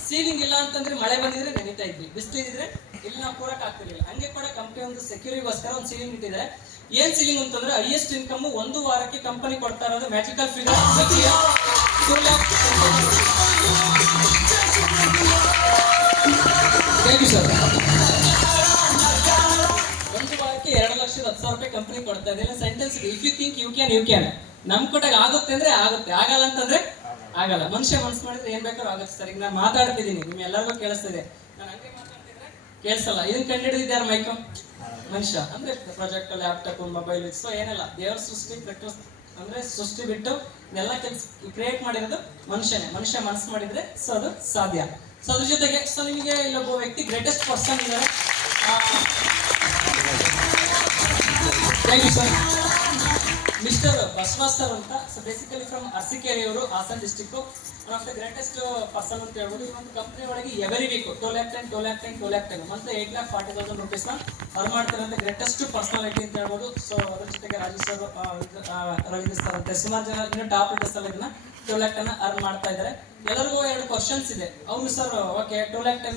ಸೀಲಿಂಗ್ ಇಲ್ಲ ಅಂತಂದ್ರೆ ಮಳೆ ಬಂದಿದ್ರೆ ನೆನೀತಾ ಇದ್ವಿ, ಬಿಸಿಲಿದ್ರೆ ಇಲ್ಲಿ ನಾವು ಕೂರಕ್ ಆಗ್ತಿರ್ಲಿಲ್ಲ. ಹಂಗೆ ಕೂಡ ಕಂಪನಿ ಒಂದು ಸೆಕ್ಯೂರಿಗೋಸ್ಕರ ಒಂದು ಸೀಲಿಂಗ್ ಇಟ್ಟಿದೆ. ಏನ್ ಸೀಲಿಂಗ್ ಅಂತಂದ್ರೆ ಹೈಯೆಸ್ಟ್ ಇನ್ಕಮ್ ಒಂದು ವಾರಕ್ಕೆ ಕಂಪನಿ ಕೊಡ್ತಾ ಇರೋದು magical figure 2 lakh. Thank you sir. ಒಂದು ವಾರಕ್ಕೆ 2,10,000 ರೂಪಾಯಿ ಕಂಪನಿ ಕೊಡ್ತಾ ಇದೆ. Sentence if you think you can. ನಮ್ ಕೊಟ್ಟಾಗ ಆಗುತ್ತೆ ಅಂದ್ರೆ ಆಗುತ್ತೆ, ಆಗಲ್ಲ ಅಂತಂದ್ರೆ ಆಗಲ್ಲ. ಮನುಷ್ಯ ಮನಸ್ಸು ಮಾಡಿದ್ರೆ ಏನ್ ಬೇಕಾದ್ರೂ ಆಗುತ್ತೆ ಸರ್. ಈಗ ನಾನು ಮಾತಾಡ್ತಿದ್ದೀನಿ, ನಿಮ್ ಎಲ್ಲರಿಗೂ ಕೇಳಿಸ್ತಿದೆ, ನಾನು ಹಂಗೆ ಮಾತಾಡ್ತಿದ್ರೆ ಕೇಳಿಸಲ್ಲ. ಇದನ್ನ ಕಂಡಿಡಿದಿದ್ದಾರೆ ಮೈಕ್ ಮನುಷ್ಯ ಅಂದ್ರೆ ಪ್ರಾಜೆಕ್ಟ್, ಲ್ಯಾಪ್ಟಾಪ್, ಮೊಬೈಲ್. ಸೊ ಏನೆಲ್ಲ ದೇವರ ಸೃಷ್ಟಿ, ಪ್ರಕೃತಿ ಅಂದ್ರೆ ಸೃಷ್ಟಿ ಬಿಟ್ಟು ಎಲ್ಲ ಕೆಲಸ ಕ್ರಿಯೇಟ್ ಮಾಡಿರೋದು ಮನುಷ್ಯನೇ. ಮನುಷ್ಯ ಮನಸ್ಸು ಮಾಡಿದ್ರೆ ಸೊ ಅದು ಸಾಧ್ಯ. ಸೊ ಅದ್ರ ಜೊತೆಗೆ ಸೊ ನಿಮಗೆ ಇಲ್ಲೊಬ್ಬ ವ್ಯಕ್ತಿ ಗ್ರೇಟೆಸ್ಟ್ ಪರ್ಸನ್ ಇದ್ದಾರೆ. Thank you sir. Mister Basavaraj sir ಅಂತ. ಸೊ ಬೇಸಿಕಲಿ ಫ್ರಮ್ ಅರಸೀಕೆರೆ ಅವರು, Hassan district. One of the greatest person ಅಂತ ಹೇಳ್ಬೋದು. ಈ ಒಂದು ಕಂಪನಿ ಒಳಗೆ ಎವರಿ ವೀಕ್ 2 lakh 10 ಮಂತ್ 8,40,000 ರೂಪೀಸ್ನ ಅರ್ನ್ ಮಾಡ್ತಾರಂತ ಗ್ರೇಟೆಸ್ಟ್ ಪರ್ಸನಾಲಿಟಿ ಅಂತ ಹೇಳ್ಬೋದು. ಸೊ ಅದ್ರ ಜೊತೆಗೆ ರಾಜು ಸರ್, ರವೀಂದ್ರ ಸರ್ ಅಂತ ಸುಮಾರು ಜನ ಇನ್ನು ಟಾಪ್ ಲೀಡರ್ಸ್ ಅಲ್ಲಿ ಇದನ್ನ 2 lakh ಅರ್ನ್ ಮಾಡ್ತಾ ಇದ್ದಾರೆ. ಎಲ್ಲರಿಗೂ 2 ಕ್ವಶನ್ಸ್ ಇದೆ. ಅವ್ರು sir okay 2 lakh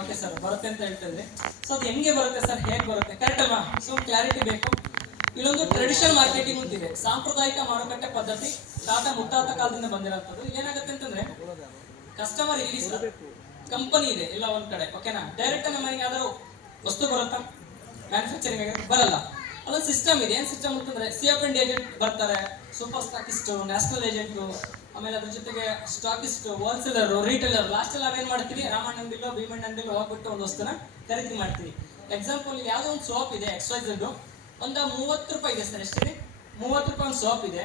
okay sir ಬರುತ್ತೆ ಅಂತ ಹೇಳ್ತಾ ಇದ್ರಿ. ಸೊ ಅದು ಹೆಂಗೆ ಬರುತ್ತೆ ಸರ್, ಹೇಗೆ ಬರುತ್ತೆ, ಕರೆಕ್ಟ್ ಅಲ್ವಾ? ಸೊ ಕ್ಲಾರಿಟಿ ಬೇಕು. ಇಲ್ಲೊಂದು ಟ್ರೆಡಿಷನಲ್ ಮಾರ್ಕೆಟಿಂಗ್ ಅಂತಿದೆ, ಸಾಂಪ್ರದಾಯಿಕ ಮಾರುಕಟ್ಟೆ ಪದ್ಧತಿ ತಾತ ಮುತ್ತಾತ ಕಾಲದಿಂದ ಬಂದಿರೋಂಥದ್ದು. ಏನಾಗುತ್ತೆ ಅಂತಂದ್ರೆ ಕಸ್ಟಮರ್ ಇಲ್ಲಿ ಸರ್ ಕಂಪನಿ ಇದೆ ಎಲ್ಲ ಒಂದ್ ಕಡೆ, ಓಕೆನಾ, ಡೈರೆಕ್ಟ್ ನಮ್ಮ ಮನೆಗೆ ಯಾವ್ದಾದ್ರು ವಸ್ತು ಬರುತ್ತಾ, ಮ್ಯಾನುಫ್ಯಾಕ್ಚರಿಂಗ್ ಬರಲ್ಲ. ಅದೊಂದು ಸಿಸ್ಟಮ್ ಇದೆ. ಏನ್ ಸಿಸ್ಟಮ್ ಅಂತಂದ್ರೆ ಸೇಫ್ ಅಂಡ್ ಏಜೆಂಟ್ ಬರ್ತಾರೆ, ಸೂಪರ್ ಸ್ಟಾಕಿಸ್ಟ್, ನ್ಯಾಷನಲ್ ಏಜೆಂಟ್, ಆಮೇಲೆ ಅದ್ರ ಜೊತೆಗೆ ಸ್ಟಾಕಿಸ್ಟ್, ಹೋಲ್ಸೇಲರ್, ರೀಟೇಲರ್. ಲಾಸ್ಟ್ ಅಲ್ಲಿ ನಾವೇನ್ ಮಾಡ್ತೀವಿ, ರಾಮಣ್ಣ ಅಂಗಡಿಲೋ ಭೀಮಣ್ಣ ಅಂಗಡಿಲೋ ಹೋಗ್ಬಿಟ್ಟು ಒಂದು ವಸ್ತುನ ಖರೀದಿ ಮಾಡ್ತೀವಿ. ಎಕ್ಸಾಂಪಲ್ ಇಲ್ಲಿ ಯಾವ್ದೋ ಒಂದು ಸೋಪ್ ಇದೆ XYZ, ಒಂದು 30 ರೂಪಾಯಿ ಇದೆ ಸರ್. ಎಷ್ಟಿದೆ? 30 ರೂಪಾಯಿ ಒಂದು ಸೋಪ್ ಇದೆ.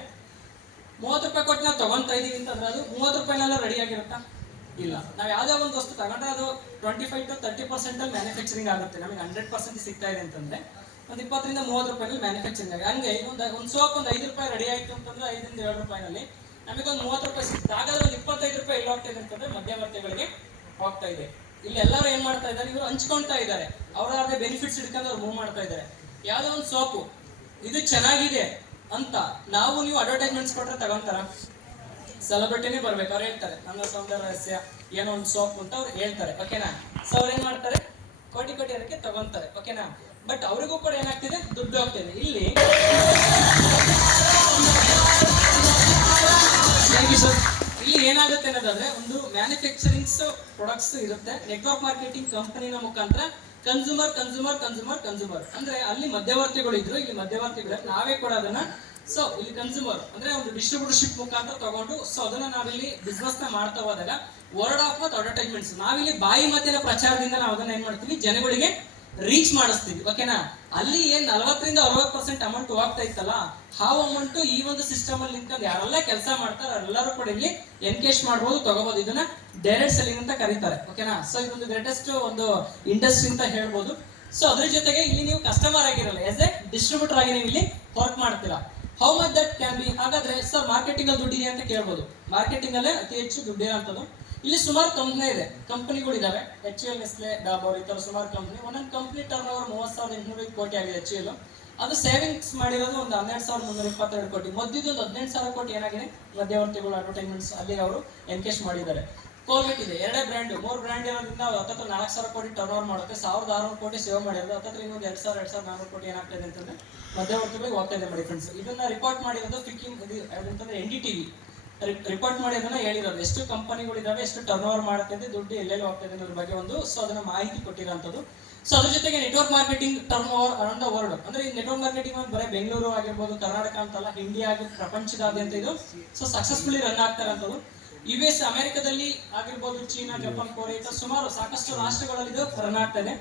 30 ರೂಪಾಯಿ ಕೊಟ್ಟು ನಾವು ತಗೊಂತಾ ಇದೀವಿ ಅಂತಂದ್ರೆ ಅದು 30 ರೂಪಾಯಿನೆಲ್ಲ ರೆಡಿ ಆಗಿರುತ್ತಾ? ಇಲ್ಲ. ನಾವು ಯಾವ್ದೇ ಒಂದು ವಸ್ತು ತಗೊಂಡ್ರೆ ಅದು 25 to 30% ಅಲ್ಲಿ ಮ್ಯಾನುಫ್ಯಾಕ್ಚರಿಂಗ್ ಆಗುತ್ತೆ. ನಮಗೆ 100% ಸಿಗ್ತಾ ಇದೆ ಅಂತಂದ್ರೆ ಒಂದು 20 ರಿಂದ 30 ರೂಪಾಯಿನಲ್ಲಿ ಮ್ಯಾನುಫ್ಯಾಕ್ಚರಿಂಗ್ ಆಗಿ. ಹಂಗೆ ಒಂದು ಸೋಪ್ ಒಂದು 5 ರೂಪಾಯಿ ರೆಡಿ ಆಯ್ತು ಅಂತಂದ್ರೆ 5 ರಿಂದ 7 ರೂಪಾಯಿನಲ್ಲಿ ನಮಗೆ ಒಂದು 30 ರೂಪಾಯಿ ಸಿಗುತ್ತೆ. ಹಾಗಾದ್ರೆ ಒಂದು 25 ರೂಪಾಯಿ ಎಲ್ಲ ಹೋಗ್ತಾ ಇದೆ ಅಂತಂದ್ರೆ ಮಧ್ಯವರ್ತಿಗಳಿಗೆ ಹೋಗ್ತಾ ಇದೆ. ಇಲ್ಲಿ ಎಲ್ಲರೂ ಏನ್ ಮಾಡ್ತಾ ಇದ್ದಾರೆ, ಇವರು ಹಂಚ್ಕೊಳ್ತಾ ಇದ್ದಾರೆ, ಅವರವ್ರದೇ ಬೆನಿಫಿಟ್ಸ್ ಇಟ್ಕೊಂಡು ಅವ್ರು ಮೂವ್ ಮಾಡ್ತಾ ಇದ್ದಾರೆ. ಯಾವ್ದೋ ಒಂದು ಸೋಪು ಇದು ಚೆನ್ನಾಗಿದೆ ಅಂತ ನಾವು ನೀವು ಅಡ್ವರ್ಟೈಸ್ಮೆಂಟ್ಸ್ ಕೊಟ್ರೆ ತಗೊಂತಾರ? ಸೆಲೆಬ್ರಿಟಿನೇ ಬರ್ಬೇಕು, ಅವ್ರು ಹೇಳ್ತಾರೆ ನನ್ನ ಸೌಂದರ್ಯ ಏನೋ ಒಂದು ಸೋಪ್ ಅಂತ ಅವ್ರು ಹೇಳ್ತಾರೆ, ಓಕೆನಾ. ಸೊ ಅವ್ರು ಏನ್ ಮಾಡ್ತಾರೆ, ಕೋಟಿ ಅದಕ್ಕೆ ತಗೊಂತಾರೆ, ಓಕೆನಾ. ಬಟ್ ಅವ್ರಿಗೂ ಕೂಡ ಏನಾಗ್ತಿದೆ, ದುಡ್ಡು ಹೋಗ್ತಿದೆ. ಇಲ್ಲಿ ಇಲ್ಲಿ ಏನಾಗುತ್ತೆ ಅನ್ನೋದಾದ್ರೆ ಒಂದು ಮ್ಯಾನುಫ್ಯಾಕ್ಚರಿಂಗ್ಸ್ ಪ್ರಾಡಕ್ಟ್ಸ್ ಇರುತ್ತೆ, ನೆಟ್ವರ್ಕ್ ಮಾರ್ಕೆಟಿಂಗ್ ಕಂಪನಿನ ಮುಖಾಂತರ ಕನ್ಸ್ಯೂಮರ್ ಅಂದ್ರೆ ಅಲ್ಲಿ ಮಧ್ಯವರ್ತಿಗಳು ಇದ್ರು, ಇಲ್ಲಿ ಮಧ್ಯವರ್ತಿಗಳು ನಾವೇ ಕೂಡ ಅದನ್ನ. ಸೊ ಇಲ್ಲಿ ಕನ್ಸ್ಯೂಮರ್ ಅಂದ್ರೆ ಒಂದು ಡಿಸ್ಟ್ರಿಬ್ಯೂಟರ್ಶಿಪ್ ಮುಖಾಂತರ ತಗೊಂಡು ಸೊ ಅದನ್ನ ನಾವಿಲ್ಲಿ ಬಿಸ್ನೆಸ್ ನ ಮಾಡ್ತಾ ಹೋದಾಗ ವರ್ಡ್ ಆಫ್ ಮೌತ್ ಅಡ್ವರ್ಟೈಸ್ಮೆಂಟ್ಸ್ ನಾವಿಲ್ಲಿ ಬಾಯಿ ಮಾತಿನ ಪ್ರಚಾರದಿಂದ ನಾವು ಅದನ್ನ ಏನ್ ಮಾಡ್ತೀವಿ, ಜನಗಳಿಗೆ ರೀಚ್ ಮಾಡಿಸ್ತೀವಿ, ಓಕೆನಾ. ಅಲ್ಲಿ ಏನ್ 40 ರಿಂದ 60% ಅಮೌಂಟ್ ಹೋಗ್ತಾ ಇತ್ತಲ್ಲ, ಆ ಅಮೌಂಟ್ ಈ ಒಂದು ಸಿಸ್ಟಮ್ ಅಲ್ಲಿ ನಿಂತ್ಕೊಂಡು ಯಾರೆಲ್ಲ ಕೆಲಸ ಮಾಡ್ತಾರೆ ಎಲ್ಲರೂ ಕೂಡ ಇಲ್ಲಿ ಎನ್ಕೇಶ್ ಮಾಡಬಹುದು, ತಗೋಬಹುದು. ಇದನ್ನ ಡೈರೆಕ್ಟ್ ಸೆಲ್ಲಿಂಗ್ ಅಂತ ಕರೀತಾರೆ, ಓಕೆನಾ. ಸೊ ಇದೊಂದು ಗ್ರೇಟೆಸ್ಟ್ ಒಂದು ಇಂಡಸ್ಟ್ರಿ ಅಂತ ಹೇಳ್ಬೋದು. ಸೊ ಅದ್ರ ಜೊತೆಗೆ ಇಲ್ಲಿ ನೀವು ಕಸ್ಟಮರ್ ಆಗಿರಲ್ಲ, ಆಸ್ ಎ ಡಿಸ್ಟ್ರಿಬ್ಯೂಟರ್ ಆಗಿ ನೀವು ಇಲ್ಲಿ ವರ್ಕ್ ಮಾಡ್ತೀರಾ. How much that can be? ಹಾಗಾದ್ರೆ ಸರ್ ಮಾರ್ಕೆಟಿಂಗ್ ಅಲ್ಲಿ ದುಡ್ಡಿದೆ ಅಂತ ಕೇಳ್ಬೋದು. ಮಾರ್ಕೆಟಿಂಗ್ ಅಲ್ಲೇ ಅತಿ ಹೆಚ್ಚು ದುಡ್ಡು ಇರೋಂಥದ್ದು. ಇಲ್ಲಿ ಸುಮಾರು ಕಂಪ್ನಿ ಇದೆ, ಕಂಪನಿಗಳು ಇದಾವೆ, HUL, ನೆಸ್ಲೆ, ಡಾಬರ್, ಈ ತರ ಸುಮಾರು ಕಂಪ್ನಿ. ಒಂದೊಂದು ಕಂಪ್ನಿ ಟರ್ನ್ ಓವರ್ 30,800 ಕೋಟಿ ಆಗಿದೆ. HUL ಅದು ಸೇವಿಂಗ್ಸ್ ಮಾಡಿರೋದು ಒಂದು 12,322 ಕೋಟಿ. ಮೊದ್ಲಿದ್ದು ಒಂದು 18,000 ಕೋಟಿ ಏನಾಗಿದೆ, ಮಧ್ಯವರ್ತಿಗಳು ಅಡ್ವರ್ಟೈಸ್ಮೆಂಟ್ಸ್ ಅಲ್ಲಿ ಅವರು ಎನ್ಕೇಶ್ ಮಾಡಿದ್ದಾರೆ. ಕೋಲ್ಗೇಟ್ ಇದೆ, 2 ಬ್ರ್ಯಾಂಡ್ 3 ಬ್ರ್ಯಾಂಡ್ ಇರೋದ್ರಿಂದ 4,000 ಕೋಟಿ ಟರ್ನ್ ಓವರ್ ಮಾಡುತ್ತೆ. 1,600 ಕೋಟಿ ಸೇವ್ ಮಾಡಿರೋದು. ಇನ್ನೊಂದು 2,400 ಕೋಟಿ ಏನಾಗ್ತದೆ ಅಂತಂದ್ರೆ ಮಧ್ಯವರ್ತಿಗಳಿಗೆ ಹೋಗ್ತಾ ಇದೆ ಮಾಡಿ ಫ್ರೆಂಡ್ಸ್. ಇದನ್ನ ರಿಪೋರ್ಟ್ ಮಾಡಿರೋದು ಫಿಕ್ಕಿಂಗ್ ಅಂತಂದ್ರೆ NDTV ರಿಪೋರ್ಟ್ ಮಾಡಿ ಅದನ್ನ ಹೇಳಿರೋದು, ಎಷ್ಟು ಕಂಪನಿಗಳು ಇದಾವೆ, ಎಷ್ಟು ಟರ್ನ್ ಓವರ್ ಮಾಡುತ್ತೆ, ದುಡ್ಡು ಎಲ್ಲೆಲ್ಲಿ ಹೋಗ್ತದೆ ಅನ್ನೋದ್ರ ಬಗ್ಗೆ ಒಂದು ಸೊ ಅದನ್ನ ಮಾಹಿತಿ ಕೊಟ್ಟಿರೋಂಥದ್ದು. ಸೊ ಅದ್ರ ಜೊತೆಗೆ network marketing turn over around the world ಅಂದ್ರೆ ಈ ನೆಟ್ವರ್ಕ್ ಮಾರ್ಕೆಟಿಂಗ್ ಬರೀ ಬೆಂಗಳೂರು ಆಗಿರ್ಬೋದು, ಕರ್ನಾಟಕ ಅಂತಲ್ಲ, ಇಂಡಿಯಾ ಆಗಿ ಪ್ರಪಂಚದಾದ್ಯಂತ ಇದು ಸೊ ಸಕ್ಸಸ್ಫುಲಿ ರನ್ ಆಗ್ತಾ ಇರೋಂಥದ್ದು. US ಅಮೆರಿಕದಲ್ಲಿ ಆಗಿರ್ಬೋದು, ಚೀನಾ, ಜಪಾನ್, ಕೊರಿಯಾ ಸುಮಾರು ಸಾಕಷ್ಟು ರಾಷ್ಟ್ರಗಳಲ್ಲಿ ಇದು ರನ್ ಆಗ್ತಾ ಇದೆ.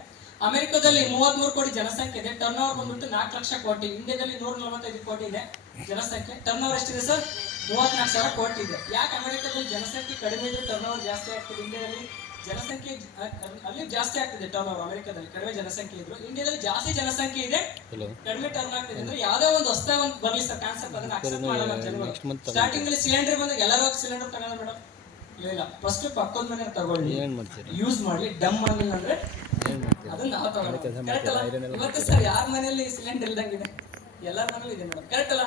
ಅಮೆರಿಕದಲ್ಲಿ 33 ಕೋಟಿ ಜನಸಂಖ್ಯೆ ಇದೆ, ಟರ್ನ್ ಓವರ್ ಬಂದ್ಬಿಟ್ಟು 4 ಲಕ್ಷ ಕೋಟಿ. ಇಂಡಿಯಾದಲ್ಲಿ 145 ಕೋಟಿ ಇದೆ ಜನಸಂಖ್ಯೆ, ಟರ್ನ್ ಓವರ್ ಎಷ್ಟಿದೆ ಸರ್? 34,000 ಕೋಟಿ ಇದೆ. ಯಾಕೆ ಅಮೆರಿಕದಲ್ಲಿ ಜನಸಂಖ್ಯೆ ಕಡಿಮೆ ಇದ್ರೆ ಟರ್ನ್ ಓವರ್ ಜಾಸ್ತಿ ಆಗ್ತದೆ, ಇಂಡಿಯಾದಲ್ಲಿ ಜನಸಂಖ್ಯೆ ಅಲ್ಲಿ ಜಾಸ್ತಿ ಆಗ್ತಿದೆ ಟರ್ನ್ ಓವರ್. ಅಮೆರಿಕದಲ್ಲಿ ಕಡಿಮೆ ಜನಸಂಖ್ಯೆ ಇದ್ರು, ಇಂಡಿಯಾದಲ್ಲಿ ಜಾಸ್ತಿ ಜನಸಂಖ್ಯೆ ಇದೆ, ಕಡಿಮೆ ಟರ್ನ್ ಆಗ್ತಿದೆ. ಅಂದ್ರೆ ಯಾವ್ದೇ ಒಂದು ಹೊಸ ಒಂದು ಬರ್ಲಿ ಸರ್ ಕಾನ್ಸೆಪ್ಟ್, ಅದನ್ನ ಅಕ್ಸೆಪ್ಟ್ ಮಾಡಲ್ಲ ಜನಗಳು. ಸ್ಟಾರ್ಟಿಂಗ್ ಅಲ್ಲಿ ಸಿಲಿಂಡರ್ ಬಂದಾಗ ಎಲ್ಲರೂ ಸಿಲಿಂಡರ್ ತಗೋಣ ಮೇಡಮ್, ಇಲ್ಲ ಫಸ್ಟ್ ಪಕ್ಕದ ಮನೆ ತಗೊಳ್ಳಿ, ಯೂಸ್ ಮಾಡಿ, ಡಮ್ ಆಗಿಲ್ಲ ಅಂದ್ರೆ ಅದನ್ನ ನಾವು ತಗೊಳ್ಳಿ. ಕರೆಕ್ಟ್ ಅಲ್ಲ? ಇವತ್ತು ಸರ್ ಯಾರ ಮನೆಯಲ್ಲಿ ಸಿಲಿಂಡರ್ ಇಲ್ದಂಗಿದೆ? ಎಲ್ಲರ ಮನೇಲಿ ಇದೆ ಮೇಡಮ್, ಕರೆಕ್ಟ್ ಅಲ್ಲ?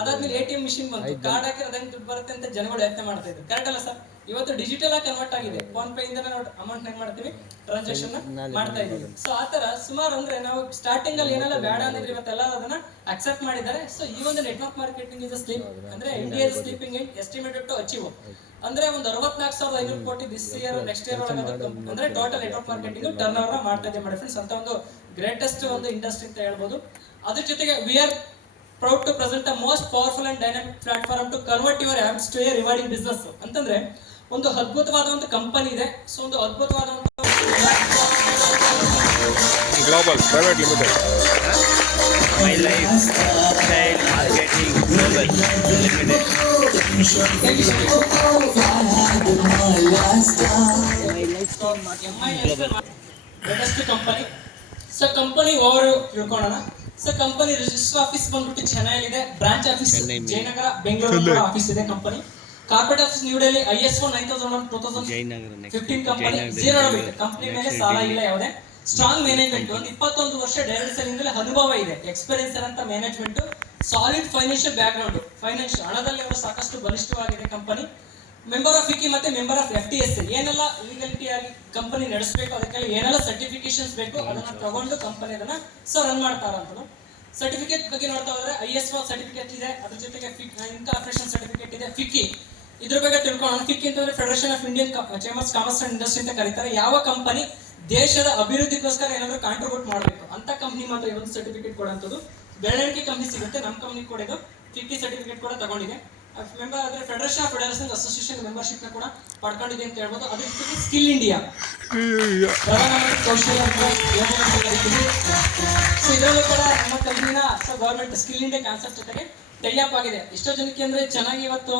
ಅದಾದ್ಮೇಲೆ ATM ಮಿಷಿನ್ ಬಂತು, ಕಾರ್ಡ್ ಹಾಕಿದ್ರೆ ಅದಂಗೆ ದುಡ್ಡು ಬರುತ್ತೆ ಅಂತ ಜನಗಳು ಯೋಚನೆ ಮಾಡ್ತಾ ಇದ್ರು, ಕರೆಕ್ಟ್ ಅಲ್ಲ ಸರ್? ಇವತ್ತು ಡಿಜಿಟಲ್ ಆಗಿ ಕನ್ವರ್ಟ್ ಆಗಿದೆ. ಫೋನ್ ಪೇ ಇಂದ ನಾವು ಅಮೌಂಟ್ ಹೆಂಗ್ ಮಾಡ್ತೀವಿ, ಟ್ರಾನ್ಸಾಕ್ಷನ್ ಮಾಡ್ತಾ ಇದೀವಿ. ಸೊ ಆತರ ಸುಮಾರು ಅಂದ್ರೆ ನಾವು ಸ್ಟಾರ್ಟಿಂಗ್ ಅಲ್ಲಿ ಏನೆಲ್ಲ ಬೇಡ ಅಂದ್ರೆ ಇವತ್ತೆಲ್ಲ ಅದನ್ನ ಅಕ್ಸೆಪ್ಟ್ ಮಾಡಿದ್ದಾರೆ. ಸೊ ಈ ಒಂದು ನೆಟ್ವರ್ಕ್ ಮಾರ್ಕೆಟಿಂಗ್ ಇಸ್ ಸ್ಲೀಪ್ ಅಂದ್ರೆ India is sleeping in estimated to achieve ಅಂದ್ರೆ ಒಂದು 64,500 ಕೋಟಿ ದಿಸ್ ಇಯರ್ ನೆಕ್ಸ್ಟ್ ಇಯರ್ ಒಳಗೆ ಅಂದ್ರೆ total network marketing turn over ಮಾಡ್ತಾ ಇದೆ ಮಾಡಿ ಫ್ರೆಂಡ್ಸ್. ಅಂತ ಒಂದು ಗ್ರೇಟೆಸ್ಟ್ ಒಂದು ಇಂಡಸ್ಟ್ರಿ ಅಂತ ಹೇಳ್ಬೋದು. ಅದ್ರ ಜೊತೆಗೆ we are proud to present the most powerful and dynamic platform to convert your apps to a rewarding business. ಅಂತಂದ್ರೆ ಒಂದು ಅದ್ಭುತವಾದ ಒಂದು ಕಂಪನಿ ಇದೆ. ಸೊ ಒಂದು ಅದ್ಭುತವಾದ global private limited, my life style marketing global limited. Latest company. So company over ತಿಳ್ಕೊಳ್ಳೋಣ. So company register office ಬಂದ್ಬಿಟ್ಟು ಚೆನ್ನೈಲಿದೆ, branch office Jayanagar Bengaluru office ಇದೆ company. Corporate office New Delhi, ISO 9001 2015 ಕಂಪನಿ, ಜೀರೋ ಕಂಪನಿ ಮೇಲೆ ಸಾಲ ಇಲ್ಲ ಯಾವುದೇ. ಸ್ಟ್ರಾಂಗ್ ಮ್ಯಾನೇಜ್ಮೆಂಟ್, ಒಂದು 21 ವರ್ಷ ಡೈರೆಕ್ಟ್ ಸೆಲ್ಲಿಂಗ್ ಅನುಭವ ಇದೆ, ಎಕ್ಸ್ಪೀರಿಯನ್ಸ್ ಅಂತ management, solid financial back ground, financial ಹಣದಲ್ಲಿ ಅವರು ಸಾಕಷ್ಟು ಬಲಿಷ್ಠವಾಗಿದೆ ಕಂಪನಿ. ಮೆಂಬರ್ ಆಫ್ ವಿಕಿ ಮತ್ತೆ ಮೆಂಬರ್ ಆಫ್ FTS, ಏನೆಲ್ಲ ಲೀಗಲಿಟಿ ಆಗಿ ಕಂಪನಿ ನಡೆಸಬೇಕು, ಅದಕ್ಕೆಲ್ಲ ಏನೆಲ್ಲ ಸರ್ಟಿಫಿಕೇಶನ್ಸ್ ಬೇಕು ಅದನ್ನ ತಗೊಂಡು ಕಂಪನಿ ಅದನ್ನ ರನ್ ಮಾಡ್ತಾರ ಅಂತ. ಸರ್ಟಿಫಿಕೇಟ್ ಬಗ್ಗೆ ನೋಡ್ತಾ ಹೋದ್ರೆ ISO ಸರ್ಟಿಫಿಕೇಟ್ ಇದೆ, ಅದ್ರ ಜೊತೆಗೆ ಇನ್ಕಾರ್ಪೊರೇಷನ್ ಸರ್ಟಿಫಿಕೇಟ್ ಇದೆ. ಫಿಕ್ಕಿ ಇದ್ರ ಬಗ್ಗೆ ತಿಳ್ಕೊಳ್ಳೋಣ. ಫಿಕ್ಕಿ ಅಂತಂದ್ರೆ federation of Indian chambers commerce and industry ಅಂತ ಕರೀತಾರೆ. ಯಾವ ಕಂಪನಿ ದೇಶದ ಅಭಿವೃದ್ಧಿಗೋಸ್ಕರ ಏನಾದ್ರು ಕಾಂಟ್ರಿಬ್ಯೂಟ್ ಮಾಡಬೇಕು ಅಂತ ಕಂಪನಿ ಮಾತ್ರ ಈ ಒಂದು ಸರ್ಟಿಫಿಕೇಟ್ ಕೊಡುವಂಥದ್ದು. ಬೆರಳಿಕೆ ಕಂಪನಿ ಸಿಗುತ್ತೆ, ನಮ್ಮ ಕಂಪನಿ ಕೂಡ ಇದು ಫಿಕ್ಕಿ ಸರ್ಟಿಫಿಕೇಟ್ ಕೂಡ ತಗೊಂಡಿದೆ. ಮೆಂಬರ್ ಆದ್ರೆ federation of federation association membership ನ ಕೂಡ ಪಡ್ಕೊಂಡಿದೆ ಅಂತ ಹೇಳ್ಬೋದು. ಅದ್ರ ಜೊತೆಗೆ ಸ್ಕಿಲ್ ಇಂಡಿಯಾ ಪ್ರಧಾನಮಂತ್ರಿ ಕೌಶಲ್ಯ ಯೋಜನೆ. ಸೊ ಇದರಲ್ಲೂ ಕೂಡ ನಮ್ಮ ಕಂಪನಿನ ಗವರ್ಮೆಂಟ್ ಸ್ಕಿಲ್ ಇಂಡಿಯಾ ಕಾನ್ಸೆಪ್ಟ್ ಜೊತೆಗೆ ಟೈಅಪ್ ಆಗಿದೆ. ಎಷ್ಟೋ ಜನಕ್ಕೆ ಅಂದ್ರೆ ಚೆನ್ನಾಗಿ ಇವತ್ತು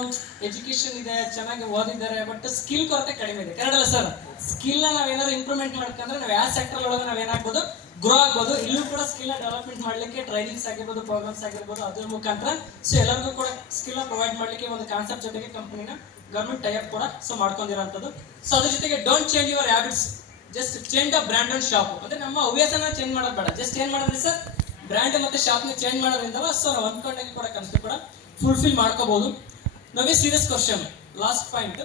ಎಜುಕೇಶನ್ ಇದೆ, ಚೆನ್ನಾಗಿ ಓದಿದ್ದಾರೆ, ಬಟ್ ಸ್ಕಿಲ್ ಕೊರತೆ ಕಡಿಮೆ ಇದೆ, ಕರೆಕ್ಟ್ ಅಲ್ಲ ಸರ್? ಸ್ಕಿಲ್ ನ ನಾವೇನಾದ್ರು ಇಂಪ್ರೂವ್ಮೆಂಟ್ ಮಾಡ್ಕೊಂಡ್ರೆ ನಾವು ಯಾವ ಸೆಕ್ಟರ್ ಒಳಗೆ ನಾವೇನಾಗ್ಬೋದು, ಗ್ರೋ ಆಗ್ಬೋದು. ಇಲ್ಲೂ ಕೂಡ ಸ್ಕಿಲ್ ಡೆವಲಪ್ಮೆಂಟ್ ಮಾಡ್ಲಿಕ್ಕೆ ಟ್ರೈನಿಂಗ್ಸ್ ಆಗಿರ್ಬೋದು, ಪ್ರೋಗ್ರಾಮ್ಸ್ ಆಗಿರ್ಬೋದು, ಅದ್ರ ಮುಖಾಂತರ ಸೊ ಎಲ್ಲರಿಗೂ ಕೂಡ ಸ್ಕಿಲ್ ಪ್ರೊವೈಡ್ ಮಾಡ್ಲಿಕ್ಕೆ ಒಂದು ಕಾನ್ಸೆಪ್ಟ್ ಜೊತೆಗೆ ಕಂಪನಿನ ಗವರ್ಮೆಂಟ್ ಟೈಅಪ್ ಕೂಡ ಮಾಡಿಕೊಂಡಿರೋಂಥದ್ದು. ಸೊ ಅದ್ರ ಜೊತೆಗೆ don't change your habits, just change the brand and shop. ಅಂದ್ರೆ ನಮ್ಮ ಹವ್ಯಾಸನ ಚೇಂಜ್ ಮಾಡೋದು ಬೇಡ, ಜಸ್ಟ್ ಏನ್ ಮಾಡಿದ್ರಿ ಸರ್, ಬ್ರ್ಯಾಂಡ್ ಮತ್ತೆ ಶಾಪ್ ನ ಚೇಂಜ್ ಮಾಡೋದ್ರಿಂದ ಸೊ ನಾವು ಅನ್ಕೊಂಡಂಗೆ ಕೂಡ ಕನಸು ಕೂಡ ಫುಲ್ಫಿಲ್ ಮಾಡ್ಕೋಬಹುದು. ನಾವೇ serious question, last point,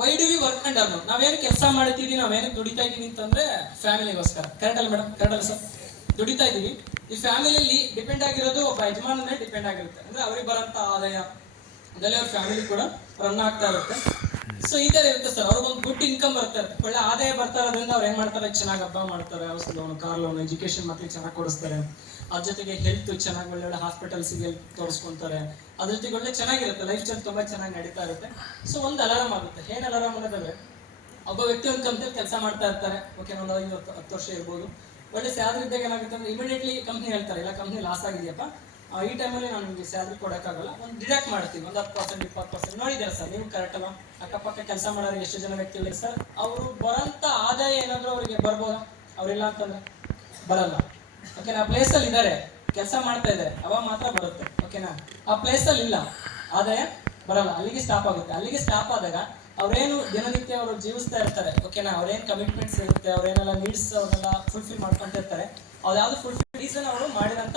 why do we work and earn? ನಾವೇನು ಕೆಲಸ ಮಾಡ್ತೀವಿ, ನಾವೇನು ದುಡಿತಾ ಇದೀವಿ ಅಂತಂದ್ರೆ ಫ್ಯಾಮಿಲಿಗೋಸ್ಕರ, ಕರೆಕ್ಟ್ ಅಲ್ಲ ಮೇಡಮ್? ಕರೆಕ್ಟ್ ಅಲ್ಲ ಸರ್? ದುಡಿತಾ ಇದೀವಿ, ಈ ಫ್ಯಾಮಿಲಿಯಲ್ಲಿ ಡಿಪೆಂಡ್ ಆಗಿರೋದು ಒಬ್ಬ ಯಜಮಾನನೇ ಡಿಪೆಂಡ್ ಆಗಿರುತ್ತೆ. ಅಂದ್ರೆ ಅವ್ರಿಗೆ ಬರೋಂಥ ಆದಾಯ ಅದರಲ್ಲಿ ಅವ್ರ ಫ್ಯಾಮಿಲಿ ಕೂಡ ರನ್ ಆಗ್ತಾ ಇರುತ್ತೆ. ಸೊ ಈ ತರ ಇರುತ್ತೆ ಸರ್, ಅವ್ರಿಗೊಂದು ಗುಡ್ ಇನ್ಕಮ್ ಬರ್ತಾ ಇರುತ್ತೆ, ಒಳ್ಳೆ ಆದಾಯ ಬರ್ತಾ ಇರೋದ್ರಿಂದ ಅವ್ರು ಏನ್ ಮಾಡ್ತಾರೆ, ಚೆನ್ನಾಗಿ ಹಬ್ಬ ಮಾಡ್ತಾರೆ, house loan, car loan, education ಮಕ್ಕಳಿಗೆ ಚೆನ್ನಾಗಿ ಕೊಡಿಸ್ತಾರೆ. ಅದ್ರ ಜೊತೆಗೆ ಹೆಲ್ತ್ ಚೆನ್ನಾಗಿ ಒಳ್ಳೆ ಹಾಸ್ಪಿಟಲ್ಸ್ಗೆ ತೋರಿಸ್ಕೊಂತಾರೆ. ಅದ್ರ ಜೊತೆಗೆ ಒಳ್ಳೆ ಚೆನ್ನಾಗಿರುತ್ತೆ, ಲೈಫ್ ಸ್ಟೈಲ್ ತುಂಬಾ ಚೆನ್ನಾಗಿ ನಡೀತಾ ಇರುತ್ತೆ. ಸೊ ಒಂದು ಅಲಾರಾಮ್ ಆಗುತ್ತೆ. ಏನ್ ಅಲಾರಾಮ್ ಅನ್ನೋದಾದ್ರೆ, ಒಬ್ಬ ವ್ಯಕ್ತಿ ಒಂದು ಕಂಪ್ನಿಯಲ್ಲಿ ಕೆಲಸ ಮಾಡ್ತಾ ಇರ್ತಾರೆ, ಓಕೆ, ಒಂದು 5-10 ವರ್ಷ ಇರ್ಬೋದು. ಒಳ್ಳೆ ಸ್ಯಾಲರಿ ಇದ್ದಾಗ ಏನಾಗುತ್ತೆ ಅಂದ್ರೆ ಇಮಿಡಿಯೇಟ್ಲಿ ಕಂಪ್ನಿ ಹೇಳ್ತಾರೆ, ಇಲ್ಲ ಕಂಪ್ನಿ ಲಾಸ್ ಆಗಿದೆಯಪ್ಪ, ಈ ಟೈಮಲ್ಲಿ ನಾನು ನಿಮಗೆ ಸ್ಯಾಲರಿ ಕೊಡೋಕ್ಕಾಗಲ್ಲ, ಒಂದು ಡಿಡಕ್ಟ್ ಮಾಡ್ತೀವಿ, ಒಂದು 10%, 20%. ನೋಡಿದ್ದಾರೆ ಸರ್ ನೀವು, ಕರೆಕ್ಟ್ ಅಲ್ಲ? ಅಕ್ಕಪಕ್ಕ ಕೆಲಸ ಮಾಡೋರು ಎಷ್ಟು ಜನ ವ್ಯಕ್ತಿಗಳು ಸರ್, ಅವರು ಬರೋಂಥ ಆದಾಯ ಏನಾದರೂ ಅವರಿಗೆ ಬರ್ಬೋದಾ? ಅವ್ರಿಲ್ಲ ಅಂತಂದ್ರೆ ಬರಲ್ಲ. ಓಕೆನಾ? ಆ ಪ್ಲೇಸಲ್ಲಿ ಇದ್ದಾರೆ, ಕೆಲಸ ಮಾಡ್ತಾ ಇದ್ದಾರೆ, ಅವಾಗ ಮಾತ್ರ ಬರುತ್ತೆ. ಓಕೆನಾ? ಆ ಪ್ಲೇಸಲ್ಲಿ ಇಲ್ಲ, ಆದಾಯ ಬರಲ್ಲ, ಅಲ್ಲಿಗೆ ಸ್ಟಾಪ್ ಆಗುತ್ತೆ. ಅಲ್ಲಿಗೆ ಸ್ಟಾಪ್ ಆದಾಗ ಅವ್ರೇನು ದಿನನಿತ್ಯ ಅವರು ಜೀವಿಸ್ತಾ ಇರ್ತಾರೆ, ಓಕೆನಾ, ಅವ್ರೇನು ಕಮಿಟ್ಮೆಂಟ್ಸ್ ಇರುತ್ತೆ, ಅವ್ರೇನೆಲ್ಲ ನೀಡ್ಸ್ ಅವ್ರನ್ನೆಲ್ಲ ಫುಲ್ಫಿಲ್ ಮಾಡ್ಕೊಂತ ಇರ್ತಾರೆ, ಅದ್ಯಾವುದು ಫುಲ್ಫಿಲ್ ರೀಸನ್ ಅವರು ಮಾಡಿದಂತ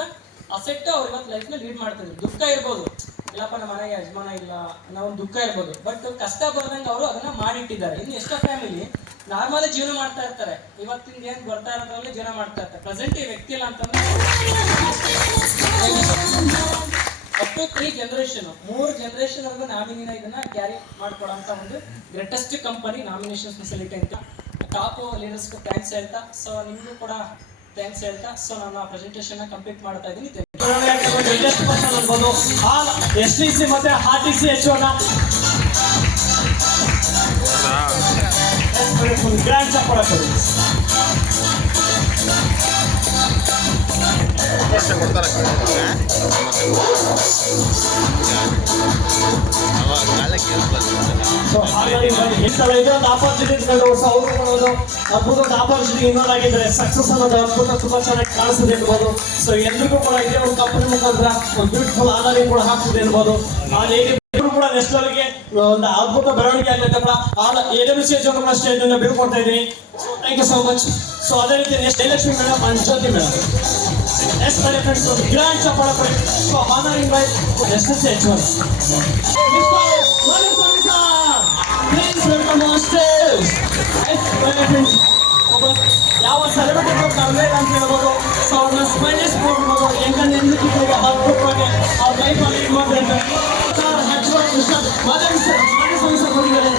ಅಸೆಟ್ ಅವ್ರ ಇವತ್ತು ಲೈಫ್ ನ ಲೀಡ್ ಮಾಡ್ತಿದ್ರು. ದುಃಖ ಇರ್ಬೋದು, ಇಲ್ಲಪ್ಪ ನಮ್ಮ ಮನೆಗೆ ಯಜಮಾನ ಇಲ್ಲ ಅನ್ನೋ ಒಂದು ದುಃಖ ಇರ್ಬೋದು, ಬಟ್ ಕಷ್ಟ ಬರ್ದಂಗೆ ಅವರು ಅದನ್ನ ಮಾಡಿಟ್ಟಿದ್ದಾರೆ. ಇನ್ನು ಎಷ್ಟೋ ಫ್ಯಾಮಿಲಿ ನಾರ್ಮಲ್ ಜೀವನ ಮಾಡ್ತಾ ಇರ್ತಾರೆ, ಇವತ್ತಿನ ಏನ್ ಬರ್ತಾ ಇರೋದ್ರಲ್ಲಿ ಜೀವನ ಮಾಡ್ತಾ ಇರ್ತಾರೆ. ಪ್ರೆಸೆಂಟ್ ಈ ವ್ಯಕ್ತಿ ಇಲ್ಲ ಅಂತಂದ್ರೆ ಅಪ್ ಟು 3 ಜನರೇಷನ್, 3 ಜನರೇಷನ್ ವರ್ಗು ನಾಮಿನಿನ ಇದನ್ನ ಕ್ಯಾರಿ ಮಾಡ್ಕೊಡೋಂತ ಒಂದು ಗ್ರೇಟೆಸ್ಟ್ ಕಂಪನಿ ನಾಮಿನೇಷನ್ ಫೆಸಿಲಿಟಿ ಅಂತ. ಟಾಪ್ ಲೀಡರ್ಸ್ ಥ್ಯಾಂಕ್ಸ್ ಹೇಳ್ತಾ, ಸೊ ನಿಮಗೂ ಕೂಡ ಥ್ಯಾಂಕ್ಸ್ ಹೇಳ್ತಾ, ಸೊ ನಾನು ಆ ಪ್ರೆಸೆಂಟೇಷನ್ ಕಂಪ್ಲೀಟ್ ಮಾಡ್ತಾ ಇದ್ದೀನಿ. STC ಮತ್ತೆ RTC ಗ್ರ್ಯಾಂಡ್ ಸಪೋರ್ಟ್ ಅವಕಾಶ ಕೊಡ್ತಾರೆ ಅವಾಗ ಕಾಲಕ್ಕೆ ಸೊ ಹಾಗಾಗಿ ಇದೊಂದು ಆಪರ್ಚುನಿಟಿ ಹೊಸ ಅವರು ಕೊಡೋದು ಅದ್ಭುತವಾದ ಆಪರ್ಚುನಿಟಿ ಇನ್ವಾಲ್ವ್ ಆಗಿದ್ದಾರೆ ಸಕ್ಸಸ್ ಅನ್ನೋದು ಅದ್ಭುತ ತುಂಬಾ ಚೆನ್ನಾಗಿ ಕಾಣಿಸ್ತಿದೆ ಇರ್ಬೋದು. ಸೊ ಎಲ್ರಿಗೂ ಕೂಡ ಇದೇ ಒಂದು ಕಂಪನಿ ಮುಖಾಂತರ ಒಂದು ಬ್ಯೂಟಿಫುಲ್ ಆನರಿಂಗ್ ಕೂಡ ಹಾಕ್ತಿದೆ ಇರ್ಬೋದು. ಇವರು ಕೂಡ ನೆಕ್ಸ್ಟ್ ಲೆವೆಲ್ಗೆ ಒಂದು ಅದ್ಭುತ ಬೆಳವಣಿಗೆ ಆಗಲಿದೆ ಕೂಡ AWC ಕೂಡ ಸ್ಟೇಜ್ ಇಂದ ಬೀಳ್ಕೊಡ್ತಾ ಇದ್ದೀನಿ. So thank you so much. So ಅದೇ ರೀತಿ next Jayalakshmi madam and Jyothi madam as my friends ಒಂದು ಗ್ರ್ಯಾಂಡ್ ಚಪ್ಪಾಳೆ ಕೊಡಿ. So honouring by SSH1. Please welcome on stage. ಯಾವ ಸೆಲೆಬ್ರಿಟಿ ಕರ್ನಾಟಕ ಅಂತ ಹೇಳ್ಬೋದು. ಸೊ ಅವ್ರನ್ನ ಸ್ಮೈಲಿಸ್ ಮಾಡ್ಬೋದು. ಹೆಂಗಂದ್ರೆ ಹೆಂಗಿಗೆ ಅದ್ಭುತವಾಗಿ ಅವ್ರ ಲೈಫಲ್ಲಿ ಇದು ಮಾಡ್ತಾರೆ. ಮಾತಾಡಿ ಸರ್ ಮಾಡಿ ಸರ್ ಬಂದಿದ್ದಾರೆ.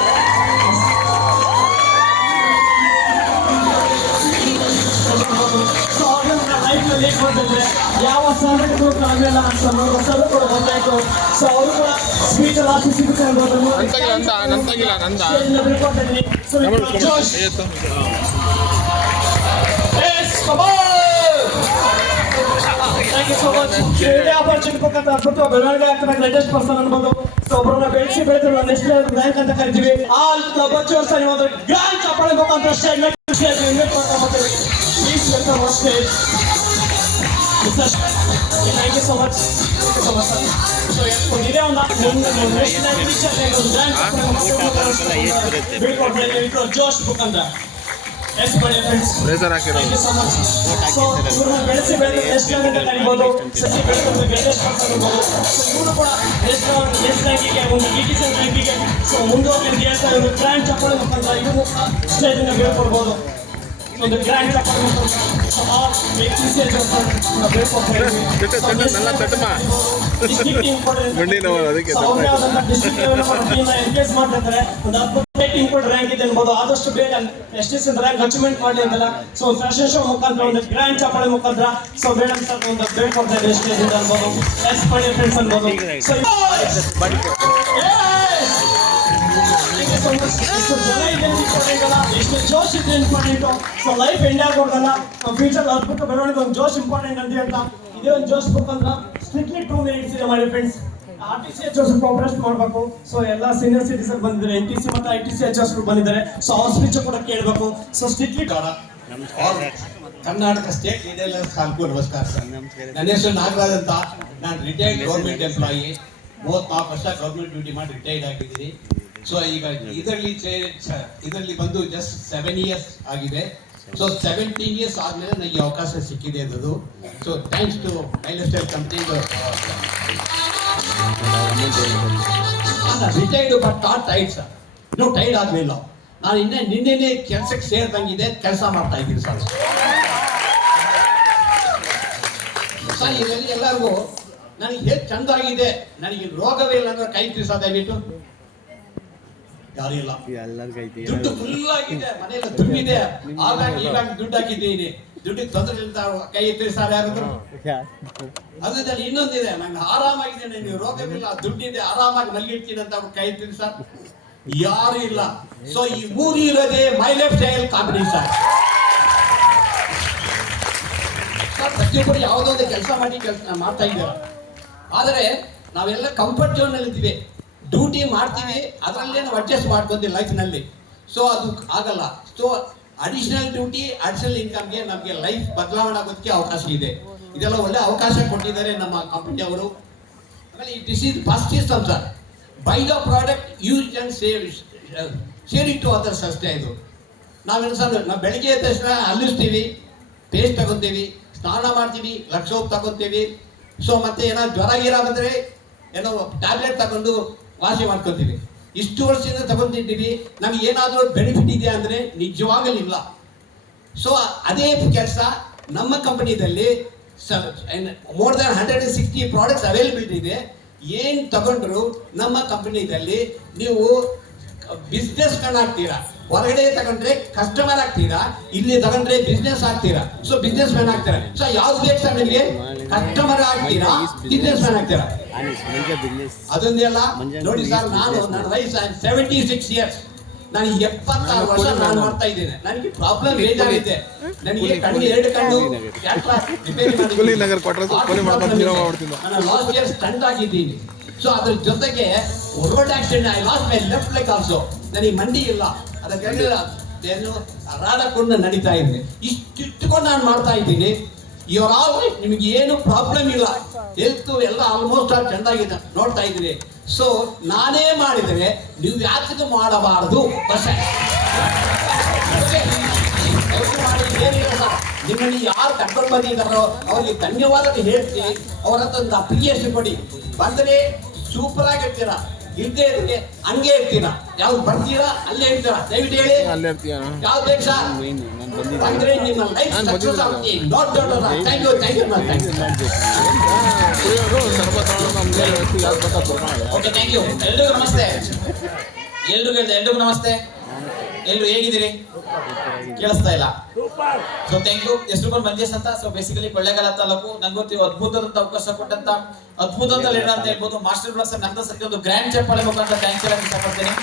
ಸೊ ಅವ್ರನ್ನ ಲೈಫ್ನಲ್ಲಿ ಹೇಗೆ ಬಂದಿದ್ರೆ ಯಾವ ಸೆಲೆಬ್ರಿಟಿ ಕರ್ನಾಟಕ ಅಂತ ಹೊಸದು ಕೂಡ ಬಂದಾಯ್ತು. ಸೊ ಅವರು ಕೂಡ ಸ್ವೀಟ್ ಎಲ್ಲ ಸಿಗುತ್ತೆ ಅನ್ಬೋದು. ನಂತಾಗಿಲ್ಲ ನಂದ ಬಿಡ್ಕೊಟ್ಟಿದ್ದೀನಿ. ಸೊ ಜೋಶ್ Thank you so much. ಇದೇ ಆಪರ್ಚುನಿಟಿ ಮುಖಾಂತರ ಅದ್ಭುತ ಬೆಳವಣಿಗೆ ಆಗ್ತದೆ. ಗ್ರೇಟೆಸ್ಟ್ ಪರ್ಸನ್ ಅನ್ಬೋದು. ಸೊ ಒಬ್ಬರನ್ನ ಬೆಳೆಸಿ ಬೆಳೆದ್ರು ನೆಕ್ಸ್ಟ್ ರ್ಯಾಂಕ್ ಅಂತ ಕರಿತೀವಿ. ಆಲ್ ಬಚ್ಚೋರ್ಸ್ ಒಂದು ಗ್ರ್ಯಾಂಡ್ ಚಪ್ಪಾಳೆ ಮುಖಾಂತರ ಸ್ಟೇಜ್ ಮೇಲೆ ಇನ್ವೈಟ್ ಮಾಡ್ಕೊಂಡ್ಬರ್ತೀವಿ. Please welcome on stage. Thank you so much. Thank you so much, sir. So ಇದೇ ಒಂದು ಗ್ರ್ಯಾಂಡ್ ಜೋಶ್ ಮುಖಾಂತರ ಎಸ್ ಬಡಿ ಫ್ರೆಂಡ್ಸ್ ರೇಸರ್ ಹಾಕಿರೋ thank you so much. So ಇವ್ರನ್ನ ಬೆಳೆಸಿ ನೆಕ್ಸ್ಟ್ ಲೆವೆಲ್ ಅಂತ ಕರಿಬೋದು. ಸಸಿ ಬೆಳೆದ ಗ್ರೇಟೆಸ್ಟ್ ಪರ್ಸನ್ ಇರ್ಬೋದು. ಸೊ ಇವರು ಕೂಡ ನೆಕ್ಸ್ಟ್ ರ್ಯಾಂಕಿಗೆ ಒಂದು DTC ರ್ಯಾಂಕಿಗೆ ಸೊ ಮುಂದುವರೆದು ಹೇಳ್ತಾ ಒಂದು ಗ್ರ್ಯಾಂಡ್ ಚಪ್ಪಾಳೆ ಮುಖಾಂತರ ಇವರು ಸ್ಟೇಜ್ ಇಂದ ಬೀಳ್ಕೊಡ್ಬೋದು. ಒಂದು ಗ್ರ್ಯಾಂಡ್ ಚಪ್ಪಾಳೆ ಮುಖಾಂತರ ಸೊ ಆ ವ್ಯಕ್ತಿ ಡಿಸ್ಟ್ರಿಕ್ಟ್ ಲೆವೆಲ್ ಎಂಗೇಜ್ ಮಾಡ್ತಿರ್ತಾರೆ. ಒಂದು ಅದ್ಭುತ ಟೀಮ್ ಕೂಡ ರ್ಯಾಂಕ್ ಇದೆ ಅನ್ಬೋದು. ಆದಷ್ಟು ಬೇಗ STC ರ್ಯಾಂಕ್ ಅಚೀವ್ಮೆಂಟ್ ಮಾಡಲಿ ಅಂತಲ್ಲ. ಸೊ ಫ್ಯಾಷನ್ ಶೋ ಮುಖಾಂತರ ಒಂದು ಗ್ರ್ಯಾಂಡ್ ಚಪ್ಪಾಳೆ ಮುಖಾಂತರ ಸೊ ಮೇಡಮ್ ಸರ್ ಒಂದು ಬೇಡ್ಕೊಡ್ತಾ ಇದ್ದಾರೆ ಸ್ಟೇಜ್ ಇಂದ ಅನ್ಬೋದು. ಎಸ್ ಮಾಡಿ ಫ್ರೆಂಡ್ಸ್ ಅನ್ಬೋದು. ಸೊ ಎಷ್ಟು ಜನ ಇದೆ ಇಂಪಾರ್ಟೆಂಟ್ ಅಲ್ಲ, ಎಷ್ಟು ಜೋಶ್ ಇದೆ ಇಂಪಾರ್ಟೆಂಟ್. ಸೊ ಲೈಫ್ ಎಂಡ್ ಆಗೋದಲ್ಲ, ಫ್ಯೂಚರ್ ಅದ್ಭುತ ಬೆಳವಣಿಗೆ ಒಂದು ಜೋಶ್ ಇಂಪಾರ್ಟೆಂಟ್ ಅಂತ ಹೇಳ್ತಾ ಇದೇ ಒಂದು ಜೋಶ್ ಮುಖಾಂತರ ಸ್ಟ್ರಿಕ್ಟ್ಲಿ 2 minutes ಇದೆ ಮಾಡಿ ಫ್ರೆಂಡ್ಸ್. RTC ಕೋಆಪರೇಟ್ ಮಾಡಬೇಕು. ಸೊ ಎಲ್ಲ ಸೀನಿಯರ್ ಸಿಟಿಸನ್ ಬಂದಿದ್ದಾರೆ, NTC ಮತ್ತು ITC ಬಂದಿದ್ದಾರೆ. ಸೊ ಅವ್ರ ಸ್ಪೀಚ್ ಕೂಡ ಕೇಳಬೇಕು. So strictly Karnataka state leader ಸಾಲ್ಕು ನಮಸ್ಕಾರ ಸರ್. ನನ್ನ ಹೆಸರು ನಾಗರಾಜ್ ಅಂತ. ನಾನು ರಿಟೈರ್ಡ್ ಗೌರ್ಮೆಂಟ್ ಎಂಪ್ಲಾಯಿ. 34 ವರ್ಷ ಗೌರ್ಮೆಂಟ್ ಡ್ಯೂಟಿ ಮಾಡಿ ರಿಟೈರ್ಡ್ ಆಗಿದ್ದೀನಿ. ಸೊ ಈಗ ಇದರಲ್ಲಿ ಬಂದು ಜಸ್ಟ್ 7 years ಆಗಿದೆ. ಸೊ 17 years ಆದಮೇಲೆ ನನಗೆ ಅವಕಾಶ ಸಿಕ್ಕಿದೆ ಅನ್ನೋದು. So thanks to lifestyle company. Retired but not tired sir. ಇನ್ನೂ ಟೈರ್ಡ್ ಆಗಲಿಲ್ಲ. ನಾನು ನಿನ್ನೆನೆ ಕೆಲಸಕ್ಕೆ ಸೇರ್ದಂಗಿದೆ, ಕೆಲಸ ಮಾಡ್ತಾ ಇದ್ದೀನಿ ಸರ್. ಸರ್ ಇದರಲ್ಲಿ ಎಲ್ಲರಿಗೂ ನನಗೆ ಹೇಗೆ ಚಂದ ಆಗಿದೆ, ನನಗೆ ರೋಗವೇ ಇಲ್ಲ ಅಂದ್ರೆ ಕೈ ತಿರ್ಸೋದು ದಯವಿಟ್ಟು. ಯಾರು ಇಲ್ಲ. ದುಡ್ಡು ಫುಲ್ ಆಗಿದೆ, ಮನೆಯಲ್ಲ ದುಡ್ಡಿದೆ. ಆಗಾಗ ಈಗಾಗ ದುಡ್ಡು ಹಾಕಿದ್ದೀನಿ, ದುಡ್ಡಿಗೆ ತೊಂದರೆ ಇಲ್ಲ ಕೈ ತಿರ್ಸಾರ ಯಾರಾದ್ರು. ಅದ್ರಲ್ಲಿ ಇನ್ನೊಂದಿದೆ, ನಂಗೆ ಆರಾಮಾಗಿದೆ, ನನಗೆ ರೋಗವಿಲ್ಲ, ದುಡ್ಡಿದೆ, ಆರಾಮಾಗಿ ಮಲಗಿರ್ತೀನಿ ಅಂತ ಅವ್ರು ಕೈ ತಿರ್ಸಾರ ಯಾರು ಇಲ್ಲ. ಸೊ ಈ 3 ಇರೋದೇ ಮೈ ಲೈಫ್ ಸ್ಟೈಲ್ ಕಾಂಪನಿ ಸರ್. ಪ್ರತಿಯೊಬ್ಬರು ಯಾವುದೋ ಒಂದು ಕೆಲಸ ಮಾಡ್ತಾ ಇದ್ದೀರ. ಆದರೆ ನಾವೆಲ್ಲ ಕಂಫರ್ಟ್ ಝೋನ್ ಅಲ್ಲಿ ಇದ್ದೀವಿ. ಡ್ಯೂಟಿ ಮಾಡ್ತೀವಿ, ಅದರಲ್ಲೇ ನಾವು ಅಡ್ಜಸ್ಟ್ ಮಾಡ್ಕೊಂತೀವಿ ಲೈಫ್ನಲ್ಲಿ. ಸೊ ಅದು ಆಗಲ್ಲ. ಸೊ ಅಡಿಷನಲ್ ಡ್ಯೂಟಿ, ಅಡಿಷನಲ್ ಇನ್ಕಮ್ಗೆ ನಮಗೆ ಲೈಫ್ ಬದಲಾವಣೆ ಆಗೋದಕ್ಕೆ ಅವಕಾಶ ಇದೆ. ಇದೆಲ್ಲ ಒಳ್ಳೆ ಅವಕಾಶ ಕೊಟ್ಟಿದ್ದಾರೆ ನಮ್ಮ ಕಂಪನಿಯವರು. ಆಮೇಲೆ this is first system sir. By the product use and share it to others ಅಷ್ಟೇ. ಇದು ನಾವೇನು ಸರ್, ನಾವು ಬೆಳಿಗ್ಗೆ ಎದ್ದ ತಕ್ಷಣ ಹಲ್ಲಿಸ್ತೀವಿ, ಪೇಸ್ಟ್ ತಗೊತೀವಿ, ಸ್ನಾನ ಮಾಡ್ತೀವಿ, ಲಕ್ಷ ಹೋಗಿ ತಗೊತೀವಿ. ಸೊ ಮತ್ತೆ ಏನಾದ್ರು ಜ್ವರ ಗೀರ ಬಂದರೆ ಏನೋ ಟ್ಯಾಬ್ಲೆಟ್ ತಗೊಂಡು ವಾಸಿ ಮಾಡ್ಕೊತೀವಿ. ಇಷ್ಟು ವರ್ಷದಿಂದ ತಗೊಂಡಿದ್ದೀವಿ, ನಮ್ಗೆ ಏನಾದರೂ ಬೆನಿಫಿಟ್ ಇದೆಯಾ ಅಂದರೆ ನಿಜವಾಗಲೂ ಇಲ್ಲ. ಸೊ ಅದೇ ಕೆಲಸ ನಮ್ಮ ಕಂಪನಿಯಲ್ಲಿ ಮೋರ್ ದ್ಯಾನ್ 160 ಪ್ರಾಡಕ್ಟ್ಸ್ ಅವೈಲಬಿಲಿಟಿ ಇದೆ. ಏನು ತಗೊಂಡ್ರು ನಮ್ಮ ಕಂಪನಿಯಲ್ಲಿ ನೀವು ಬಿಸ್ನೆಸ್ ಮ್ಯಾನ್ ಆಗ್ತೀರಾ. ಹೊರಗಡೆ ತಗೊಂಡ್ರೆ ಕಸ್ಟಮರ್ ಆಗ್ತೀರಾ, ಇಲ್ಲಿ ತಗೊಂಡ್ರೆ ಬಿಸ್ನೆಸ್ ಆಗ್ತೀರಾ. ಸೊ ಬಿಸ್ನೆಸ್ ಮ್ಯಾನ್ ಆಗ್ತೀರಾ. ಸೊ ಯಾವ್ದು ಬೇಕು ಸರ್ ನಿಮಗೆ? ಕಸ್ಟಮರ್ ಆಗ್ತೀರಾ, ಬಿಸ್ನೆಸ್ ಮ್ಯಾನ್ ಆಗ್ತೀರಾ. ಅದೊಂದೆಲ್ಲ ನೋಡಿ ಸರ್, ನನ್ನ ವಯಸ್ಸು 76 years. ನಾನು 76 ವರ್ಷ ನಾನು ಮಾಡ್ತಾ ಇದ್ದೇನೆ. ನನಗೆ ಪ್ರಾಬ್ಲಮ್ ಬೇಜಾರಿದೆ. ನನಗೆ ಕಣ್ಣಿಗೆ 2 ಕಣ್ಣು ನಗರ ಕ್ವಾರ್ಟರ್ಸ್ ಕೊಲೆ ಮಾಡ್ಕೊಂಡು ಜೀವ ಮಾಡ್ತಿದ್ದ. ನಾನು ಲಾಸ್ಟ್ ಇಯರ್ ಸ್ಟಂಟ್ ಆಗಿದ್ದೀನಿ. ಸೊ ಅದ್ರ ಜೊತೆಗೆ road accident I lost my left leg also. ನನಗೆ ಮಂಡಿ ಇಲ್ಲ, ಅದಕ್ಕೆ ರಾಡಕೊಂಡು ನಡೀತಾ ಇದ್ದೀನಿ. ಇಷ್ಟಿಟ್ಕೊಂಡು ನಾನು ಮಾಡ್ತಾ ಇದ್ದೀನಿ. ಇವ್ರ ಆಲ್ ನಿಮಗೆ ಏನು ಪ್ರಾಬ್ಲಮ್ ಇಲ್ಲ, ಹೆಲ್ತ್ ಎಲ್ಲ ಆಲ್ಮೋಸ್ಟ್ ಆಲ್ ಚೆನ್ನಾಗಿದೆ ನೋಡ್ತಾ ಇದ್ದೀರಿ. ಸೊ ನಾನೇ ಮಾಡಿದರೆ ನೀವು ಯಾಕೆ ಮಾಡಬಾರದು ಬಸ್ ಏನಿಲ್ಲ ಸರ್. ನಿಮ್ಮಲ್ಲಿ ಯಾರು ಕರ್ಕೊಂಡು ಬಂದಿದ್ದಾರೋ ಅವ್ರಿಗೆ ಧನ್ಯವಾದ ಹೇಳ್ತಿ, ಅವ್ರ ಹತ್ರ ಒಂದು ಅಪ್ಲಿಕೇಶನ್ ಕೊಡಿ. ಬಂದರೆ ಸೂಪರ್ ಆಗಿರ್ತೀರಾ, ಇಲ್ಲದೆ ಇದ್ರೆ ಹಂಗೆ ಇರ್ತೀರಾ. ಯಾವ್ದು ಬರ್ತೀರಾ ಅಲ್ಲೇ ಇರ್ತೀರಾ. ದಯವಿಟ್ಟು ಹೇಳಿ ಅಲ್ಲೇ ಇರ್ತೀಯ ಯಾವ್ದು ಬೇಕು ಸರ್ ಅಂದ್ರೆ ನಿಮ್ಮ ಲೈಫ್ ಸಕ್ಸಸ್ ಆಗುತ್ತೆ. Not doubt. Thank you okay, thank you. ಎಲ್ರಿಗೂ ನಮಸ್ತೆ. ಎಲ್ರಿಗೂ ನಮಸ್ತೆ. ಎಲ್ರು ಹೇಗಿದ್ದೀರಿ? ಕೇಳಿಸ್ತಾ ಇಲ್ಲ. So thank you. ಹೆಸರು ಮಂಜೇಶ್ ಅಂತ. So basically Kollegal taluk. ನಂಗೆ ಗೊತ್ತಿ ಅದ್ಭುತವಾದಂತ ಅವಕಾಶ ಕೊಟ್ಟಂತ ಅದ್ಭುತವಾದ ಲೀಡರ್ ಅಂತ ಹೇಳ್ಬೋದು ಮಾಸ್ಟರ್ ಬ್ಲಾಸ್ ನಂದ ಸರ್ ಒಂದು ಗ್ರ್ಯಾಂಡ್ ಚಪ್ಪಾಳೆ ಮುಖಾಂತರ ಥ್ಯಾಂಕ್ಸ್ ಹೇಳಕ್ಕೆ ಇಷ್ಟಪಡ್ತೀನಿ.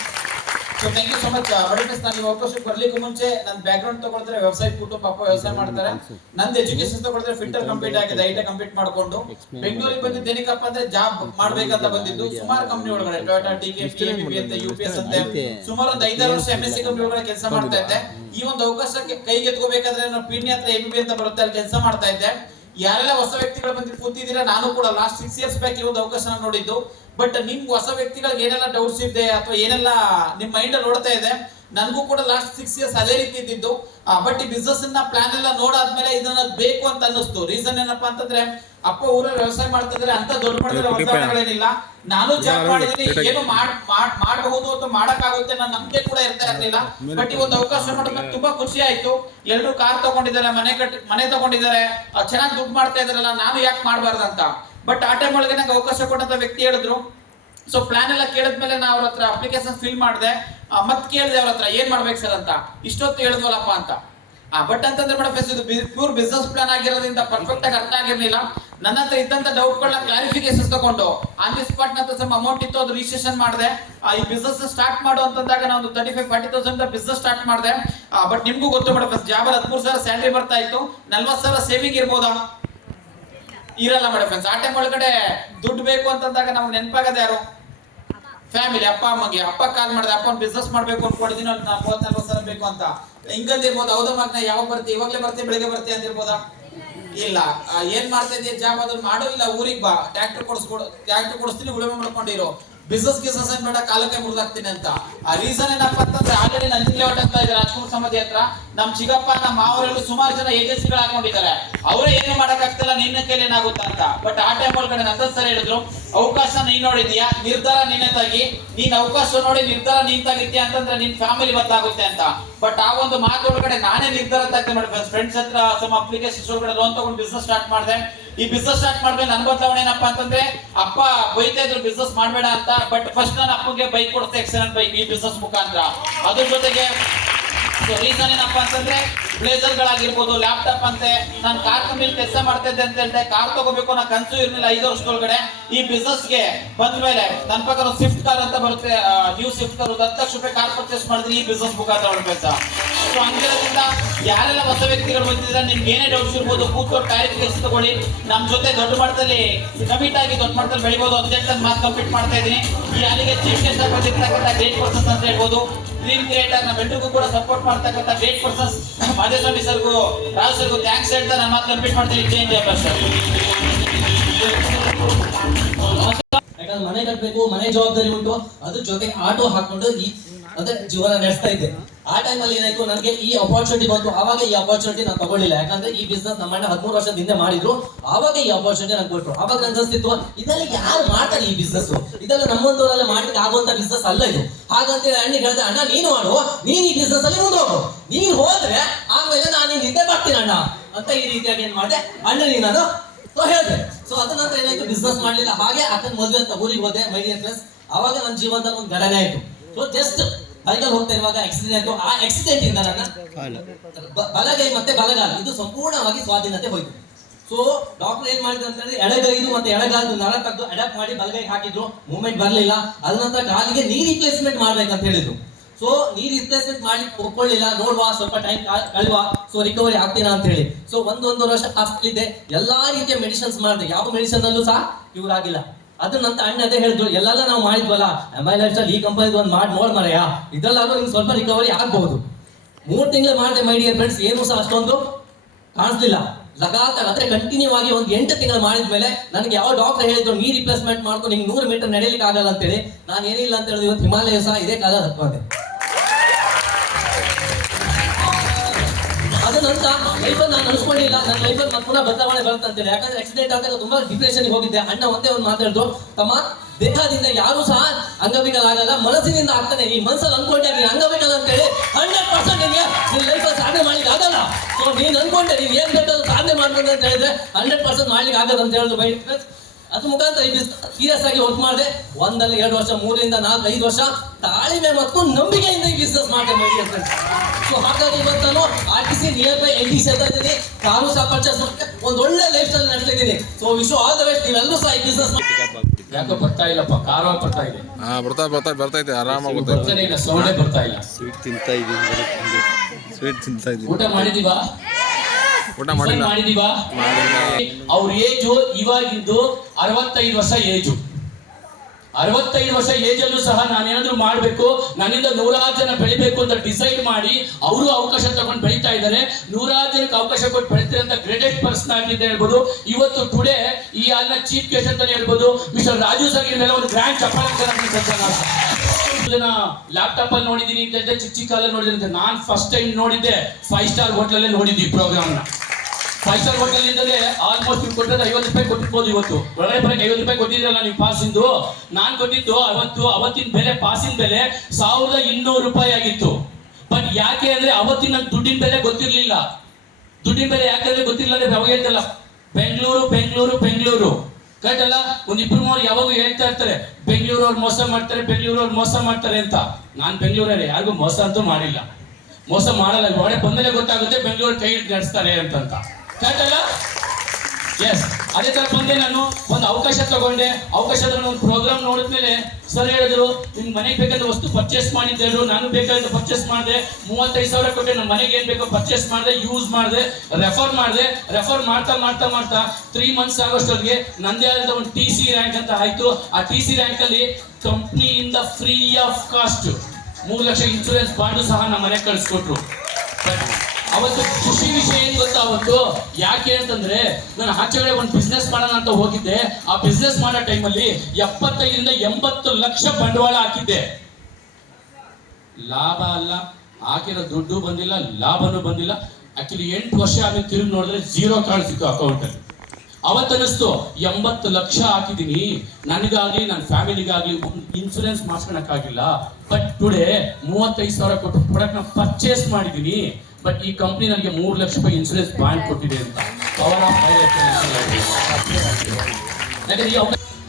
So thank you so much. ಬಡವರ್ಸ್ ನಾನು ಈ ಅವಕಾಶಕ್ಕೆ ಬರ್ಲಿಕ್ಕೆ ಮುಂಚೆ ನನ್ನ ಬ್ಯಾಕ್ ಗ್ರೌಂಡ್ ತಗೊಳ್ತಾರೆ, ವೆಬ್ಸೈಟ್ ಬಿಟ್ಟು ಪಾಪ ವ್ಯವಸಾಯ ಮಾಡ್ತಾರೆ. ನಂದು ಎಜುಕೇಶನ್ ತಗೊಳ್ತಾರೆ, ಫಿಲ್ಟರ್ ಕಂಪ್ಲೀಟ್ ಆಗಿದೆ, ಐಟ ಕಂಪ್ಲೀಟ್ ಮಾಡ್ಕೊಂಡು ಬೆಂಗಳೂರಿಗೆ ಬಂದಿದ್ದು ಏನಕ್ಕಪ್ಪ ಅಂದ್ರೆ ಜಾಬ್ ಮಾಡ್ಬೇಕಂತ ಬಂದಿದ್ದು. ಸುಮಾರು ಕಂಪನಿ ಒಳಗಡೆ ಟೊಯೋಟಾ, ಟಿಕೆಎಫ್, ಎಬಿಬಿ ಅಂತ, ಯುಪಿಎಸ್ ಅಂತ ಸುಮಾರು ಒಂದು 5-6 ವರ್ಷ ಎಂಎಸ್ಸಿ ಕಂಪನಿ ಒಳಗಡೆ ಕೆಲಸ ಮಾಡ್ತಾ ಇದ್ದೆ. ಈ ಒಂದು ಅವಕಾಶಕ್ಕೆ ಕೈಗೆ ಎತ್ಕೋಬೇಕಾದ್ರೆ ನಾವು ಪಿಡಿ ಹತ್ರ ಎಬಿಬಿ ಅಂತ ಬರುತ್ತೆ, ಅಲ್ಲಿ ಕೆಲಸ ಮಾಡ್ತಾ ಇದ್ದೆ. ಯಾರೆಲ್ಲ ಹೊಸ ವ್ಯಕ್ತಿಗಳು ಬಂದು ಕೂತಿದ್ದೀರಾ, ನಾನು ಕೂಡ ಲಾಸ್ಟ್ 6 ಇಯರ್ಸ್ ಬ್ಯಾಕ್ ಈ ಒಂದು ಅವಕಾಶ ನೋಡಿದ್ದು. ಬಟ್ ನಿಮ್ಗೆ ಹೊಸ ವ್ಯಕ್ತಿಗಳಿಗೆ ಏನೆಲ್ಲ ಡೌಟ್ಸ್ ಇದೆ ಅಥವಾ ಏನೆಲ್ಲ ನಿಮ್ ಮೈಂಡ್ ಅಲ್ಲಿ ಓಡ್ತಾ ಇದೆ, ನನಗೂ ಕೂಡ ಲಾಸ್ಟ್ 6 ಇಯರ್ಸ್ ಅದೇ ರೀತಿ ಇದ್ದಿದ್ದು. ಬಟ್ ಈ ಬಿಸ್ನೆಸ್ ಪ್ಲಾನ್ ಎಲ್ಲ ನೋಡಾದ್ಮೇಲೆ ಇದನ್ನ ಬೇಕು ಅಂತ ಅನ್ನಿಸ್ತು. ರೀಸನ್ ಏನಪ್ಪಾ ಅಂತಂದ್ರೆ ಅಪ್ಪ ಊರಲ್ಲಿ ವ್ಯವಸಾಯ ಮಾಡ್ತಾ ಇದ್ರೆ ಅಂತ ದೊಡ್ಡ ಮಟ್ಟದ ಬದಲಾವಣೆಗಳೇನಿಲ್ಲ. ನಾನು ಜಾಬ್ ಮಾಡಿದೀನಿ, ಏನು ಮಾಡಬಹುದು ಅಥವಾ ಮಾಡಕ್ಕಾಗುತ್ತೆ ನನ್ನ ನಂಬಿಕೆ ಕೂಡ ಇರ್ತಾ ಇರ್ಲಿಲ್ಲ. ಬಟ್ ಈ ಒಂದು ಅವಕಾಶ ನೋಡಿದ್ರೆ ತುಂಬಾ ಖುಷಿ ಆಯ್ತು. ಎಲ್ಲರೂ ಕಾರ್ ತಗೊಂಡಿದ್ದಾರೆ, ಮನೆ ತಗೊಂಡಿದ್ದಾರೆ, ಚೆನ್ನಾಗಿ ದುಡ್ಡು ಮಾಡ್ತಾ ಇದಾರಲ್ಲ, ನಾನು ಯಾಕೆ ಮಾಡಬಾರ್ದಂತ. ಬಟ್ ಆ ಟೈಮ್ ಒಳಗೆ ನಂಗೆ ಅವಕಾಶ ಕೊಟ್ಟಂತ ವ್ಯಕ್ತಿ ಹೇಳಿದ್ರು. ಸೊ ಪ್ಲಾನ್ ಎಲ್ಲ ಕೇಳಿದ್ಮೇಲೆ ನಾ ಅವ್ರ ಹತ್ರ ಅಪ್ಲಿಕೇಶನ್ ಫಿಲ್ ಮಾಡಿದೆ. ಮತ್ತೆ ಕೇಳಿದೆ ಅವ್ರ ಹತ್ರ ಏನ್ ಮಾಡ್ಬೇಕು ಸರ್ ಅಂತ. ಇಷ್ಟೊತ್ತು ಹೇಳಿದ್ವಲ್ಲಪ್ಪ ಅಂತ. ಬಟ್ ಅಂತಂದ್ರೆ ಮೇಡಮ್ ಇದು ಪ್ಯೂರ್ ಬಿಸ್ನೆಸ್ ಪ್ಲಾನ್ ಆಗಿರೋದ್ರಿಂದ ಪರ್ಫೆಕ್ಟ್ ಆಗಿ ಅರ್ಥ ಆಗಿರ್ಲಿಲ್ಲ. ನನ್ನ ಹತ್ರ ಇದ್ದಂತ ಡೌಟ್ಗಳನ್ನ ಕ್ಲಾರಿಫಿಕೇಶನ್ ತಗೊಂಡು ಆನ್ ದಿ ಸ್ಪಾಟ್ ನಂತರ ಸಮ್ ಅಮೌಂಟ್ ಇತ್ತು, ಅದು ರಿಜಿಸ್ಟ್ರೇಷನ್ ಮಾಡಿದೆ. ಈ ಬಿಸ್ನೆಸ್ ಸ್ಟಾರ್ಟ್ ಮಾಡು ಅಂತಂದಾಗ ನಾನು ಒಂದು 35-40,000 ಬಿಸ್ನೆಸ್ ಸ್ಟಾರ್ಟ್ ಮಾಡಿದೆ. ಬಟ್ ನಿಮ್ಗೂ ಗೊತ್ತು ಮೇಡಮ್, ಜಾಬ್ 13,000 ಸ್ಯಾಲರಿ ಬರ್ತಾ ಇತ್ತು, 40,000 ಸೇವಿಂಗ್ ಇರ್ಬೋದಾ? ಇರಲ್ಲ ಮೇಡಮ್. ಆ ಟೈಮ್ ಒಳಗಡೆ ದುಡ್ಡು ಬೇಕು ಅಂತಂದಾಗ ನಮ್ಗೆ ನೆನಪಾಗದ ಯಾರು? ಫ್ಯಾಮಿಲಿ, ಅಪ್ಪ ಅಮ್ಮಗೆ. ಅಪ್ಪ ಕಾಲ್ ಮಾಡಿದೆ, ಅಪ್ಪ ಬಿಸ್ನೆಸ್ ಮಾಡ್ಬೇಕು ಅನ್ಕೊಂಡಿದ್ದೀನಿ, 30-40,000 ಬೇಕು ಅಂತ. ಹಿಂಗಂದಿರ್ಬೋದು, ಹೌದಾ ಮಗನ ಯಾವಾಗ ಬರ್ತೀವಿ, ಇವಾಗಲೇ ಬರ್ತೀವಿ, ಬೆಳಿಗ್ಗೆ ಬರ್ತೀವಿ ಅಂತಿರ್ಬೋದಾ? ಇಲ್ಲ. ಏನ್ ಮಾಡ್ತಾ ಇದೀಯ ಜಾಬ್, ಅದನ್ನ ಮಾಡೋ, ಇಲ್ಲ ಊರಿಗೆ ಬಾ, ಟ್ರ್ಯಾಕ್ಟರ್ ಕೊಡಿಸ್ತೀನಿ, ಉಳುಮೆ ಮಾಡ್ಕೊಂಡಿರೋ. ಬಿಸ್ನೆಸ್ ಏನ್ ಬೇಡ, ಕಾಲಕ್ಕೆ ಮುರಿದಾಕ್ತೀನಿ ಅಂತ. ಆ ರೀಸನ್ ಏನಪ್ಪಾ ಅಂತಂದ್ರೆ ಆಲ್ರೆಡಿ ನಂದಿನಿ ಲೇಔಟ್ ಅಂತ ಇದೆ ರಾಜಕುಮಾರ್ ಸಮಾಧಿ ಹತ್ರ. ನಮ್ ಚಿಕ್ಕಪ್ಪ, ನಮ್ಮ ಮಾವರೆಲ್ಲೂ ಸುಮಾರು ಜನ ಏಜೆನ್ಸಿಗಳು ಹಾಕೊಂಡಿದ್ದಾರೆ. ಅವರೇ ಏನು ಮಾಡಕ್ ಆಗ್ತಿಲ್ಲ, ನಿನ್ನ ಕೈಲಿ ಏನಾಗುತ್ತೆ ಅಂತ. ಬಟ್ ಆ ಟೈಮ್ ಒಳಗಡೆ ನಂದನ್ ಸರ್ ಹೇಳಿದ್ರು, ಅವಕಾಶ ನೀನ್ ನೋಡಿದ್ಯಾ, ನಿರ್ಧಾರ ನೀನೇ ತಾಗಿ, ನೀನ್ ಅವಕಾಶ ನೋಡಿ ನಿರ್ಧಾರ ನೀನ್ ತಾಗಿದ್ಯಾ ಅಂತಂದ್ರೆ ನಿನ್ ಫ್ಯಾಮಿಲಿ ಬದಲಾಗುತ್ತೆ ಅಂತ. ಬಟ್ ಆ ಒಂದು ಮಾತು ಒಳಗಡೆ ನಾನೇ ನಿರ್ಧಾರ ತಾಗ್ತೇನೆ ಮೇಡಮ್. ಫ್ರೆಂಡ್ಸ್ ಹತ್ರ ಸಮ್ ಅಪ್ಲಿಕೇಶನ್ಸ್ ಒಳಗಡೆ ಲೋನ್ ತಗೊಂಡು ಬಿಸ್ನೆಸ್ ಸ್ಟಾರ್ಟ್ ಮಾಡಿದೆ. ಈ ಬಿಸ್ನೆಸ್ ಸ್ಟಾರ್ಟ್ ಮಾಡ್ಬೇಕು ನನ್ನ ಬದಲಾವಣೆ ಏನಪ್ಪಾ ಅಂತಂದ್ರೆ, ಅಪ್ಪ ಬೈತಾ ಇದ್ರು ಬಿಸ್ನೆಸ್ ಮಾಡ್ಬೇಡ ಅಂತ. ಬಟ್ ಫಸ್ಟ್ ನಾನು ಅಪ್ಪಗೆ ಬೈಕ್ ಕೊಡ್ತೆ, ಎಕ್ಸಲೆಂಟ್ ಬೈಕ್, ಈ ಬಿಸ್ನೆಸ್ ಮುಖಾಂತರ. ಅದ್ರ ಜೊತೆಗೆ ರೀಸನ್ ಏನಪ್ಪಾ ಅಂತಂದ್ರೆ ಬ್ಲೇಸರ್ ಗಳಾಗಿರ್ಬೋದು, ಲ್ಯಾಪ್ಟಾಪ್ ಅಂತೆ. ನಾನು ಕಾರ್ ಕಂಪನಿಲಿ ಕೆಲಸ ಮಾಡ್ತಾ ಇದ್ದೆ ಅಂತ ಹೇಳಿದೆ, ಕಾರ್ ತಗೋಬೇಕು ಅನ್ನೋ ಕನಸು ಇರ್ಲಿಲ್ಲ 5 ವರ್ಷದೊಳಗಡೆ. ಈ ಬಿಸ್ನೆಸ್ ಗೆ ಬಂದ ಮೇಲೆ ನನ್ನ ಪ್ರಕಾರ ಸ್ವಿಫ್ಟ್ ಕಾರ್ ಅಂತ ಬರುತ್ತೆ, ನ್ಯೂ ಸ್ವಿಫ್ಟ್ ಕಾರ್, 10 ಲಕ್ಷ ರೂಪಾಯಿ ಕಾರ್ ಪರ್ಚೇಸ್ ಮಾಡಿದ್ರೆ ಈ ಬಿಸ್ನೆಸ್ ಮುಖಾಂತರ ಹೊರಡ್ಬೇಕು. ಸೊ ಹಂಗಿರೋದ್ರಿಂದ ಯಾರೆಲ್ಲ ಹೊಸ ವ್ಯಕ್ತಿಗಳು ಬಂದಿದ್ರೆ ನಿಮ್ಗೆ ಏನೇ ಡೌಟ್ಸ್ ಇರ್ಬೋದು, ಕೂತ್ಕೊಂಡು ಕ್ಲಾರಿಫಿಕೇಶನ್ ತಗೊಳ್ಳಿ. ನಮ್ಮ ಜೊತೆ ದೊಡ್ಡ ಮಟ್ಟದಲ್ಲಿ ಕಮಿಟ್ ಆಗಿ ದೊಡ್ಡ ಮಟ್ಟದಲ್ಲಿ ಬೆಳಿಬೋದು ಅಂತ ಮಾತು ಕಂಪ್ಲೀಟ್ ಮಾಡ್ತಾ ಇದ್ದೀನಿ. ಈ ಅಲ್ಲಿಗೆ ಚೀಫ್ ಗೆಸ್ಟ್ ಆಗಿ ಬಂದಿರ್ತಕ್ಕಂಥ ಗ್ರೇಟ್ ಪರ್ಸನ್ಸ್ ಅಂತ ಹೇಳ್ಬೋದು. ಡ್ರೀಮ್ ಕ್ರಿಯೇಟರ್ ನಾವೆಲ್ಲರಿಗೂ ಕೂಡ ಸಪೋರ್ಟ್ ಮಾಡ್ತಕ್ಕಂಥ great persons Madeswamy ಸರ್ಗೂ, Raj ಸರ್ಗೂ thanks ಹೇಳ್ತಾ ನನ್ನ ಮಾತು ಕಂಪ್ಲೀಟ್ ಮಾಡ್ತೀನಿ. ಜೈ ಹಿಂದ್ ಸರ್. ಯಾಕಂದ್ರೆ ಮನೆ ಕಟ್ಟಬೇಕು, ಮನೆ ಜವಾಬ್ದಾರಿ ಉಂಟು, ಅದ್ರ ಜೊತೆಗೆ ಆಟೋ ಹಾಕೊಂಡು ಅಂದ್ರೆ ಜೀವನ ನಡೆಸ್ತಾ ಇದ್ದೆ. ಆ ಟೈಮಲ್ಲಿ ಏನಾಯ್ತು, ನನಗೆ ಈ ಅಪರ್ಚುನಿಟಿ ಬಂತು. ಆವಾಗ ಈ ಅಪರ್ಚುನಿಟಿ ನಾನು ತಗೊಳ್ಳಿಲ್ಲ, ಯಾಕಂದ್ರೆ ಈ ಬಿಸ್ನೆಸ್ ನಮ್ಮ ಅಣ್ಣ 13 ವರ್ಷದ ಹಿಂದೆ ಮಾಡಿದ್ರು. ಆವಾಗ ಈ ಅಪರ್ಚುನಿಟಿ ನಂಗೆ ಕೊಟ್ಟರು. ಆವಾಗ ನನ್ಗೆ ಅನ್ಸ್ತಿತ್ತು, ಇದೆಲ್ಲ ಯಾರು ಮಾಡ್ತಾರೆ ಈ ಬಿಸ್ನೆಸ್, ಇದೆಲ್ಲ ನಮ್ಮಂತವರೆಲ್ಲ ಮಾಡ್ಲಿಕ್ಕೆ ಆಗುವಂತ ಬಿಸ್ನೆಸ್ ಅಲ್ಲ ಇದು. ಹಾಗಂತ ಅಣ್ಣಿಗೆ ಹೇಳಿದೆ, ಅಣ್ಣ ನೀನು ಮಾಡು, ನೀನ್ ಈ ಬಿಸ್ನೆಸ್ ಅಲ್ಲಿ ಮುಂದೆ ಹೋಗು, ನೀನ್ ಹೋದ್ರೆ ಆಮೇಲೆ ನಾನು ನಿನ್ ಹಿಂದೆ ಬರ್ತೀನಿ ಅಣ್ಣ ಅಂತ ಈ ರೀತಿಯಾಗಿ ಏನ್ ಮಾಡಿದೆ, ಅಣ್ಣನಿಗೆ ನಾನು ಹೇಳಿದೆ. ಸೊ ಅದ ನಂತರ ಏನಾಯ್ತು, ಬಿಸ್ನೆಸ್ ಮಾಡ್ಲಿಲ್ಲ. ಹಾಗೆ ಅಕ್ಕನ ಮದುವೆ ಅಂತ ಊರಿಗೆ ಹೋದೆ, ಮೈ ಡಿಯರ್ ಫ್ರೆಂಡ್ಸ್. ಆವಾಗ ನನ್ನ ಜೀವನದಲ್ಲಿ ಒಂದು ಘಟನೆ ಆಯ್ತು. ಸೊ ಜಸ್ಟ್ ಬೈಕಲ್ಲಿ ಹೋಗ್ತಾ ಇರುವಾಗ ಆಕ್ಸಿಡೆಂಟ್ ಆಯ್ತು. ಆ ಆಕ್ಸಿಡೆಂಟ್ ಇಂದ ನನ್ನ ಬಲಗೈ ಮತ್ತೆ ಬಲಗಾಲ ಇದು ಸಂಪೂರ್ಣವಾಗಿ ಸ್ವಾಧೀನತೆ ಹೋಯ್ತು. ಸೊ ಡಾಕ್ಟರ್ ಏನ್ ಮಾಡಿದ್ರು ಅಂತ ಹೇಳಿದ್ರೆ, ಎಡಗೈದು ಮತ್ತೆ ಎಡಗಾಲದ ನರ ತೆಗೆದು ಅಡಾಪ್ಟ್ ಮಾಡಿ ಬಲಗೈ ಹಾಕಿದ್ರು, ಮೂವ್ಮೆಂಟ್ ಬರ್ಲಿಲ್ಲ. ಅದ ನಂತರ ಕಾಲಿಗೆ ನೀ ರಿಪ್ಲೇಸ್ಮೆಂಟ್ ಮಾಡ್ಬೇಕಂತ ಹೇಳಿದ್ರು. ಸೊ ಸೊ ನೀರ್ ರಿಪ್ಲೇಸ್ಮೆಂಟ್ ಮಾಡಿ ಒಪ್ಕೊಳ್ಳಿಲ್ಲ, ನೋಡುವ ಸ್ವಲ್ಪ ಟೈಮ್ ಕಳೆಯುವ, ಸೊ ರಿಕವರಿ ಆಗ್ತೀನಾ ಅಂತ ಹೇಳಿ. ಸೊ ಒಂದೂವರೆ ವರ್ಷ ಹಾಸ್ಪಿಟಲ್ ಎಲ್ಲಾ ರೀತಿಯ ಮೆಡಿಸಿನ್ಸ್ ಮಾಡಿದೆ, ಯಾವ ಮೆಡಿಸಿನ್ ಅಲ್ಲೂ ಸಹ ಕ್ಯೂರ್ ಆಗಿಲ್ಲ. ಅದನ್ನಂತ ಅಣ್ಣ ಅದೇ ಹೇಳಿದ್ರು, ಎಲ್ಲೆಲ್ಲ ನಾವು ಮಾಡಿದ್ವಲ್ಲ MI ಲೈಫ್ ಸ್ಟೈಲ್ ಈ ಕಂಪನಿ ಒಂದು ಮಾಡಿ ನೋಡ್ ಮರೆಯ, ಇದರಲ್ಲಾದ್ರೂ ನಿಮ್ಗೆ ಸ್ವಲ್ಪ ರಿಕವರಿ ಆಗ್ಬಹುದು. 3 ತಿಂಗಳು ಮಾಡಿದೆ ಮೈ ಡಿಯರ್ ಫ್ರೆಂಡ್ಸ್, ಏನು ಸಹ ಅಷ್ಟೊಂದು ಕಾಣಿಸ್ಲಿಲ್ಲ. ಲಗಾತಾರ ಅಂದ್ರೆ ಕಂಟಿನ್ಯೂ ಆಗಿ ಒಂದು 8 ತಿಂಗಳು ಮಾಡಿದ್ಮೇಲೆ ನನಗೆ ಯಾವ ಡಾಕ್ಟರ್ ಹೇಳಿದ್ರು ನೀ ರಿಪ್ಲೇಸ್ಮೆಂಟ್ ಮಾಡ್ಕೊಂಡು ನಿಂಗೆ 100 ಮೀಟರ್ ನಡೆಯಲಿಕ್ಕೆ ಆಗಲ್ಲ ಅಂತೇಳಿ, ನಾನು ಏನಿಲ್ಲ ಅಂತ ಹೇಳಿದ್ರೆ ಇವತ್ತು ಹಿಮಾಲಯ ಸಹ ಇದೇ ಕಾಲ ಹತ್ಕೊಂಡೆ. ಅದನ್ನಂತ ಲೈಫಲ್ಲಿ ನಾನು ಅನ್ಸ್ಕೊಂಡಿಲ್ಲ, ನನ್ನ ಲೈಫಲ್ಲಿ ಮತ್ತೆ ಪುನಃ ಬದಲಾವಣೆ ಬರುತ್ತೆ ಅಂತೇಳಿ. ಯಾಕಂದ್ರೆ ಆಕ್ಸಿಡೆಂಟ್ ಆದಾಗ ತುಂಬಾ ಡಿಪ್ರೆಷನ್ ಹೋಗಿದ್ದೆ. ಅಣ್ಣ ಒಂದೇ ಒಂದು ಮಾತಾಡಿದ್ರು, ತಮ್ಮ ದೇಹದಿಂದ ಯಾರು ಸಹ ಅಂಗವಿಕಲ ಆಗಲ್ಲ, ಮನಸ್ಸಿನಿಂದ ಆಗ್ತಾನೆ. ಈ ಮನಸ್ಸಲ್ಲಿ ಅನ್ಕೊಂಡೆ ನೀನು ಅಂಗವಿಕಲ ಅಂತೇಳಿ 100% ನಿನ್ಗೆ ನಿನ್ನ ಲೈಫಲ್ಲಿ ಸಾಧನೆ ಮಾಡ್ಲಿಕ್ಕೆ ಆಗಲ್ಲ. ಸೊ ನೀನು ಅನ್ಕೊಂಡೆ ನೀನು ಏನ್ ಬೇಕಾದ್ರೂ ಸಾಧನೆ ಮಾಡ್ಬೋದು ಅಂತ ಹೇಳಿದ್ರೆ 100% ಮಾಡ್ಲಿಕ್ಕೆ ಆಗಲ್ಲ ಅಂತ ಹೇಳಿದ್ರು. ಬೈ ಅದ್ರ ಮುಖಾಂತರ ಸೀರಿಯಸ್ ಆಗಿ ವರ್ಕ್ ಮಾಡಿದೆ. 1 2 ವರ್ಷ 3 ರಿಂದ 4 5 ವರ್ಷ ತಾಳ್ಮೆ ಮತ್ತು ನಂಬಿಕೆಯಿಂದ ಈ ಬಿಸ್ನೆಸ್ ಮಾಡಿದೆ. ಸೊ ಹಾಗಾಗಿ ಇವತ್ತು ನಾನು RTC ನಿಯರ್ ಬೈ 80 ಸೇರ್ತಾ ಇದ್ದೀನಿ, ಕಾರು ಸಹ ಪರ್ಚೇಸ್ ಮಾಡಿ ಒಂದು ಒಳ್ಳೆ ಲೈಫ್ ಸ್ಟೈಲ್ ನಡೆಸ್ತಾ ಇದ್ದೀನಿ. So wish all the best, ನೀವೆಲ್ಲರೂ ಸಹ ಈ ಬಿಸ್ನೆಸ್ ಯಾಕೋ ಬರ್ತಾ ಇಲ್ಲಪ್ಪ, ಕಾರು ಬರ್ತಾ ಇದೆ, ಬರ್ತೈತೆ ಆರಾಮಾಗಿ ಬರ್ತಾನೆ ಇಲ್ಲ, ಸೌಂಡೇ ಬರ್ತಾ ಇಲ್ಲ. ಸ್ವೀಟ್ ತಿಂತಾ ಇದ್ದೀನಿ. ಊಟ ಮಾಡಿದೀವಾ? ಊಟ ಮಾಡಿಲ್ಲ. ಮಾಡಿದೀವಾ? ಅವ್ರ ಏಜು ಇವಾಗಿದ್ದು 65 ವರ್ಷ ಏಜು. 65 ವರ್ಷ ಏಜ್ ಅಲ್ಲೂ ಸಹ ನಾನೇನಾದ್ರೂ ಮಾಡ್ಬೇಕು, ನನ್ನಿಂದ 100 ಜನ ಬೆಳಿಬೇಕು ಅಂತ ಡಿಸೈಡ್ ಮಾಡಿ ಅವರು ಅವಕಾಶ ತಗೊಂಡು ಬೆಳೀತಾ ಇದ್ದಾರೆ. 100 ಜನಕ್ಕೆ ಅವಕಾಶ ಕೊಟ್ಟು ಬೆಳಿತಿರಂತ ಗ್ರೇಡೆಡ್ ಪರ್ಸನಾಲಿಟಿ ಅಂತ ಹೇಳ್ಬೋದು. ಇವತ್ತು ಟುಡೇ ಈ ಅಲ್ಲಿನ ಚೀಫ್ ಗೆಸ್ಟ್ ಅಂತ ಹೇಳ್ಬೋದು ಮಿಸ್ಟರ್ ರಾಜು ಸರ್ ಮೇಲೆ ಒಂದು ಗ್ರ್ಯಾಂಡ್ ಚಪ್ಪಾಳೆ ಲ್ಯಾಪ್ಟಾಪ್ ಅಲ್ಲಿ ನೋಡಿದೀನಿ ಅಂತ ಹೇಳಿದ್ರೆ, ಚಿಕ್ಕ ಕಾಲಲ್ಲಿ ನೋಡಿದ್ದೀನಿ ಅಂತ. ನಾನು ಫಸ್ಟ್ ಟೈಮ್ ನೋಡಿದ್ದೆ 5 ಸ್ಟಾರ್ ಹೋಟೆಲ್ ನೋಡಿದ್ವಿ ಪ್ರೋಗ್ರಾಮ್ ನ. 5 ಸ್ಟಾರ್ ಹೋಟೆಲ್ ಇಂದಲೇ ಆಲ್ಮೋಸ್ಟ್ ನೀವು ಕೊಟ್ಟಿರೋದು 50 ರೂಪಾಯಿ ಕೊಟ್ಟಿರ್ಬೋದು. ಇವತ್ತು ಒಳಗಡೆ ಬರಕ್ಕೆ 50 ರೂಪಾಯಿ ಕೊಟ್ಟಿದ್ರಲ್ಲ ನೀವು ಪಾಸಿಂದು. ನಾನು ಕೊಟ್ಟಿದ್ದು ಅವತ್ತಿನ ಬೆಲೆ, ಪಾಸಿನ ಬೆಲೆ 1200 ರೂಪಾಯಿ ಆಗಿತ್ತು. ಬಟ್ ಯಾಕೆ ಅಂದ್ರೆ ಅವತ್ತಿನ ದುಡ್ಡಿನ ಬೆಲೆ ಗೊತ್ತಿರ್ಲಿಲ್ಲ. ದುಡ್ಡಿನ ಬೆಲೆ ಯಾಕಂದ್ರೆ ಗೊತ್ತಿಲ್ಲ ಅಂದ್ರೆ ಅವಾಗ ಹೇಳ್ತಲ್ಲ, ಬೆಂಗಳೂರು ಕರೆಕ್ಟ್ ಅಲ್ಲ. 1-2-3 ಯಾವಾಗ ಹೇಳ್ತಾ ಇರ್ತಾರೆ, ಬೆಂಗಳೂರವ್ರು ಮೋಸ ಮಾಡ್ತಾರೆ ಅಂತ. ನಾನ್ ಬೆಂಗಳೂರೇ, ಯಾರಿಗೂ ಮೋಸ ಅಂತೂ ಮಾಡಿಲ್ಲ, ಮೋಸ ಮಾಡಲ್ಲ. ಒಳಗೆ ಬಂದಲೇ ಗೊತ್ತಾಗುತ್ತೆ ಬೆಂಗಳೂರು ಕೈ ನಡೆಸ್ತಾರೆ ಅಂತ. ಕರೆಕ್ಟ್ ಅಲ್ಲ? ಎಸ್, ಅದೇ ತರ ಬಂದೆ ನಾನು, ಒಂದು ಅವಕಾಶ ತಗೊಂಡೆ. ಅವಕಾಶದ ಒಂದು ಪ್ರೋಗ್ರಾಮ್ ನೋಡಿದ್ಮೇಲೆ ಸರ್ ಹೇಳಿದ್ರು, ನಿಮ್ ಮನೆಗೆ ಬೇಕಾದ ವಸ್ತು ಪರ್ಚೇಸ್ ಮಾಡಿದ್ರು. ನಾನು ಬೇಕಾದ ಪರ್ಚೇಸ್ ಮಾಡಿದೆ, 35,000 ಕೊಟ್ಟೆ. ನಮ್ಮ ಮನೆಗೆ ಏನ್ ಬೇಕೋ ಪರ್ಚೇಸ್ ಮಾಡಿದೆ, ಯೂಸ್ ಮಾಡಿದೆ, ರೆಫರ್ ಮಾಡ್ತಾ 3 ಮಂತ್ಸ್ ಆಗೋಷ್ಟೊತ್ತಿಗೆ ನಂದೇ ಆದ ಒಂದು TC ರ್ಯಾಂಕ್ ಅಂತ ಆಯ್ತು. ಆ TC ರ್ಯಾಂಕ್ ಅಲ್ಲಿ ಕಂಪ್ನಿಯಿಂದ free of cost 3 lakh insurance bond ಸಹ ನಮ್ಮ ಮನೆಗೆ ಕಳಿಸ್ಕೊಟ್ರು. ಅವತ್ತು ಖುಷಿ ವಿಷಯ ಏನ್ ಗೊತ್ತಾ ಅವತ್ತು, ಯಾಕೆ ಅಂತಂದ್ರೆ ನಾನು ಆಚೆಗಡೆ ಒಂದು ಬಿಸ್ನೆಸ್ ಮಾಡೋಣ ಅಂತ ಹೋಗಿದ್ದೆ. ಆ ಬಿಸ್ನೆಸ್ ಮಾಡೋ ಟೈಮಲ್ಲಿ 75 ರಿಂದ 80 ಲಕ್ಷ ಬಂಡವಾಳ ಹಾಕಿದ್ದೆ. ಲಾಭ ಅಲ್ಲ, ಹಾಕಿರೋ ದುಡ್ಡು ಬಂದಿಲ್ಲ, ಲಾಭನೂ ಬಂದಿಲ್ಲ. ಆಕ್ಚುಲಿ 8 ವರ್ಷ ಆದ್ಮೇಲೆ ತಿರುಗಿ ನೋಡಿದ್ರೆ 0 ಕಾಣಿಸ್ತಿತ್ತು ಅಕೌಂಟ್ ಅಲ್ಲಿ. ಅವತ್ತನಿಸ್ತು 80 ಲಕ್ಷ ಹಾಕಿದೀನಿ, ನನಗಾಗ್ಲಿ ನನ್ನ ಫ್ಯಾಮಿಲಿಗಾಗ್ಲಿ ಇನ್ಸೂರೆನ್ಸ್ ಮಾಡಿಸ್ಕೊಳಕ್ಕಾಗಿಲ್ಲ. ಬಟ್ ಟುಡೇ 35,000 ಕೊಟ್ಟು ಪ್ರಾಡಕ್ಟ್ ನ ಪರ್ಚೇಸ್ ಮಾಡಿದೀನಿ. ಬಟ್ ಈ ಕಂಪ್ನಿ ನನಗೆ 3 ಲಕ್ಷ ರೂಪಾಯಿ ಇನ್ಸೂರೆನ್ಸ್ ಬಾಂಡ್ ಕೊಟ್ಟಿದೆ ಅಂತ. ಪವರ್ ಆಫ್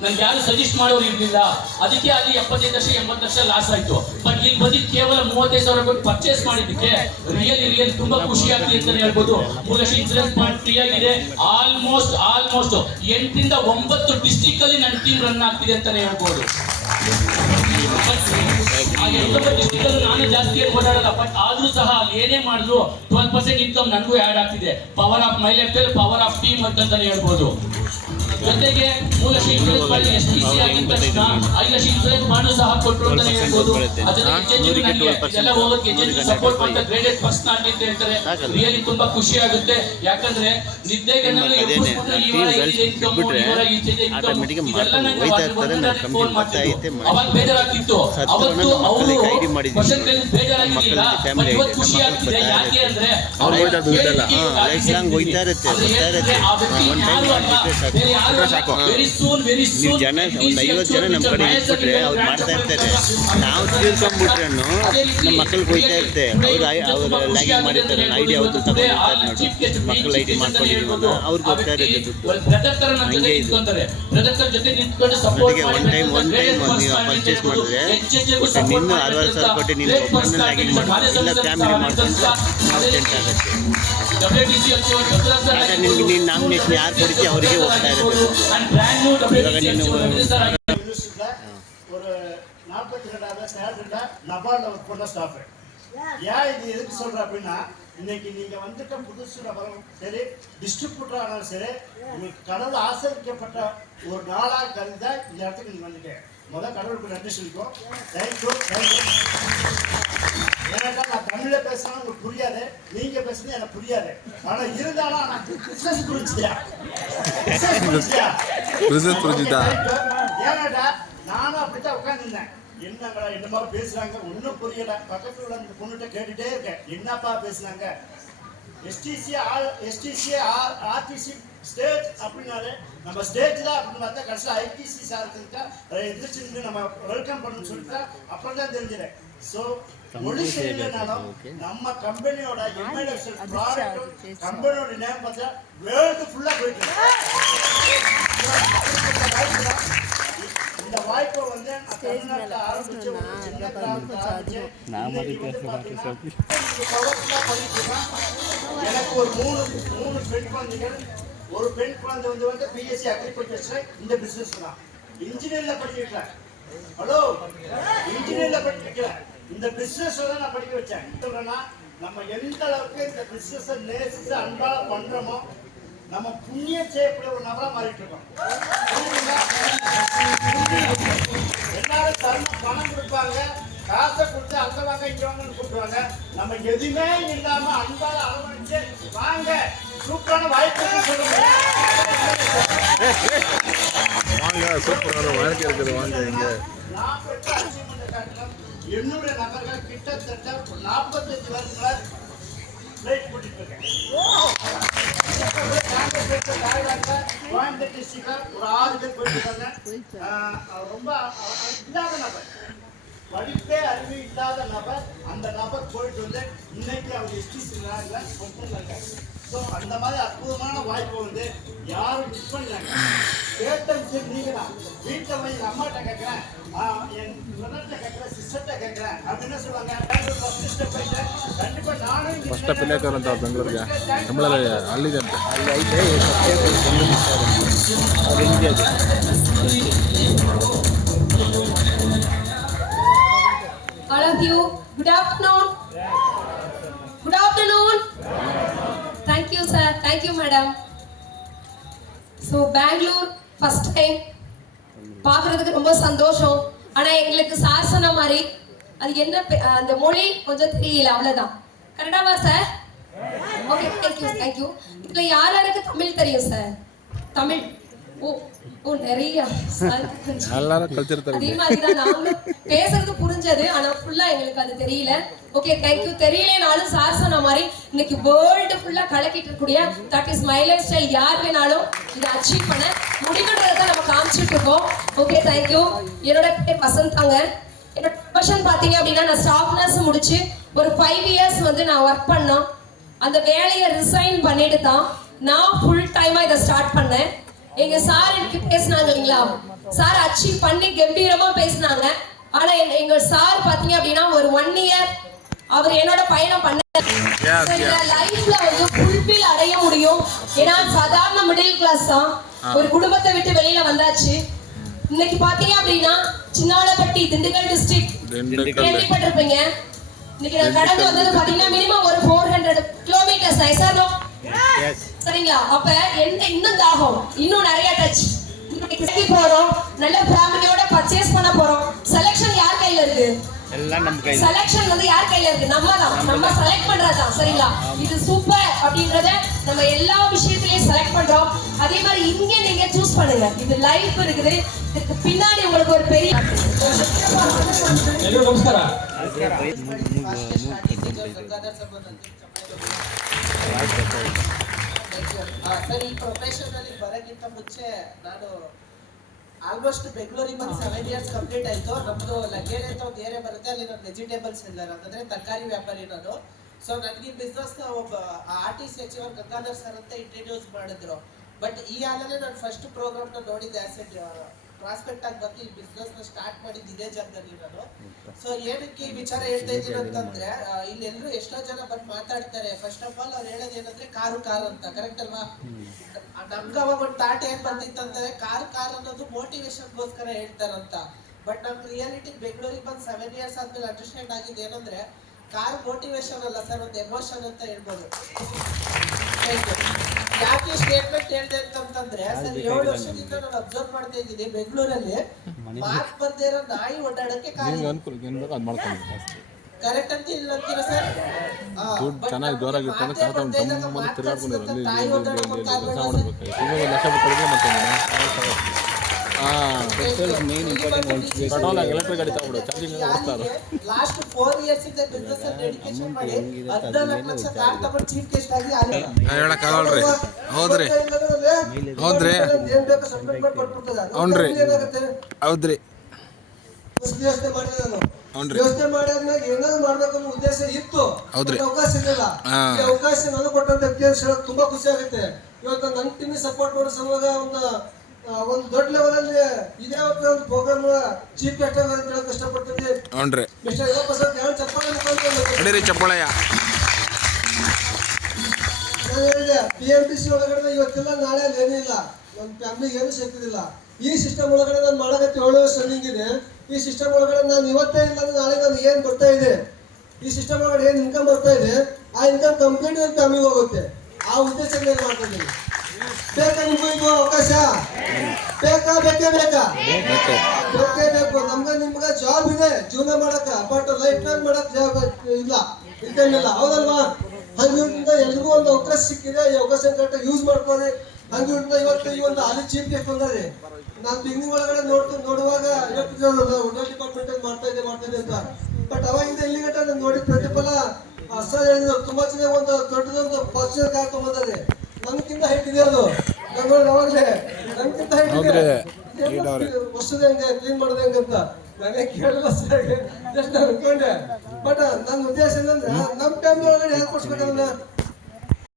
ನನ್ಗೆ ಯಾರು ಸಜೆಸ್ಟ್ ಮಾಡೋರು ಇರ್ಲಿಲ್ಲ. ಅದಕ್ಕೆ ಅಲ್ಲಿ 75 ಲಕ್ಷ 80 ಲಕ್ಷ ಲಾಸ್ ಆಯ್ತು. ಬಟ್ ಇಲ್ಲಿ ಬಂದಿದ್ದು ಕೇವಲ 35,000 ಕೊಟ್ಟು ಪರ್ಚೇಸ್ ಮಾಡಿದ್ದಕ್ಕೆ ರಿಯಲಿ ತುಂಬಾ ಖುಷಿ ಆಗ್ತಿದೆ ಅಂತ ಹೇಳ್ಬೋದು. 3 ಲಕ್ಷ ಇನ್ಸೂರೆನ್ಸ್ ಬಾಂಡ್ ಫ್ರೀ ಆಗಿದೆ. ಆಲ್ಮೋಸ್ಟ್ 8 ರಿಂದ 9 ಡಿಸ್ಟ್ರಿಕ್ಟ್ ಅಲ್ಲಿ ನನ್ನ ಟೀಮ್ ರನ್ ಆಗ್ತಿದೆ ಅಂತಾನೆ ಹೇಳ್ಬೋದು. ನಾನು ಜಾಸ್ತಿ ಏನು ಓಡಾಡಲ್ಲ, ಬಟ್ ಆದ್ರೂ ಸಹ ಅಲ್ಲಿ ಏನೇ ಮಾಡಿದ್ರು 12% ಇನ್ಕಮ್ ನನಗೂ ಆಡ್ ಆಗ್ತಿದೆ. Power of my life style, power of team ಅಂತಾನೆ ಹೇಳ್ಬೋದು. ಜೊತೆಗೆ 3 ಲಕ್ಷ ಇನ್ಸೂರೆನ್ಸ್ ಮಾಡಿ STC ಆಗಿದ ತಕ್ಷಣ 5 ಲಕ್ಷ ಇನ್ಸೂರೆನ್ಸ್ ಬಾಂಡು ಸಹ ಕೊಟ್ಟರು ಅಂತಾನೆ ಹೇಳ್ಬೋದು. ಅದೆಲ್ಲ ಹೋಗೋಕೆ ಸಪೋರ್ಟ್ ಮಾಡ್ತಾ ಗ್ರೇಡೆಡ್ ಪರ್ಸನಾಲಿಟಿ ಅಂತ ಹೇಳ್ತಾರೆ. ರಿಯಲಿ ತುಂಬಾ ಖುಷಿ ಆಗುತ್ತೆ. ಯಾಕಂದ್ರೆ ನಿದ್ದೆಗಣ್ಣಲ್ಲಿ ಅವಾಗ ಬೇಜಾರಾಗ್ತಿತ್ತು. ಅವತ್ತು ಅವರು ಬೇಜಾರಾಗಿರ್ಲಿಲ್ಲ, ಬಟ್ ಇವತ್ತು ಖುಷಿ ಆಗ್ತಿದೆ. ಯಾಕೆ ಅಂದ್ರೆ ನೀವು ಜನ ಒಂದು 50 ಜನ ನಮ್ಮ ಕಡೆ ಇಟ್ಬಿಟ್ರೆ ಅವ್ರು ಮಾಡ್ತಾ ಇರ್ತಾರೆ. ನಾವು ತೀರ್ಕೊಂಡ್ಬಿಟ್ರೆ ನಮ್ಮ ಮಕ್ಕಳಿಗೆ ಹೋಯ್ತಾ ಇರ್ತೆ. ಅವ್ರು ಲ್ಯಾಗಿಂಗ್ ಮಾಡಿರ್ತಾರೆ. ಐಡಿ ಅವ್ರು ತಗೊಂಡಿರ್ತಾರೆ ನೋಡಿ, ಮಕ್ಕಳು ಐಡಿ ಮಾಡ್ಕೊಂಡಿದ್ದೀವಲ್ಲ ಅವ್ರಿಗೆ ಹೋಗ್ತಾ ಇರುತ್ತೆ ದುಡ್ಡು. ಹಂಗೆ ಇದು ಅದಕ್ಕೆ ಒನ್ ಟೈಮ್ ನೀವು ಪರ್ಚೇಸ್ ಮಾಡಿದ್ರೆ ಕೊಟ್ಟು ನಿನ್ನ 60,000 ಕೊಟ್ಟು ನೀನು ಒಬ್ಬರನ್ನ ಲ್ಯಾಗಿಂಗ್ ಮಾಡ್ಬೋದು, ಇಲ್ಲ ಫ್ಯಾಮಿಲಿ ಮಾಡ್ಕೊಂಡು ಆಗುತ್ತೆ. ಆಗ ನಿಮ್ಗೆ ನೀನು ನಾಮಿನೇಷನ್ ಯಾರು ಕೊಡ್ತೀವಿ ಅವರಿಗೆ ಹೋಗ್ತಾ ಇರುತ್ತೆ. ಇವಾಗ ನೀನು 42வது சேலரியில் நபார்டில் ஒர்க் பண்ண ஸ்டாஃபு. ஏன் இது எதுக்கு சொல்கிறேன் அப்படின்னா, இன்னைக்கு நீங்கள் வந்துட்ட புதுசு நபரும் சரி, டிஸ்ட்ரிபியூட்டர் ஆனாலும் சரி, உங்களுக்கு கடவுள் ஆசிரிக்கப்பட்ட ஒரு நாளாக கருதி தான் இந்த இடத்துக்கு நீங்கள் வந்துட்டேன். முதல் கடவுளுக்கு நன்றி சொல்லிக்கோ. தேங்க்யூ. ஏன்னா நான் தமிழில் பேசினாலும் உங்களுக்கு புரியாது, நீங்கள் பேசுறது எனக்கு புரியாது. ஆனால் இருந்தாலும் நான் பிஸ்னஸ் புரிஞ்சுதா ஏன்னாடா நானும் அப்படித்தான் உட்காந்துருந்தேன். என்னங்கடா என்னமா பேசுறாங்க, ஒன்றும் புரியல. பக்கத்துல உள்ள அந்த பொண்ணுகிட்ட கேட்டுட்டே இருக்கேன், என்னப்பா பேசுனாங்க. எஸ்டிசி ஆர்டிசி ஸ்டேஜ் அப்படின்னாலே நம்ம ஸ்டேஜ் தான் அப்படின்னு பார்த்தா கடைசியில் ஐடிசி சார்க்கிட்ட எதிர்த்து நம்ம வெல்கம் பண்ணணும்னு சொல்லிட்டு அப்புறம் தான் தெரிஞ்சிடேன். ஸோ மொழி தெரியலனாலும் நம்ம கம்பெனியோட எம்ஐஎஸ்எல் ப்ராடக்டும் கம்பெனியோட நேம் பார்த்தா வேர்ல்டு ஃபுல்லாக போயிட்டு இந்த வாய்ப்பை வந்து தமிழ்நாட்டில் ஆரம்பிச்சு ஒரு சின்ன கிராமத்தை ஆரம்பிச்சு எனக்கு ஒரு மூணு பெண் குழந்தைகள். ஒரு பெண் குழந்தை வந்து பிஎஸ்சி அக்ரிகல்ச்சர் இந்த பிசினஸ் தான். இன்ஜினியர்ல படிச்சிருக்கேன். ஹலோ, இன்ஜினியர்ல படிச்சிருக்கேன். இந்த பிசினஸ் தான் நான் படிக்க வச்சேன். சொல்றேன்னா நம்ம எந்த அளவுக்கு இந்த பிசினஸ் நேசிச்சு அன்பால பண்றோமோ நம்ம புண்ணியம் செய்யக்கூடிய ஒரு நபரா மாறிட்டு இருக்கோம். எல்லாரும் தர்மம் பணம் கொடுப்பாங்க, காசை கொடுத்து அங்க வாங்க இங்க வாங்கன்னு கூப்பிடுவாங்க. நம்ம எதுவுமே இல்லாம அன்பால அரவணைச்சு வாங்க சூப்பரான வாய்ப்பு சொல்லுங்க. வாங்க, சூப்பரான வாழ்க்கை இருக்குது, வாங்க. இங்க நான் பெற்ற அச்சீவ்மெண்ட் காட்டிலும் என்னுடைய நபர்கள் கிட்டத்தட்ட 45 வருஷங்களா பிளேட் போட்டுட்டு இருக்கேன். கோயம்புத்தூர் டிஸ்ட்ரிக்ட்ல ஒரு 6 பேர் போயிருக்காங்க. ரொம்ப இல்லாத நபர், படிப்பே அறிவு இல்லாத நபர். அந்த நபர் போயிட்டு வந்து இன்னைக்கு அவர் இருக்காங்க. ஸோ அந்த மாதிரி அற்புதமான வாய்ப்பை வந்து யாரும் மிஸ் பண்ணிடுறாங்க. கேட்டது சரி, நீங்க தான் வீட்டில் போய் எங்கள் அம்மாட்ட கேட்குறேன், என் பிரதர்கிட்ட கேட்குறேன், சிஸ்டர்கிட்ட கேட்குறேன் அப்படின்னு சொல்லுவாங்க. ಫಸ್ಟ್ ಸ್ಟೆಪ್ ಐತೆ, ಖಂಡಿತ ನಾನು ಫಸ್ಟ್ ಸ್ಟೆಪ್ ಇಲ್ಲೇ ಅಂತ ಬೆಂಗಳೂರಿಗೆ ನಮ್ಮಲ್ಲಿ ಅಲ್ಲಿದೆ ಅಂತ ಅಲ್ಲಿ ಐತೆ ಅದು ಹಿಂಗೆ ಅದು. All of you, good afternoon. Good afternoon. Thank you, sir. Thank you, madam. So, Bangalore, first time. பார்க்கறதுக்கு ரொம்ப சந்தோஷம். ஆனா எங்களுக்கு சார் சொன்ன மாதிரி அது என்ன அந்த மொழி கொஞ்சம் தெரியல, அவ்வளவுதான். கரெக்டாவா சார்? Okay, thank you. இதுல யாருக்கு தமிழ் தெரியும் சார்? தமிழ் ஓ நிறைய எல்லாரும் கல்ச்சர் அதே மாதிரி தான் நாங்களும் பேசுறது புரிஞ்சது, ஆனா ஃபுல்லா எங்களுக்கு அது தெரியல. Okay, thank you. தெரியலனாலும் சார் சொன்ன மாதிரி இன்னைக்கு வேர்ல்டு ஃபுல்லா கலக்கிட்டு இருக்கக்கூடிய that is my life style. யார் வேணாலும் இதை அச்சீவ் பண்ண முடிவுன்றதை நம்ம காமிச்சிட்டு இருக்கோம். Okay, thank you. என்னோட பேர் வசந்தாங்க. என்னோட ப்ரொஃபஷன் பார்த்தீங்க அப்படின்னா நான் ஸ்டாஃப் நர்ஸ் முடிச்சு ஒரு 5 இயர்ஸ் வந்து நான் ஒர்க் பண்ணோம். அந்த வேலையை ரிசைன் பண்ணிட்டு தான் நான் ஃபுல் டைமா இதை ஸ்டார்ட் பண்ணேன். எங்க சார் எனக்கு பேசினாங்க இல்லைங்களா, சார் அச்சீவ் பண்ணி கம்பீரமா பேசினாங்க. ஆனா எங்க சார் பாத்தீங்க அப்படின்னா ஒரு 1 இயர் அவர் என்னோட பயணம் பண்ண லைஃப்ல வந்து ஃபுல்ஃபில் அடைய முடியும். ஏன்னா சாதாரண மிடில் கிளாஸ் தான், ஒரு குடும்பத்தை விட்டு வெளியில வந்தாச்சு. இன்னைக்கு பாத்தீங்க அப்படின்னா சின்னாலப்பட்டி திண்டுக்கல் டிஸ்ட்ரிக்ட் கேள்விப்பட்டிருப்பீங்க. இன்னைக்கு நான் கடந்து வந்தது பாத்தீங்கன்னா மினிமம் ஒரு 400 கிலோமீட்டர்ஸ். ஐசானோ சரிங்களா? அப்ப இன்னும் தாகம், இன்னும் நிறைய டச் போறோம். நல்ல ஃபேமிலியோட பர்ச்சேஸ் பண்ண போறோம். செலக்ஷன் யார் கையில இருக்கு? எல்லாம் நம்ம கையில. செலக்ஷன் வந்து யார் கையில இருக்கு? நம்ம தான். நம்ம செலக்ட் பண்றதா, சரிங்களா? இது சூப்பர் அப்படின்றத நம்ம எல்லா விஷயத்திலயும் செலக்ட் பண்றோம். அதே மாதிரி இங்க நீங்க சூஸ் பண்ணுங்க. இது லைஃப் இருக்குது, இதுக்கு பின்னாடி உங்களுக்கு ஒரு பெரிய ನಮಸ್ಕಾರ. ಸರ್, ಈ ಪ್ರೊಫೆಷನ್ ಅಲ್ಲಿ ಬರೋಕ್ಕಿಂತ ಮುಂಚೆ ನಾನು ಆಲ್ಮೋಸ್ಟ್ ಬೆಂಗಳೂರಿಗೆ ಬಂದು 7 ಇಯರ್ಸ್ ಕಂಪ್ಲೀಟ್ ಆಯ್ತು. ನಮ್ದು ಲಗೇಜ್ ಅಂತ ಒಂದು ಏರಿಯಾ ಬರುತ್ತೆ, ಅಲ್ಲಿ ನಾನು ವೆಜಿಟೇಬಲ್ಸ್ ಸೆಲ್ಲರ್ ಅಂತಂದ್ರೆ ತರಕಾರಿ ವ್ಯಾಪಾರಿ ನಾನು. ಸೊ ನನಗೆ ಈ ಬಿಸ್ನೆಸ್ ನ ಒಬ್ಬ ಆರ್ಟಿಸ್ಟ್ ಸಚಿವ ಗಂಗಾಧರ್ ಸರ್ ಅಂತ ಇಂಟ್ರೊಡ್ಯೂಸ್ ಮಾಡಿದ್ರು. ಬಟ್ ಈ ಆಲೇ ನಾನು ಫಸ್ಟ್ ಪ್ರೋಗ್ರಾಮ್ ನ ನೋಡಿದ್ದೆ. ಆಸೆಟ್ ಪ್ರಾಸ್ಪೆಕ್ಟ್ ಆಗಿ ಬಂದು ಈ ಬಿಸ್ನೆಸ್ ನ ಸ್ಟಾರ್ಟ್ ಮಾಡಿದ್ದು ಇದೇ ಜಾಗದಲ್ಲಿ ನಾನು. ಸೊ ಏನಕ್ಕೆ ಈ ವಿಚಾರ ಹೇಳ್ತಾ ಇದ್ದೀನಿ ಅಂತಂದ್ರೆ, ಇಲ್ಲಿ ಎಲ್ಲರೂ ಎಷ್ಟೋ ಜನ ಬಂದು ಮಾತಾಡ್ತಾರೆ. ಫಸ್ಟ್ ಆಫ್ ಆಲ್ ಅವ್ರು ಹೇಳೋದು ಏನಂದ್ರೆ ಕಾರು ಅಂತ, ಕರೆಕ್ಟ್ ಅಲ್ವಾ? ನಮ್ಗೆ ಅವಾಗ ಒಂದು ತಾಟ್ ಏನ್ ಬಂದಿತ್ತಂದ್ರೆ ಕಾರ್ ಅನ್ನೋದು ಮೋಟಿವೇಶನ್ಗೋಸ್ಕರ ಹೇಳ್ತಾರಂತ. ಬಟ್ ನಾನು ರಿಯಾಲಿಟಿ ಬೆಂಗಳೂರಿಗೆ ಬಂದು 7 ಇಯರ್ಸ್ ಆದ್ಮೇಲೆ ಅಂಡರ್ಸ್ಟ್ಯಾಂಡ್ ಆಗಿದ್ದು ಏನಂದ್ರೆ ಕಾರ್ ಮೋಟಿವೇಶನ್ ಅಲ್ಲ ಸರ್, ಒಂದು ಎಮೋಷನ್ ಅಂತ ಹೇಳ್ಬೋದು. ಯಾಕೆ ಸ್ಟೇಟ್ಮೆಂಟ್ ಹೇಳಿದೆ ಅಂತಂದ್ರೆ ಸರ್ 7 ವರ್ಷದಿಂದ ನಾನು ಅಬ್ಸರ್ವ್ ಮಾಡ್ತಾ ಇದ್ದೀನಿ ಬೆಂಗಳೂರಲ್ಲಿ ಮಾತ್ ಬರ್ದೇ ಇರೋ ನಾಯಿ ಓಡಾಡಕ್ಕೆ ಕರೆಕ್ಟ್ ಅಂತ ಇಲ್ಲ ಅಂತೀರಾ ಸರ್? ದುಡ್ಡು ಚೆನ್ನಾಗಿ ಜೋರಾಗಿ ಇಟ್ಕೊಂಡು ಕರ್ಕೊಂಡು ತಮ್ಮ ತಿರ್ಗಾಡ್ಕೊಂಡಿರೋ ಅಲ್ಲಿ ಕೆಲಸ ಮಾಡ್ಬೇಕು. ಇವಾಗ ಲಕ್ಷ ಕೊಟ್ಟಿದ್ರೆ ಮತ್ತೆ ಪೆಟ್ರೋಲ್ ಎಲೆಕ್ಟ್ರಿಕ್ ಗಾಡಿ ತಗೊಬಿಡು, ಚಾರ್ಜಿಂಗ್ ಓಡಿಸ್ತಾರೆ. ಲಾಸ್ಟ್ 4 ಇಯರ್ಸ್ ಇಂದ ಬಿಸ್ನೆಸ್ ಡೆಡಿಕೇಶನ್ ಮಾಡಿ 14 ಲಕ್ಷ ಕಾರ್ ತಗೊಂಡು ಚೀಫ್ ಗೆಸ್ಟ್ ಆಗಿ ಹೇಳಕ್ಕಾಗಲ್ರಿ. ಹೌದ್ರಿ ಹೌದ್ರಿ ಹೌನ್ರಿ ಹೌದ್ರಿ ಯೋಚನೆ ಮಾಡಿದೆ ನಾನು. ಹೌನ್ರಿ ಯೋಚನೆ ಮಾಡಿದ್ಮೇಲೆ ಏನಾದ್ರು ಮಾಡ್ಬೇಕು ಅನ್ನೋ ಉದ್ದೇಶ ಇತ್ತು, ಹೌದ್ರಿ. ಅವಕಾಶ ಇರಲಿಲ್ಲ. ಈ ಅವಕಾಶ ನನಗೆ ಕೊಟ್ಟಂತ ವ್ಯಕ್ತಿ ತುಂಬಾ ಖುಷಿ ಆಗುತ್ತೆ. ಇವತ್ತು ನನ್ನ ಟೀಮಿಗೆ ಸಪೋರ್ಟ್ ಮಾಡೋ ಸಲುವಾಗ ಒಂದು ದೊಡ್ಡ ಲೆವೆಲ್ ಅಲ್ಲಿ ಇದೇ ಒಂದು ಪ್ರೋಗ್ರಾಮ್ ಚೀಫ್ ಗೆಸ್ಟ್ ಅಂತ ಹೇಳಕ್ ಇಷ್ಟಪಡ್ತೀನಿ. ಹೌನ್ರಿ ಮಿಸ್ಟರ್ ಯುಗಪ್ರಸಾದ್ ಎರಡು ಚಪ್ಪಾಳೆ ನಡೀರಿ ಚಪ್ಪಳಯ್ಯ. ನಾನು ಹೇಳಿದೆ PMTC ಒಳಗಡೆ ಇವತ್ತಿಲ್ಲ ನಾಳೆ ಅಲ್ಲಿ ಏನಿಲ್ಲ, ನನ್ನ ಫ್ಯಾಮಿಲಿಗೆ ಏನು ಸಿಗ್ತಿದಿಲ್ಲ. ಈ ಸಿಸ್ಟಮ್ ಒಳಗಡೆ ನಾನು ಮಾಡಕತ್ತೆ 7 ವರ್ಷ ರನ್ನಿಂಗ್ ಇದೆ. ಈ ಸಿಸ್ಟಮ್ ಒಳಗಡೆ ನಾನು ಇವತ್ತೇ ಇಲ್ಲ ಅಂದ್ರೆ ನಾಳೆ ನಾನು ಏನು ಬರ್ತಾ ಇದೆ, ಈ ಸಿಸ್ಟಮ್ ಒಳಗಡೆ ಏನು ಇನ್ಕಮ್ ಬರ್ತಾ ಇದೆ, ಆ ಇನ್ಕಮ್ ಕಂಪ್ಲೀಟ್ ನನ್ನ ಫ್ಯಾಮಿಲಿಗೆ ಹೋಗುತ್ತೆ. ಆ ಉದ್ದೇಶದಿಂದ ಏನು ಮಾಡ್ತಾ ಇದ್ದೀನಿ. ಬೇಕಾ ನಿಮಗೂ ಇದು ಅವಕಾಶ? ಬೇಕೇ ಬೇಕು. ನಮ್ಗೆ ನಿಮ್ಗೆ ಜಾಬ್ ಇದೆ ಜೀವನ ಮಾಡಕ್ಕ, ಬಟ್ ಲೈಫ್ ಟೈಮ್ ಮಾಡಕ್ ಜಾಬ್ ಇಲ್ಲ, ಇನ್ಕಮ್ ಇಲ್ಲ. ಹೌದಲ್ವಾ? ಹಂಗಿಂದ ಎಲ್ರಿಗೂ ಒಂದು ಅವಕಾಶ ಸಿಕ್ಕಿದೆ. ಈ ಅವಕಾಶ ಕರೆಕ್ಟಾಗಿ ಯೂಸ್ ಮಾಡ್ಕೊಳ್ಳಿ. ಹಂಗಿಂದ ಇವತ್ತು ಈ ಒಂದು ಅಲ್ಲಿ ಚೀಫ್ ಗೆಸ್ಟ್ ಬಂದರೆ ನಾನು ಬಿಗಿನಿಂಗ್ ಒಳಗಡೆ ನೋಡುವಾಗ ಡಿಪಾರ್ಟ್ಮೆಂಟ್ ಮಾಡ್ತಾ ಇದೆ ಅಂತ, ಬಟ್ ಅವಾಗಿಂದ ಇಲ್ಲಿ ಗಂಟ ನಾನು ನೋಡಿದ ಪ್ರತಿಫಲ ಸರ್ ಹೇಳಿದ್ರು. ತುಂಬಾ ಚೆನ್ನಾಗಿ ಒಂದು ದೊಡ್ಡದೊಂದು ಫಾರ್ಚುನರ್ ಕಾರ್ ತಗೊಂಡಿದ್ದಾರೆ. ನನ್ಕಿಂತ ಹೈಟ್ ಇದೆ ಅದು. ನಾನು ನೋಡಿ ಅವಾಗಲೇ ನನ್ಕಿಂತ ಹೈಟ್ ಇದೆ. ವರ್ಷದ ಹೆಂಗೆ ಕ್ಲೀನ್ ಮಾಡೋದು ಹೆಂಗಂತ ನನಗೆ ಕೇಳಲ್ಲ ಸರ್, ಜಸ್ಟ್ ನಾನು ಅನ್ಕೊಂಡೆ. ಬಟ್ ನನ್ನ ಉದ್ದೇಶ ಏನಂದ್ರೆ ನಮ್ಮ ಟೈಮ್ ಒಳಗಡೆ ಹೆಲ್ಪ್ ಕೊಡ್ಸ್ಬೇಕಂದ್ರೆ